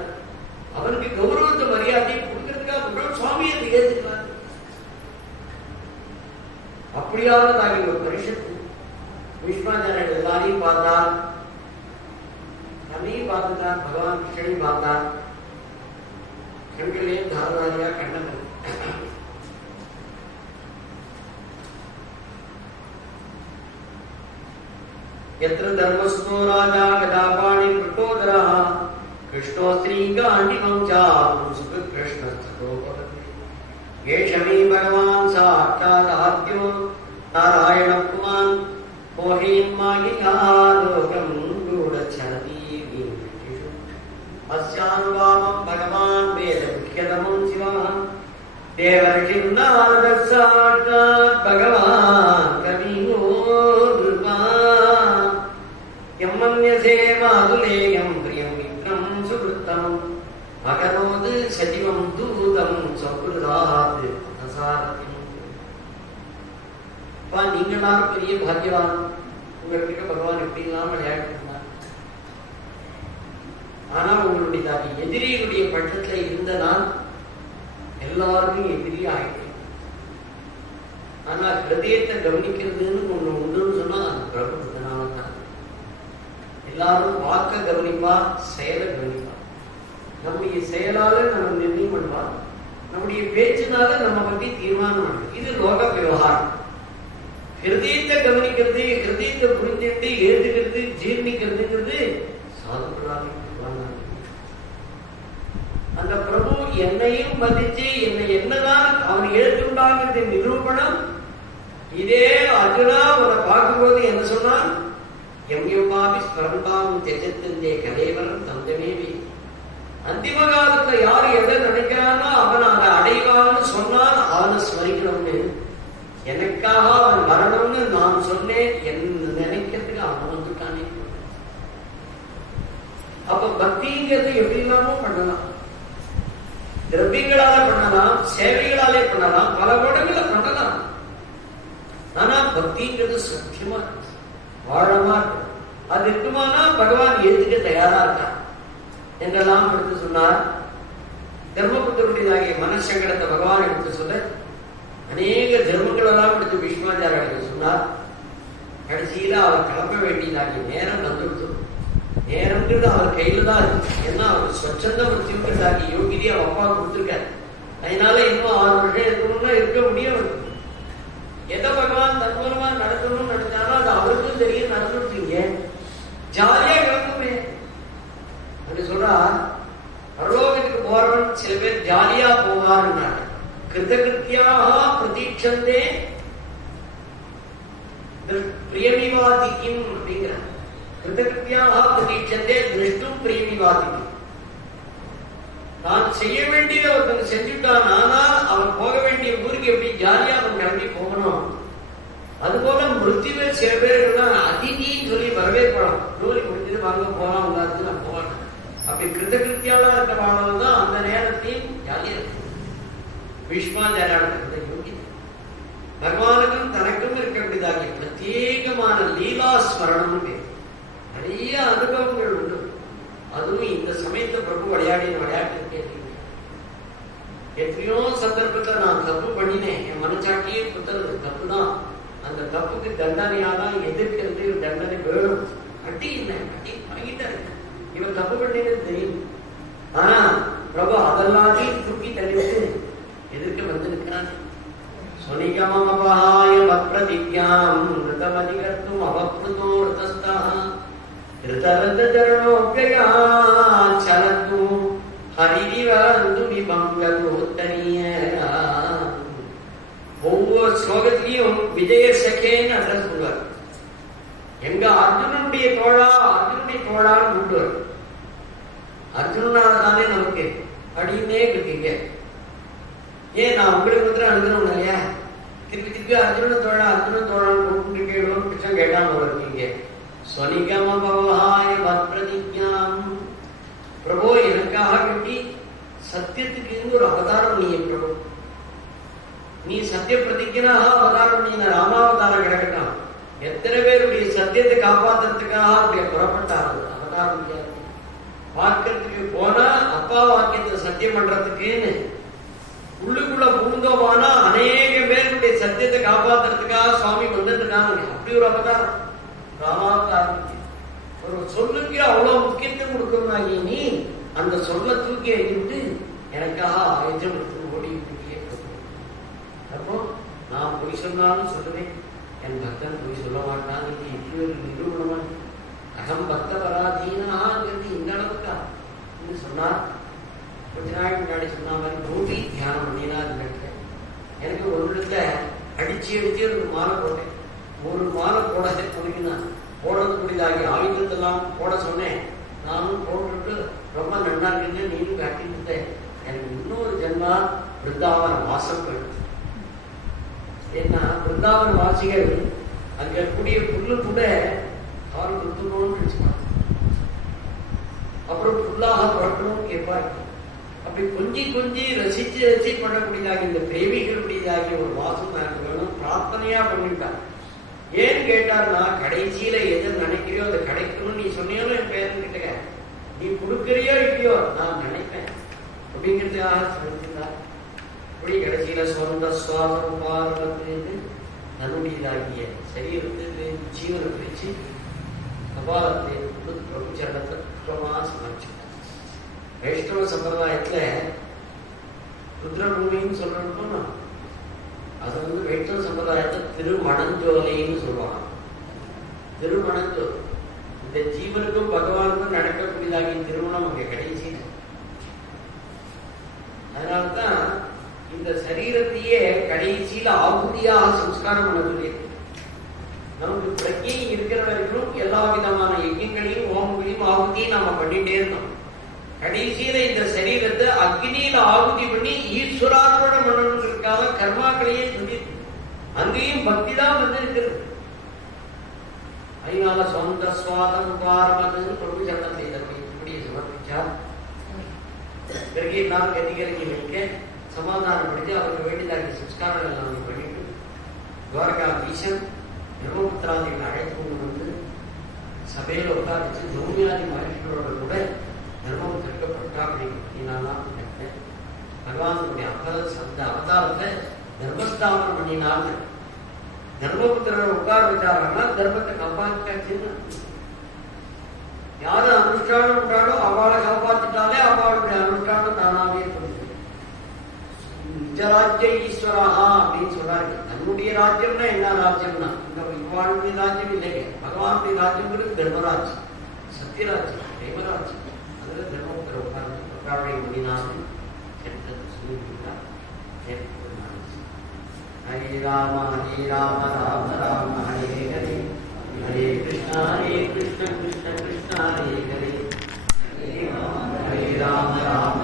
அவனுக்கு கௌரவத்தை மரியாதையை கொடுக்கறதுக்காக பண்றோம். சுவாமியை ஏற்றுக்கிறார். அப்படியானதாகி ஒரு பரிஷத்து பீஷ்மாச்சாரியர் எல்லாரையும் பார்த்தார், தன்னையும் பார்த்துட்டார், பகவான் கிருஷ்ணனையும் பார்த்தார். கண்களே தாரதாரியா கண்ணங்கள். यत्र धर्मस्तो राजा गदापाणि कृतोदरः कृष्णो श्रीगाण्डिवं चापुंसुक कृष्णस्ततो भवति येष मे भगवान् साक्षात् आद्यो नारायणः पुमान् मोहीन्मायिका लोकं गूढच्छन्ति विमृतिषु अस्यानुभावं भगवान् वेदमुख्यतमं शिवः देवर्षिर्नारदः साक्षात् भगवान् कविनो नृपा यमन्यसे मातुलेयं प्रियं मित्रं सुकृतं अकरोत् सचिवं दूतं सकृदात् असारथिं. நீங்களாம் பெரிய பாக்கியவான், உங்களுக்கு பகவான் எப்படிலாம் விளையாட்டு இருந்தார். ஆனா உங்களுடைய தாக்கி எதிரியுடைய பட்சத்துல இருந்த நான் எல்லாருக்கும் எதிரி ஆயிட்டேன். ஆனா ஹிருதயத்தை கவனிக்கிறதுன்னு ஒண்ணு உண்டுன்னு சொன்னா அது பிரபுனால்தான். எல்லாரும் வாக்க கவனிப்பா, செயலை கவனிப்பா. நம்முடைய செயலால நம்ம நிர்ணயம் பண்ணுவா, நம்முடைய பேச்சினால நம்ம பத்தி தீர்மானம் பண்ணுவோம். இது லோக விவகாரம். ஹிருதயத்தை கவனிக்கிறது, ஹிருதயத்தை புரிஞ்சுட்டு ஏற்றுக்கிறது, ஜீர்ணிக்கிறதுங்கிறது சாதுக்களாக. அந்த பிரபு என்னையும் மதிச்சு என்னை என்னதான் அவன் ஏற்றுண்டாங்கிறது நிரூபணம். இதே அர்ஜுனா அவனை பார்க்கும்போது என்ன சொன்னான்? எம்யம்பாபி ஸ்மரந்தாம் தெஜத்திருந்தே கலேவரம் தந்தமேவி. அந்திம காலத்துல யாரு எதை நினைக்கிறானோ அவன் அதை அடைவான்னு சொன்னான். அவனை ஸ்மரிக்கணும்னு, எனக்காக அவன் வரணும்னு நான் சொன்னேன், என்ன நினைக்கிறதுக்கு அவன் வந்துட்டானே. அப்ப பக்திங்கிறது எப்படி இல்லாம பண்ணலாம், திரவியங்களால பண்ணலாம், சேவைகளாலே பண்ணலாம், பல இடங்களை பண்ணலாம். ஆனா பக்திங்கிறது சத்தியமா வாழமா இருக்கும். அது இருக்குமானா பகவான் ஏத்துக்க தயாரா இருக்கான் என்றெல்லாம் எடுத்து சொன்னார். தர்மபுத்தருடையதாகிய மனசங்கடத்தை பகவான் எடுத்து சொல்ல அநேக தர்மங்கள் எல்லாம் எடுத்து பீஷ்மாச்சாரியர் சொன்னார். கடைசியில அவர் கிளம்ப வேண்டியதாகிய நேரம் வந்துடுத்து. நேரம்ன்றது அவர் கையில தான் இருக்கு. ஏன்னா அவர் சொச்சந்த மிருத்யுங்கிறதாகிய யோகிதி அவர் அப்பா கொடுத்துருக்காரு. அதனால இன்னும் 6 வருஷம் இருக்கணும்னா இருக்க முடியும். எதை பகவான் தன்மூலமா நடத்தணும்னு நினைச்சாலும் அது அவருக்கும் தெரியும், நடந்துருக்கீங்க. ஜாலியா கிளம்புமே அப்படி சொல்றா. பரலோகத்துக்கு போறவன் சில பேர் ஜாலியா போவாருன்னாங்க. கிருதகிருத்தியாக பிரதீட்சந்தே பிரியமிவாதிக்கும் அப்படிங்கிற. கிருதகிருத்தியாக பிரதீட்சந்தே திருஷ்டும் பிரியமிவாதிக்கும். தான் செய்ய வேண்டியதை ஒருத்தங்க செஞ்சுட்டான், ஆனால் அவன் போக வேண்டிய ஊருக்கு எப்படி ஜாலியா அவன் கிளம்பி போகணும். அதுபோல மிருத்யுவே சில பேர் அதிதின்னு சொல்லி வரவேற்பலாம். ஜோலி முடிஞ்சது வாங்க போலாம், உங்காத்து நான் போவாங்க. அப்படி கிருதகிருத்தியால இருக்க வாழ்தான் அந்த நேரத்தையும் ஜாலியா இருக்கு. பீஷ்மாச்சாரியாருக்கு யோகி பகவானுக்கும் தனக்கும் இருக்கக்கூடியதாகிய பிரத்யேகமான லீலா ஸ்மரணம் பேர். நிறைய அனுபவங்கள் உண்டு. அதுவும் இந்த சமயத்தை பிரபு விளையாடின விளையாட்டு எத்தனையோ சந்தர்ப்பத்தில் நான் தப்பு பண்ணினேன். என் மனசாட்சியே புத்தது தப்பு தான். அந்த தப்புக்கு தண்டனையாதான் எதிர்க்கிறது, தண்டனை வேணும். அட்டி இல்லை, அட்டி வாங்கிட்டா இருக்கு. இவன் தப்பு பண்ணினது தெரியும். ஆனா பிரபு அதெல்லாத்தையும் தூக்கி தள்ளிவிட்டு எதிர்க்க வந்திருக்கிறான். சொனிகமபஹாய வப்ரதிக்யாம் ரிதமதிகர்த்தும் அவப்ருதோ ரிதஸ்தஹ ரிதரதரணோப்யயா சலத்து ஹரிதிவந்து விபங்கலோத்தரி ஸ்லோகத்திலையும் விஜய சகேன்னு அட்ரஸ் பண்ணுவார். எங்க அர்ஜுனனுடைய தோழான்னு கூப்பிடுவார். அர்ஜுனனால தானே நமக்கு அப்படின்னே இருக்கீங்க. ஏன் நான் உங்களுக்கு வந்து அனுகணும் இல்லையா? திருப்பி அர்ஜுன தோழான்னு கூப்பிட்டு கிருஷ்ணன் கேட்டான்னு இருக்கீங்க. ஸ்வனிகம பவஹாய வத்பிரதிஜ்ஞாம், பிரபு எனக்காக வேண்டி சத்தியத்துக்கு ஒரு அவதாரம் நீ பிரபு, நீ சத்திய பிரதிஜனாக அவதாரம், நீ ராமாவதாரம் கிடக்கட்டான். எத்தனை பேருடைய சத்தியத்தை காப்பாத்துறதுக்காக அப்படி புறப்பட்டாரு அவதாரம் முடியாது. வாக்கியத்துக்கு போனா அப்பா வாக்கியத்தை சத்தியம் பண்றதுக்குன்னு உள்ளுக்குள்ள பூந்தோமானா அநேக பேருடைய சத்தியத்தை காப்பாத்துறதுக்காக சுவாமி வந்துட்டு இருக்காங்க. அப்படி ஒரு அவதாரம் ராமாவதாரம். ஒரு சொல்லுக்கு அவ்வளவு முக்கியத்துவம் கொடுக்கணும்னாங்க. நீ அந்த சொல்ல தூக்கி எறிவிட்டு எனக்காக ஆயுதம் எடுத்து ஓடி அப்போ நான் பொய் சொன்னாலும் சொல்லுவேன், என் பக்தன் பொய் சொல்ல மாட்டான். இது இப்படி ஒரு நிரூபணம். அகம் பக்த பராதீனாங்கிறது இந்த அளவுக்கா சொன்னார். கொஞ்ச நாள் முன்னாடி சொன்ன மாதிரி பூமி தியானம் பண்ணினா எனக்கு ஒரு இடத்துல அடிச்சு ஒரு மாலை போட்டேன். ஒரு மாலை போட முடியும்னா போடுறது முடியலாகி ஆயுதத்தெல்லாம் போட சொன்னேன். நானும் போட்டுட்டு ரொம்ப நன்னா இருக்குன்னு நீனும் காட்டிட்டு எனக்கு இன்னொரு ஜென்மா பிருந்தாவன வாசம் போயிடுச்சு. ஏன்னா பிருந்தாவன வாசிகள் அங்க கூடிய புல்லு கூட கால் குத்துக்கணும்னு நினைச்சுப்பாங்க. அப்புறம் புல்லாக புறக்கணும்னு கேட்பாரு. அப்படி கொஞ்சி ரசிச்சு பண்ணக்கூடியதாக இந்த பிரேமிகளுடையதாக ஒரு வாசம் எனக்கு வேணும் பிரார்த்தனையா பண்ணிட்டான். ஏன்னு கேட்டார்னா கடைசியில எது நினைக்கிறியோ அதை கிடைக்கணும்னு நீ சொன்னியோ என் பேரன் கிட்ட நீ கொடுக்கறியோ இல்லையோ நான் நினைப்பேன் அப்படிங்கிறதுக்காக சொல்லியிருந்தார். இப்படி கடைசியில சொந்த சுவாசம் பார்வத்து தன்னுடையதாகிய சரீரத்துக்கு ஜீவனை பிரிச்சு கபாலத்தை பிரபு சரணத்தை சமைச்சு வைஷ்ணவ சம்பிரதாயத்துல ருத்ரபூமின்னு சொல்றோம்னா அது வந்து வைஷ்ணவ சம்பிரதாயத்தை திருமணஞ்சோலைன்னு சொல்லுவாங்க. திருமணஞ்சோலை இந்த ஜீவனுக்கும் பகவானுக்கும் நடக்கக்கூடியதாகிய திருமணம் அங்க கடைசி. அதனால்தான் இந்த சரீரத்தையே கடைசியில ஆகுதியாக சம்ஸ்காரம் பண்ண சொல்லியிருக்கு. நமக்கு பிரஜை இருக்கிற வரைக்கும் எல்லா விதமான யஜ்யங்களையும் ஹோமங்களையும் ஆகுதியும் நாம பண்ணிட்டே இருந்தோம். கடைசியில இந்த சரீரத்தை அக்னியில ஆகுதி பண்ணி ஈஸ்வரார்ப்பண பண்ணணுங்கிறதுக்காக கர்மாக்களையே சொல்லி அங்கேயும் பக்தி தான் வந்து இருக்கிறது. அதனால சொந்த சுவாதம் பார்மதுன்னு பிரபு சரணம் செய்தவர்கள் இப்படி சமர்ப்பிச்சார். பிறகு நான் கதிகரங்கி வைக்க சமாதானப்படுத்தி அவருக்கு வேண்டியதாக சம்ஸ்காரங்கள் எல்லாம் பண்ணிட்டு துவாரகாதீசன் பிரம்மபுத்திராதிகளை அழைத்து கொண்டு வந்து சபையில உட்காரிச்சு ஜோமியாதி மகர்ஷிகளோட கூட தர்மபுத்திரிக்க பட்டாபிடினாலாம் நினைப்பேன். பகவானுடைய அந்த அவதாரத்தை தர்மஸ்தாபனம் பண்ணினான்னு தர்மபுத்திரரை உட்கார வச்சாங்கன்னா தர்மத்தை காப்பாற்றாச்சுன்னு யாரு அனுஷ்டானம் உண்டாலோ அவளை காப்பாற்றிட்டாலே அவளுடைய அனுஷ்டானம் தானாவே கொடுத்து நிஜராஜ்ய ஈஸ்வரஹா அப்படின்னு சொல்றாரு. தன்னுடைய ராஜ்யம்னா என்ன ராஜ்யம்னா இந்த இவ்வாளுடைய ராஜ்யம் இல்லைங்க. பகவானுடைய ராஜ்யங்கிறது தர்மராஜ்யம், சத்தியராஜ்யம், தேவராஜ்யம். அதுல தர்மபுத்திர உட்கார முடினாலும் சொல்லியிருக்கிறார். ஹரே ராம ராம ராம ஹரே ஹரே ஹரே கிருஷ்ணா கிருஷ்ண கிருஷ்ண ஹரே ஹரே ஹரே ராம ராம